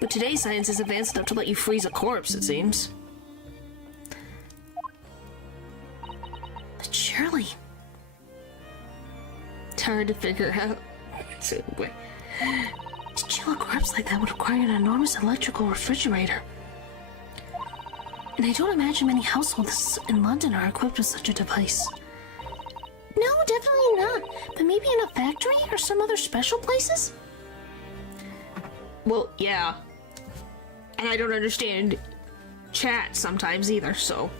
But today's science is advanced enough to let you freeze a corpse, it seems. But surely... It's hard to figure out. Wait. To chill a corpse like that would require an enormous electrical refrigerator. And I don't imagine many households in London are equipped with such a device. No, definitely not. But maybe in a factory or some other special places? Well, yeah. And I don't understand chat sometimes either, so...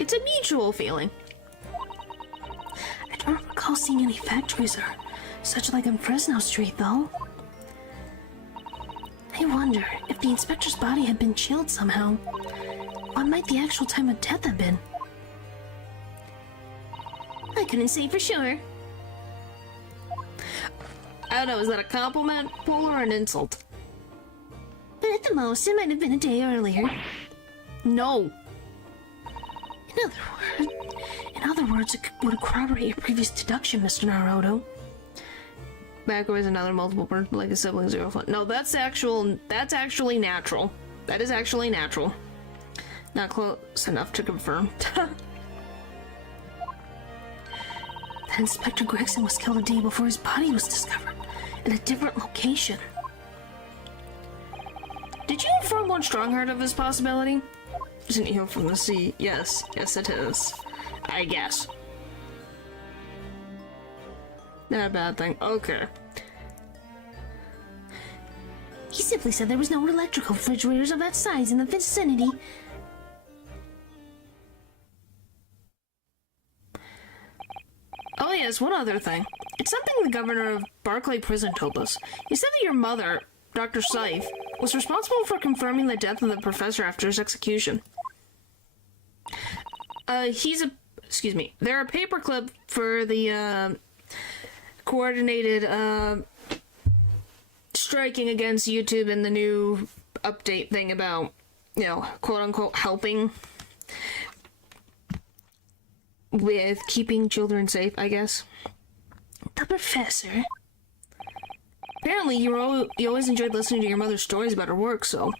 It's a mutual feeling. I don't recall seeing any factories or such like on Fresno Street, though. I wonder if the inspector's body had been chilled somehow. What might the actual time of death have been? I couldn't say for sure. I don't know, is that a compliment, Paul, or an insult? But at the most, it might have been a day earlier. No. In other words, it would corroborate your previous deduction, Mr. Naruto. Backwards another multiple birth like a sibling 0 fun. No, that's actually natural. That is actually natural. Not close enough to confirm. That Inspector Gregson was killed a day before his body was discovered, in a different location. Did you inform one Strongheart of this possibility? Isn't he from the sea? Yes. Yes, it is. I guess. Not a bad thing. Okay. He simply said there was no electrical refrigerators of that size in the vicinity. Oh yes, one other thing. It's something the governor of Barclay Prison told us. He said that your mother, Dr. Scythe, was responsible for confirming the death of the professor after his execution. They're a paperclip for the, coordinated, striking against YouTube and the new update thing about, you know, quote-unquote helping with keeping children safe, I guess. The professor? Apparently, you always enjoyed listening to your mother's stories about her work, so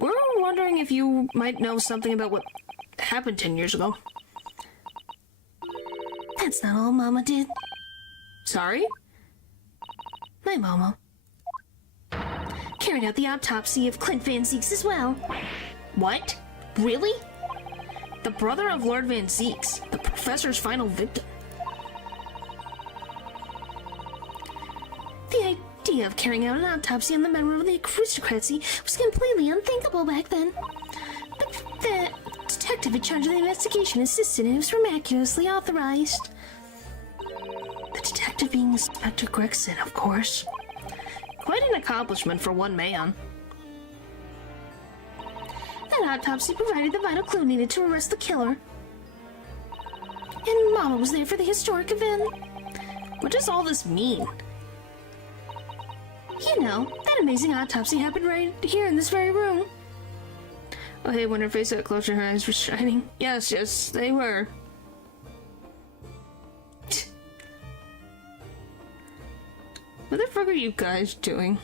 we're wondering if you might know something about what happened 10 years ago. That's not all Mama did. Sorry? My Mama carried out the autopsy of Clint Van Zieks as well. What? Really? The brother of Lord Van Zieks, the professor's final victim. The idea of carrying out an autopsy on the member of the aristocracy was completely unthinkable back then. But the detective in charge of the investigation insisted it was miraculously authorized. The detective being Inspector Gregson, of course. Quite an accomplishment for one man. That autopsy provided the vital clue needed to arrest the killer. And Mama was there for the historic event. What does all this mean? You know, that amazing autopsy happened right here in this very room. Oh hey, when her face got closer, her eyes were shining. Yes, they were. What the fuck are you guys doing?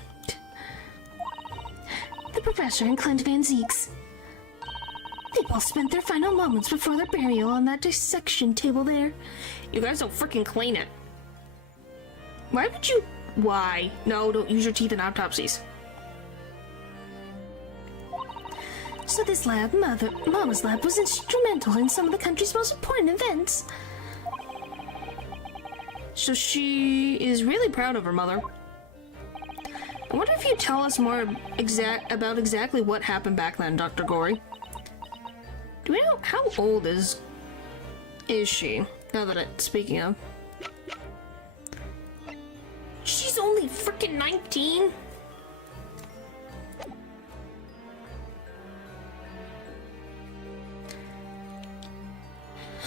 The professor and Clint Van Zieks. They both spent their final moments before their burial on that dissection table there. You guys don't freaking clean it. Why would you... Why? No, don't use your teeth in autopsies. So this lab, Mama's lab, was instrumental in some of the country's most important events. So she is really proud of her mother. I wonder if you'd tell us more about exactly what happened back then, Dr. Gory. Do we know how old is she? Now that speaking of. She's only freaking 19.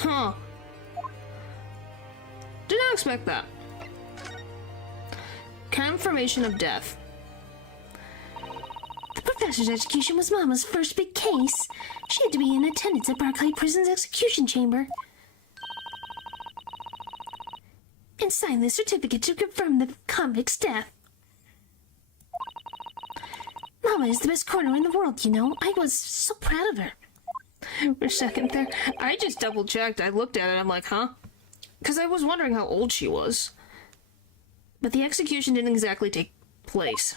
Huh. Did not expect that. Confirmation of death. The professor's execution was Mama's first big case. She had to be in attendance at Barclay Prison's execution chamber and sign the certificate to confirm the convict's death. Mama is the best coroner in the world, you know. I was so proud of her. For a second there, I just double checked. I looked at it, I'm like, huh? Because I was wondering how old she was. But the execution didn't exactly take place.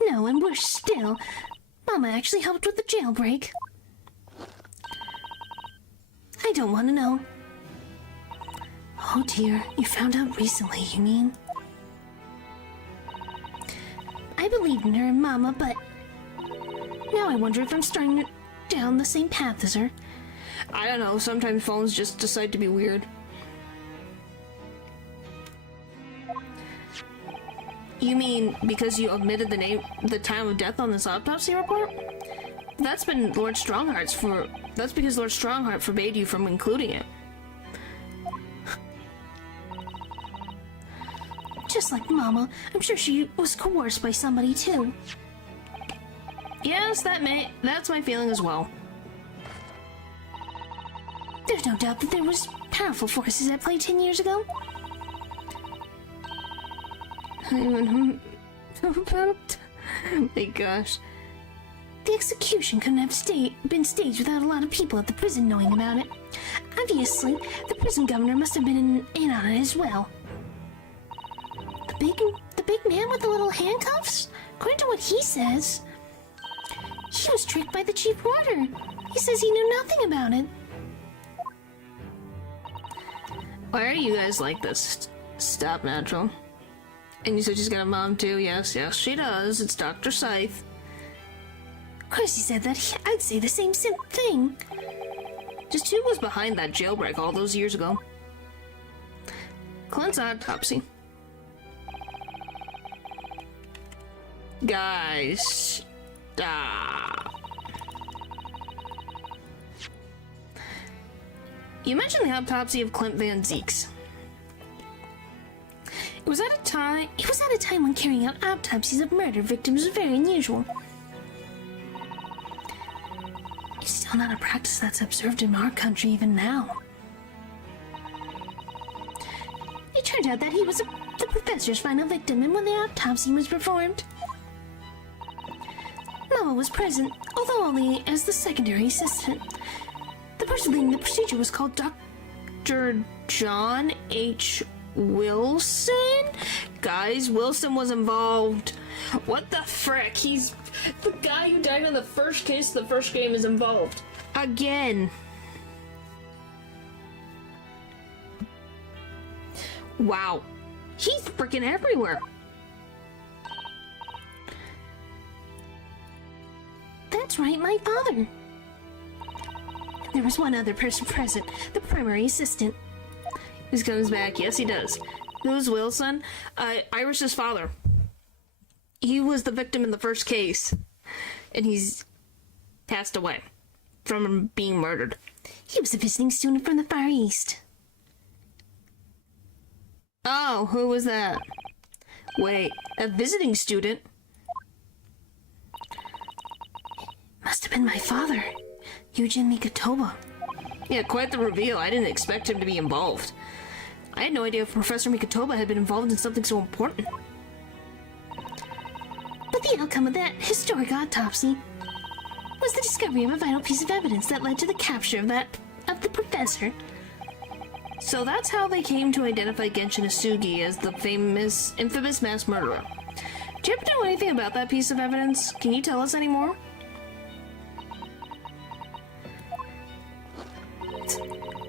No, and worse still, Mama actually helped with the jailbreak. I don't want to know. Oh dear, you found out recently, you mean? I believed in her and Mama, but now I wonder if I'm starting down the same path as her. I don't know, sometimes phones just decide to be weird. You mean because you omitted the time of death on this autopsy report? That's because Lord Strongheart forbade you from including it. Just like Mama, I'm sure she was coerced by somebody too. Yes, that's my feeling as well. There's no doubt that there was powerful forces at play 10 years ago. My gosh. The execution couldn't have been staged without a lot of people at the prison knowing about it. Obviously, the prison governor must have been in on it as well. The big man with the little handcuffs? According to what he says, he was tricked by the chief warder. He says he knew nothing about it. Why are you guys like this? Stop, Natural. And you said she's got a mom too? Yes, she does. It's Dr. Scythe. Of course he said that. I'd say the same thing. Just who was behind that jailbreak all those years ago? Clint's autopsy. Guys, stop. You mentioned the autopsy of Clint Van Zeeks. It was at a time when carrying out autopsies of murder victims was very unusual. It's still not a practice that's observed in our country even now. It turned out that he was the professor's final victim, and when the autopsy was performed, Mama was present, although only as the secondary assistant. The person leading the procedure was called Dr. John H. Wilson? Guys, Wilson was involved. What the frick? He's the guy who died in the first case. The first game is involved. Again. Wow. He's freaking everywhere. That's right, my father. There was one other person present, the primary assistant. He comes back. Yes, he does. Who's Wilson? Irish's father. He was the victim in the first case, and he's passed away from being murdered. He was a visiting student from the Far East. Oh, who was that? Wait, a visiting student? Must have been my father, Eugen Mikotoba. Yeah, quite the reveal. I didn't expect him to be involved. I had no idea Professor Mikotoba had been involved in something so important. But the outcome of that historic autopsy was the discovery of a vital piece of evidence that led to the capture of the professor. So that's how they came to identify Genshin Asugi as the infamous mass murderer. Do you happen to know anything about that piece of evidence? Can you tell us any more?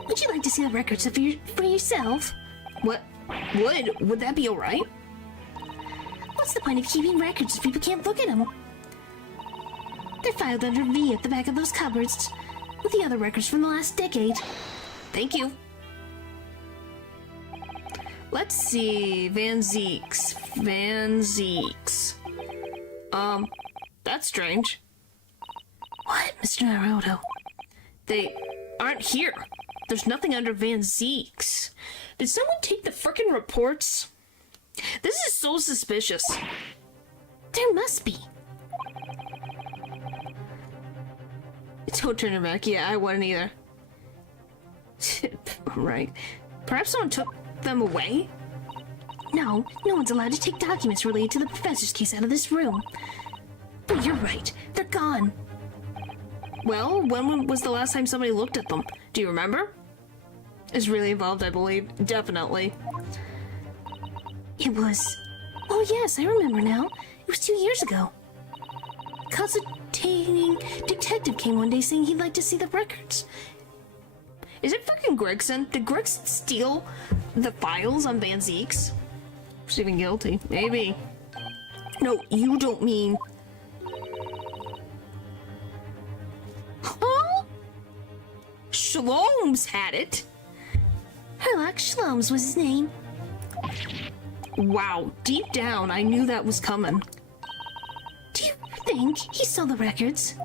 Would you like to see the records for yourself? What? Would that be alright? What's the point of keeping records if people can't look at them? They're filed under V at the back of those cupboards, with the other records from the last decade. Thank you. Let's see. Van Zeeks. That's strange. What, Mr. Naruto? They aren't here. There's nothing under Van Zeeks. Did someone take the frickin' reports? This is so suspicious. There must be. Don't turn it back. Yeah, I wouldn't either. Right. Perhaps someone took them away? No one's allowed to take documents related to the professor's case out of this room. But you're right, they're gone. Well, when was the last time somebody looked at them? Do you remember? It's really involved, I believe. Definitely. It was... Oh yes, I remember now. It was 2 years ago. Consultating detective came one day saying he'd like to see the records. Is it fucking Gregson? Did Gregson steal the files on Van Zeeks? Who's even guilty? Maybe. No, you don't mean... Huh? Shalom's had it. Herlock Shloms was his name. Wow, deep down, I knew that was coming. Do you think he stole the records?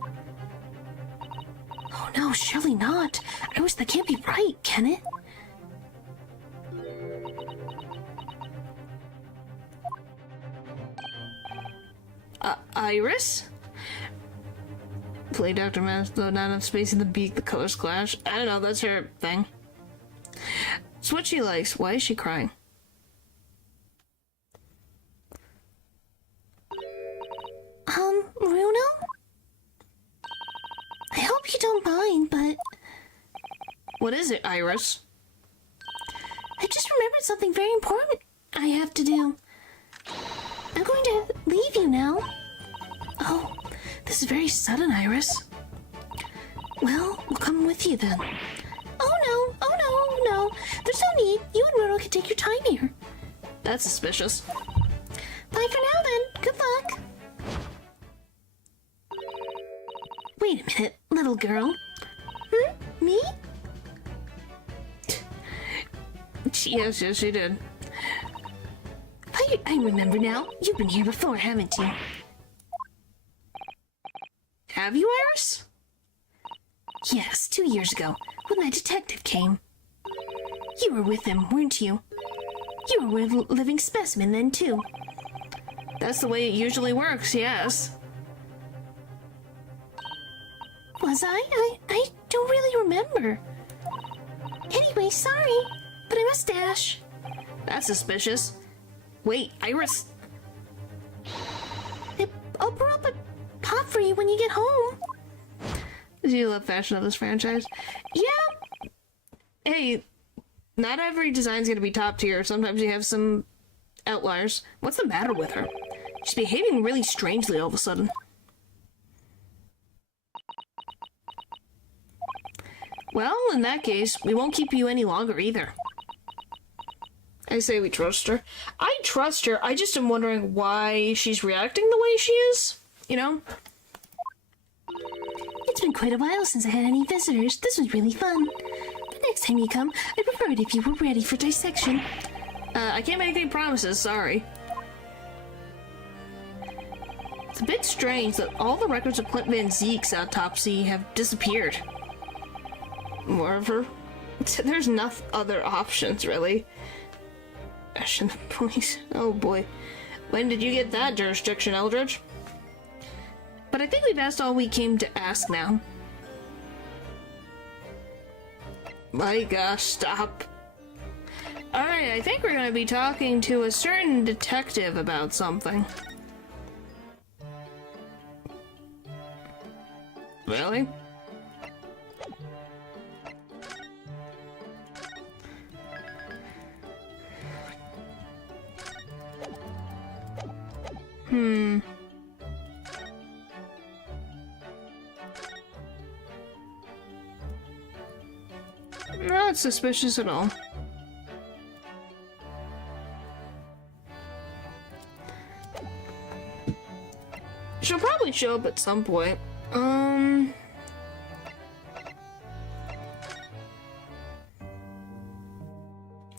Oh no, surely not. That can't be right, can it? Iris? Play Dr. Mass, though not enough space in the beak, the colors clash. I don't know, that's her thing. It's what she likes. Why is she crying? Bruno? I hope you don't mind, but... What is it, Iris? I just remembered something very important I have to do. I'm going to leave you now. Oh, this is very sudden, Iris. Well, we'll come with you then. Oh no. There's no need. You and Bruno can take your time here. That's suspicious. Bye for now then. Good luck. Wait a minute, little girl. Me? Yes, she did. I remember now. You've been here before, haven't you? Have you, Iris? Yes, 2 years ago, when that detective came. You were with him, weren't you? You were a living specimen then, too. That's the way it usually works, yes. Was I? I don't really remember. Anyway, sorry, but I must dash. That's suspicious. Wait, Iris... I'll brew up a pot for you when you get home. Do you love fashion of this franchise? Yeah. Hey, not every design's gonna be top tier. Sometimes you have some outliers. What's the matter with her? She's behaving really strangely all of a sudden. Well, in that case, we won't keep you any longer either. I say we trust her. I trust her, I just am wondering why she's reacting the way she is, you know? It's been quite a while since I had any visitors. This was really fun. But next time you come, I'd prefer it if you were ready for dissection. I can't make any promises, sorry. It's a bit strange that all the records of Clint Van Zeek's autopsy have disappeared. Moreover, there's no other options, really. Question the police. Oh boy. When did you get that jurisdiction, Eldridge? But I think we've asked all we came to ask now. My gosh, stop. Alright, I think we're gonna be talking to a certain detective about something. Really? Not suspicious at all. She'll probably show up at some point.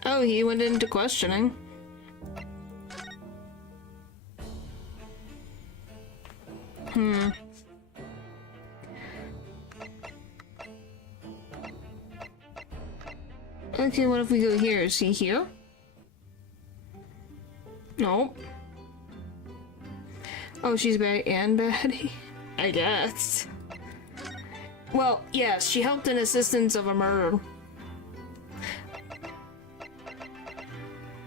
Oh, he went into questioning. Okay, what if we go here? Is he here? No. Oh, she's bad and baddie? I guess. Well, yes, she helped in assistance of a murder.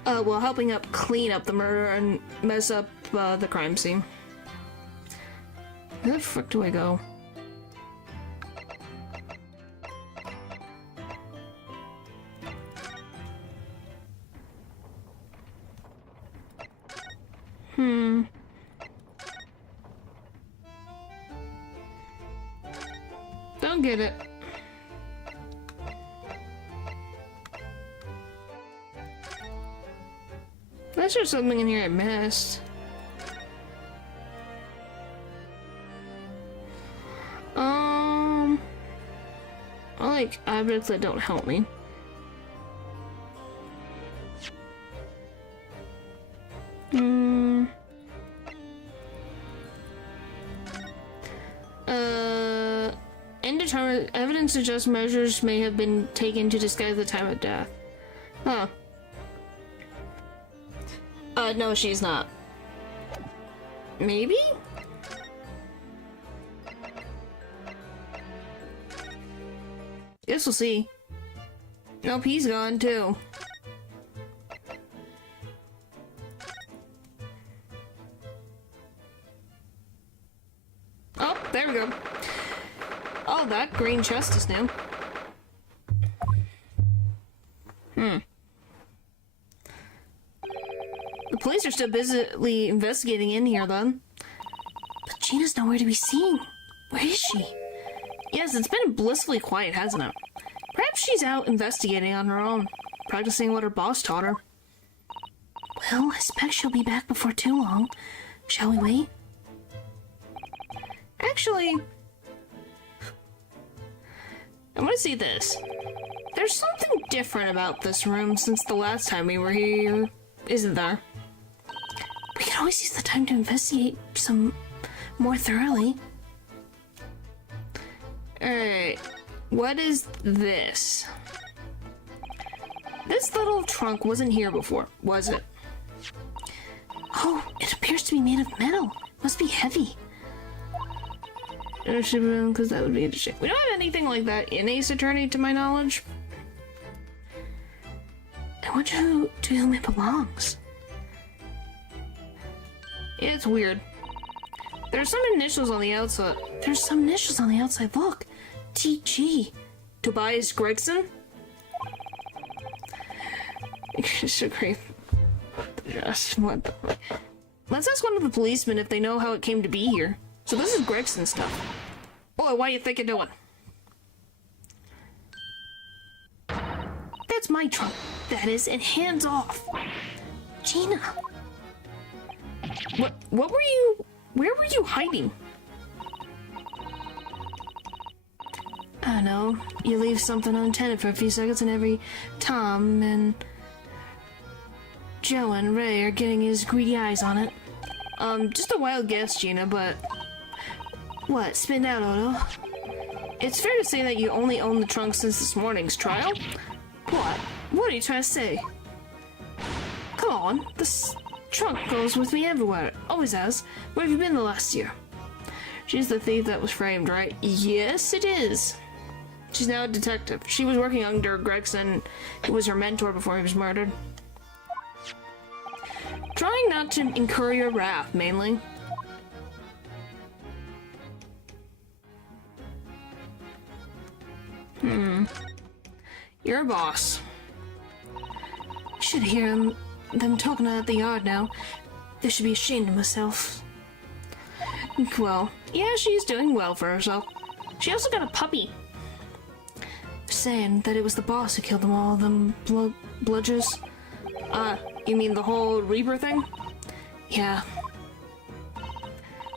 Well, helping up clean up the murder and mess up the crime scene. Where the frick do I go? Don't get it. Unless there's something in here I missed. I like objects that don't help me. Indeterminate evidence suggests measures may have been taken to disguise the time of death. Huh. No, she's not. Maybe? Guess we'll see. Nope, he's gone too. Oh, there we go. Oh, that green chest is new. The police are still busily investigating in here, then. But Gina's nowhere to be seen. Where is she? Yes, it's been blissfully quiet, hasn't it? Perhaps she's out investigating on her own, practicing what her boss taught her. Well, I expect she'll be back before too long. Shall we wait? Actually, I want to see this. There's something different about this room since the last time we were here, isn't there? We could always use the time to investigate some more thoroughly. Alright, what is this? This little trunk wasn't here before, was it? Oh, it appears to be made of metal. Must be heavy. Because that would be interesting. We don't have anything like that in Ace Attorney, to my knowledge. I wonder to whom it belongs. Yeah, it's weird. There's some initials on the outside. There's some initials on the outside. Look, TG. Tobias Gregson. So great. Just what the fuck? Let's ask one of the policemen if they know how it came to be here. So this is Gregson stuff. Boy, what do you think you're doing? That's my trunk. That is, and hands off. Gina. What were you... Where were you hiding? I don't know. You leave something unattended for a few seconds and every Tom and Joe and Ray are getting his greedy eyes on it. Just a wild guess, Gina, but... What? Spin out, Otto. It's fair to say that you only own the trunk since this morning's trial? What? What are you trying to say? Come on, this trunk goes with me everywhere. Always has. Where have you been the last year? She's the thief that was framed, right? Yes, it is. She's now a detective. She was working under Gregson, who was her mentor before he was murdered. Trying not to incur your wrath, mainly. You're a boss. Should hear them talking at the yard now. They should be ashamed of myself. Well, yeah, she's doing well for herself. She also got a puppy. Saying that it was the boss who killed them all, them bludgers. You mean the whole Reaper thing? Yeah.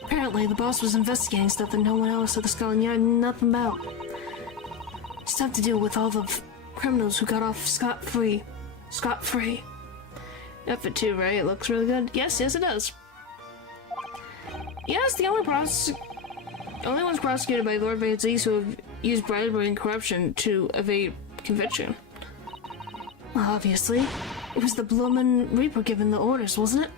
Apparently, the boss was investigating stuff that no one else at the Scotland Yard knew nothing about. Stuff to do with all the criminals who got off scot-free. Scot-free. Effort too, right? It looks really good. Yes, it does. Yes, the only ones prosecuted by Lord Van Zees who have used bribery and corruption to evade conviction. Well, obviously, it was the bloomin' Reaper giving the orders, wasn't it?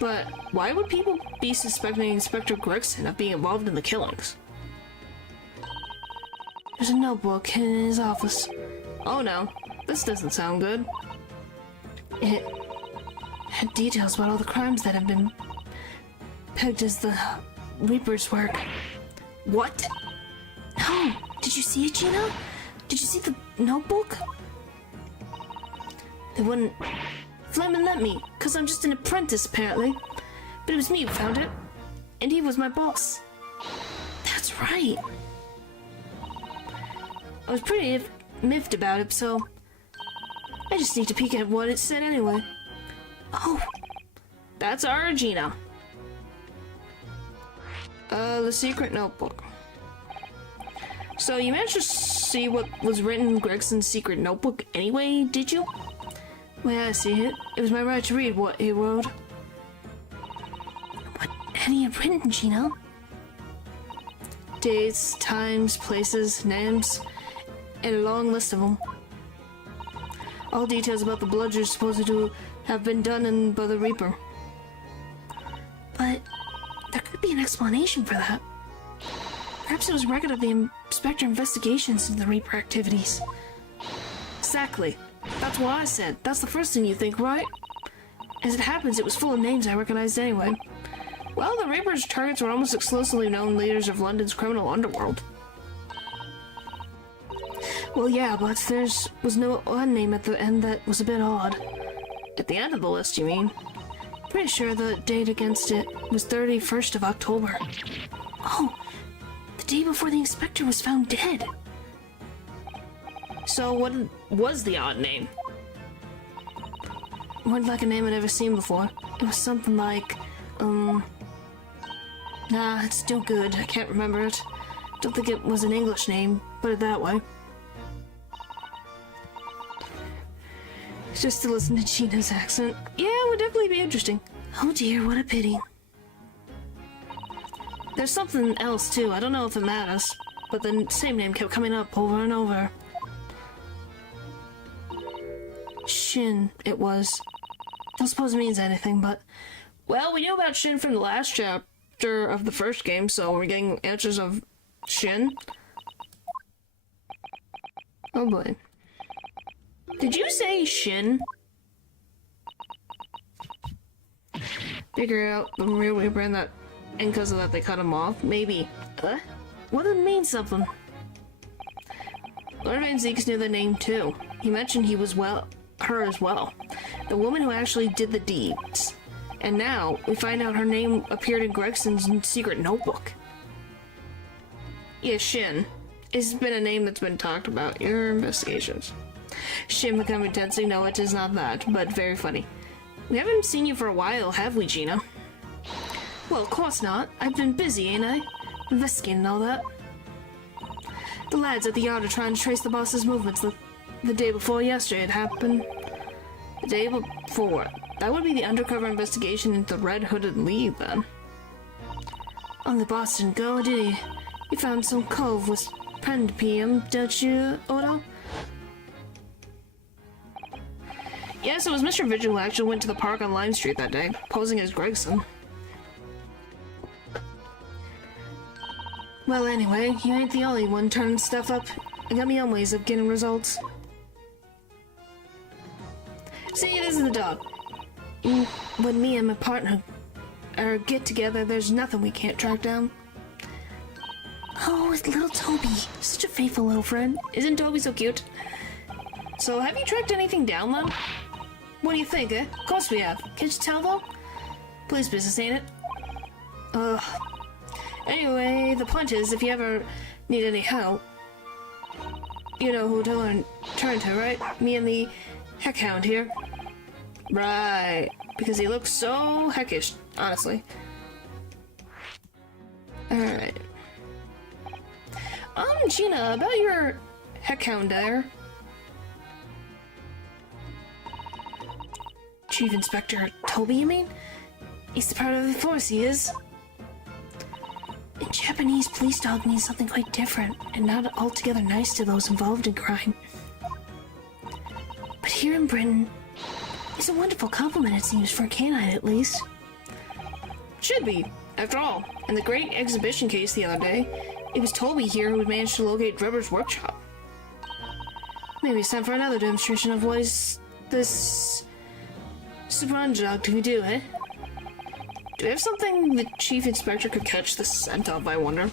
But why would people be suspecting Inspector Gregson of being involved in the killings? There's a notebook in his office. Oh no, this doesn't sound good. It had details about all the crimes that have been pegged as the Reaper's work. What? No! Did you see it, Gina? Did you see the notebook? They wouldn't flamin' let me, cause I'm just an apprentice, apparently. But it was me who found it. And he was my boss. That's right. I was pretty miffed about it, so I just need to peek at what it said anyway. Oh, that's our Gina. The secret notebook. So you managed to see what was written in Gregson's secret notebook anyway, did you? Well, I see it. It was my right to read what he wrote. What had he written, Gina? Dates, times, places, names, and a long list of them. All details about the bludgers supposed to have been done by the Reaper. But there could be an explanation for that. Perhaps it was a record of the Inspector investigations into the Reaper activities. Exactly. That's what I said. That's the first thing you think, right? As it happens, it was full of names I recognized anyway. Well, the Reaper's targets were almost exclusively known leaders of London's criminal underworld. Well, yeah, but there was no one name at the end that was a bit odd. At the end of the list, you mean? Pretty sure the date against it was 31st of October. Oh, the day before the Inspector was found dead. So what was the odd name? Word like a name I'd never seen before. It was something like, nah, it's no good. I can't remember it. Don't think it was an English name, put it that way. Just to listen to Gina's accent. Yeah, it would definitely be interesting. Oh dear, what a pity. There's something else too, I don't know if it matters, but the same name kept coming up over and over. Shin, it was. Don't suppose it means anything, but... Well, we knew about Shin from the last chapter of the first game, so we're getting answers of Shin. Oh boy. Did you say Shin? Figure out the real Reaper and that, and because of that they cut him off? Maybe. What does it mean something? Lord Van Zeeks knew the name too. He mentioned he was her as well. The woman who actually did the deeds. And now, we find out her name appeared in Gregson's secret notebook. Yeah, Shin. It's been a name that's been talked about in your investigations. Shin becoming tensing, no, it is not that, but very funny. We haven't seen you for a while, have we, Gina? Well, of course not. I've been busy, ain't I? Investigating all that. The lads at the yard are trying to trace the boss's movements the day before yesterday it happened. The day before what? That would be the undercover investigation into the Red Hooded League, then. On the boss didn't go, did he? He found some cove with penned PM, don't you, Odo? Yes, it was Mr. Vigil who actually went to the park on Lime Street that day, posing as Gregson. Well, anyway, you ain't the only one turning stuff up. I got my own ways of getting results. See, it isn't the dog. When me and my partner get together, there's nothing we can't track down. Oh, it's little Toby. Such a faithful little friend. Isn't Toby so cute? So, have you tracked anything down, then? What do you think, eh? Of course we have. Can't you tell, though? Police business, ain't it? Ugh. Anyway, the point is, if you ever need any help, you know who to turn to, right? Me and the heckhound here. Right. Because he looks so heckish, honestly. Alright. Gina, about your heckhound there. Chief Inspector Toby, you mean? He's the part of the force, he is. In Japanese, police dog means something quite different, and not altogether nice to those involved in crime. But here in Britain, it's a wonderful compliment, it seems, for a canine at least. Should be. After all, in the great exhibition case the other day, it was Toby here who had managed to locate Drebber's workshop. Maybe it's time for another demonstration of what is this super underdog do we do, eh? Do we have something the Chief Inspector could catch the scent of, I wonder?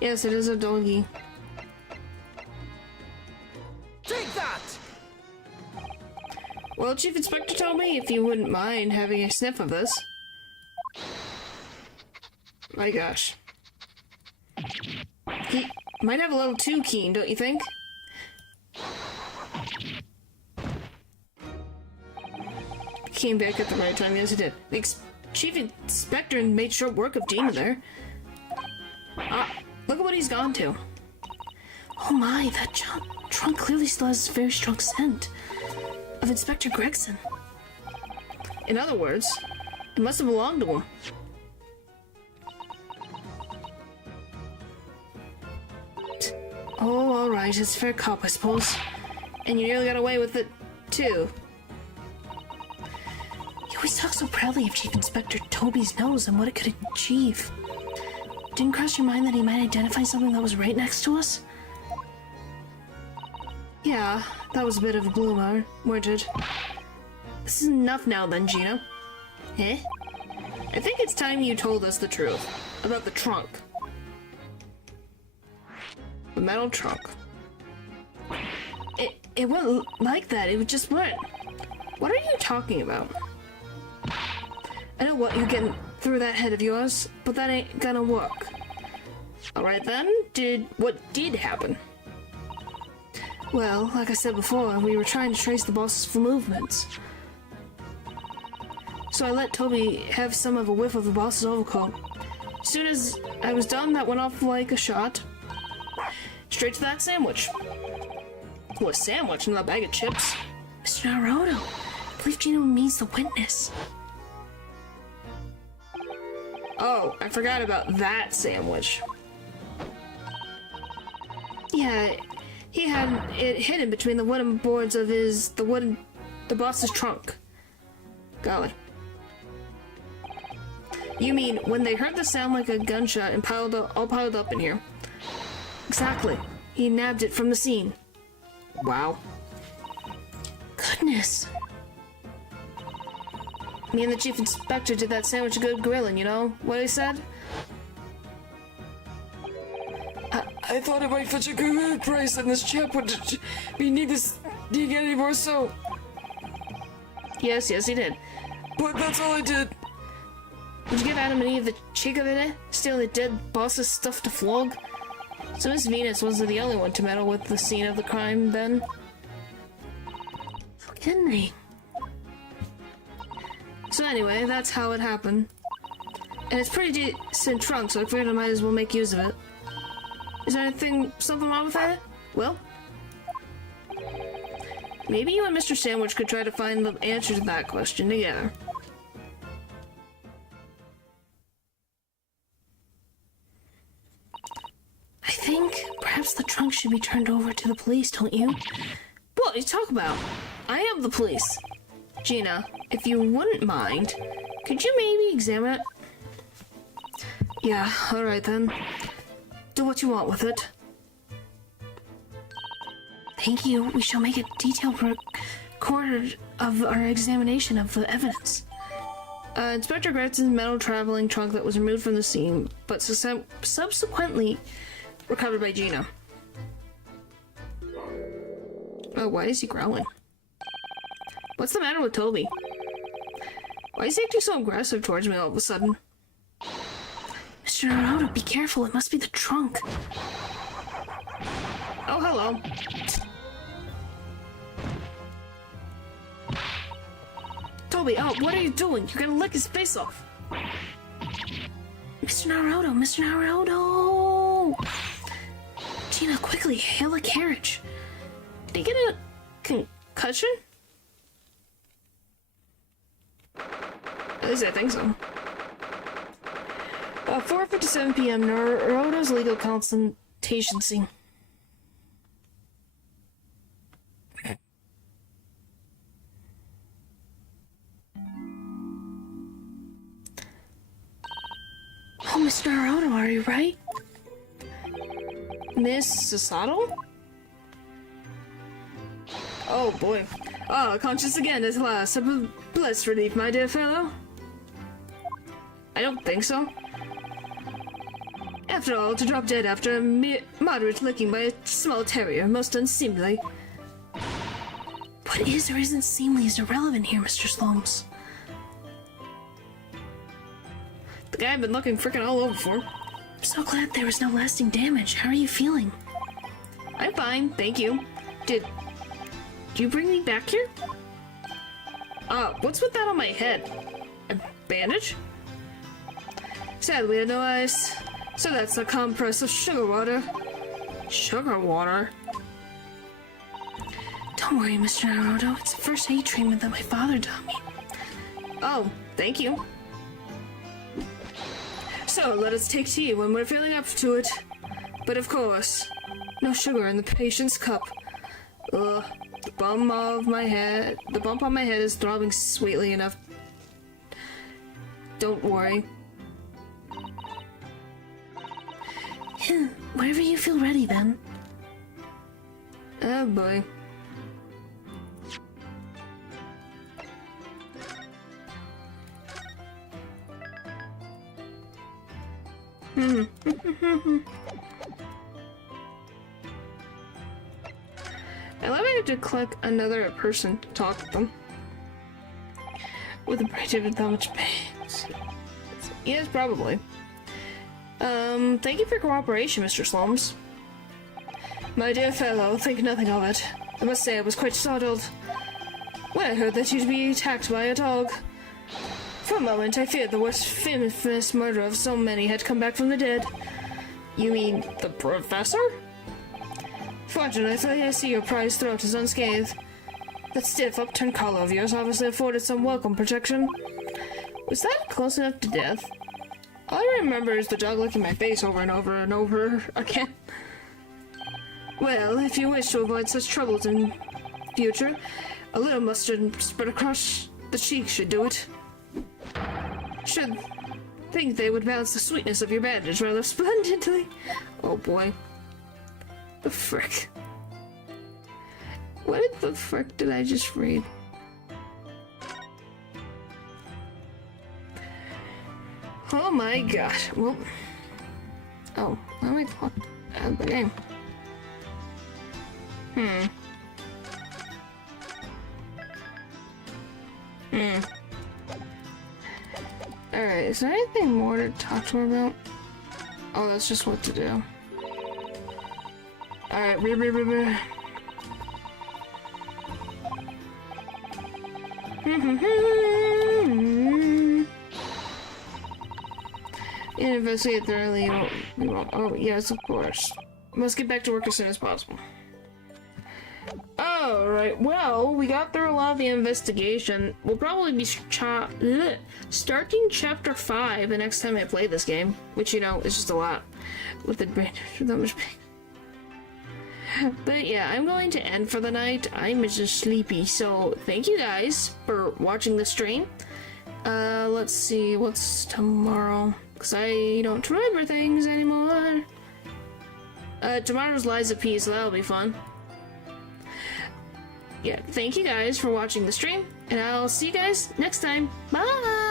Yes, it is a doggy. Take that! Well, Chief Inspector told me if you wouldn't mind having a sniff of this. My gosh. He might have a little too keen, don't you think? Came back at the right time, yes he did. The Chief Inspector made short work of Gina there. Ah, look at what he's gone to. Oh my, that trunk clearly still has a very strong scent of Inspector Gregson. In other words, it must have belonged to him. Oh, alright, it's fair cop, I suppose. And you nearly got away with it, too. You always talk so proudly of Chief Inspector Toby's nose and what it could achieve. Didn't cross your mind that he might identify something that was right next to us? Yeah, that was a bit of a bloomer, weren't it? This is enough now then, Gina. Eh? I think it's time you told us the truth about the trunk. The metal trunk. It wasn't like that, it just went. What are you talking about? I know what you're getting through that head of yours, but that ain't gonna work. Alright then, what did happen? Well, like I said before, we were trying to trace the boss's movements. So I let Toby have some of a whiff of the boss's overcoat. As soon as I was done, that went off like a shot. Straight to that sandwich. What, a sandwich, not a bag of chips? Mr. Naruto, I believe Gina means the witness. Oh, I forgot about that sandwich. Yeah, he had it hidden between the wooden boards of the boss's trunk. Golly. You mean when they heard the sound like a gunshot and all piled up in here? Exactly. He nabbed it from the scene. Wow. Goodness. Me and the Chief Inspector did that sandwich a good grilling, you know what I said? I thought it might fetch a good price and this chap would be need to get any more so. Yes, he did. But that's all I did. Would you give Adam and Eve the cheek of it, steal the dead boss's stuff to flog? So Miss Venus wasn't the only one to meddle with the scene of the crime then? How can they? So anyway, that's how it happened. And it's pretty decent trunk, so I figured I might as well make use of it. Is there something wrong with that? Well, maybe you and Mr. Sandwich could try to find the answer to that question together. I think perhaps the trunk should be turned over to the police, don't you? What are you talking about? I am the police. Gina, if you wouldn't mind, could you maybe examine it? Yeah, alright then. Do what you want with it. Thank you. We shall make a detailed record of our examination of the evidence. Inspector Gregson's metal traveling trunk that was removed from the scene, but subsequently recovered by Gina. Oh, why is he growling? What's the matter with Toby? Why is he acting so aggressive towards me all of a sudden? Mr. Naruto, be careful. It must be the trunk. Oh, hello. Toby, oh, what are you doing? You're gonna lick his face off. Mr. Naruto, Mr. Naruto! Gina, quickly, hail a carriage. Did he get a concussion? At least I think so. 4:57 p.m. Naruto's legal consultation scene. Oh, Mr. Naruto, are you right? Miss Sasato? Oh boy. Ah, conscious again at last. A blessed relief, my dear fellow. I don't think so. After all, to drop dead after a moderate licking by a small terrier, most unseemly. What is or isn't seemly is irrelevant here, Mr. Slomes. The guy I've been looking frickin' all over for. I'm so glad there was no lasting damage. How are you feeling? I'm fine, thank you. Did you bring me back here? What's with that on my head? A bandage? Sadly, we had no ice. So that's a compress of sugar water. Sugar water? Don't worry, Mr. Naruto. It's the first aid treatment that my father taught me. Oh, thank you. So, let us take tea when we're feeling up to it. But of course, no sugar in the patient's cup. Ugh, the bump on my head is throbbing sweetly enough. Don't worry. Whenever you feel ready, then. Oh boy. I love I have to click another person to talk to them. With a break of how much pain. Yes, probably. Thank you for your cooperation, Mr. Slomes. My dear fellow, think nothing of it. I must say I was quite startled when I heard that you'd be attacked by a dog. For a moment, I feared the worst famous murder of so many had come back from the dead. You mean the professor? Fortunately, I see your prized throat is unscathed. That stiff, upturned collar of yours obviously afforded some welcome protection. Was that close enough to death? All I remember is the dog licking my face over and over and over again. Well, if you wish to avoid such troubles in future, a little mustard spread across the cheek should do it. Should think they would balance the sweetness of your bandage rather splendidly. Oh boy. The frick. What the frick did I just read? Oh my gosh. Well. Oh, why am I clocked out of the game? Alright, is there anything more to talk to her about? Oh, that's just what to do. Alright, investigate thoroughly. We won't. Oh, yes, of course. Must get back to work as soon as possible. Alright, well, we got through a lot of the investigation. We'll probably be starting chapter 5 the next time I play this game, which, you know, is just a lot with the brain that much pain. But yeah, I'm going to end for the night. I'm just sleepy, so thank you guys for watching the stream. Let's see, what's tomorrow? Because I don't remember things anymore. Tomorrow's Liza P, so that'll be fun. Yeah, thank you guys for watching the stream, and I'll see you guys next time. Bye!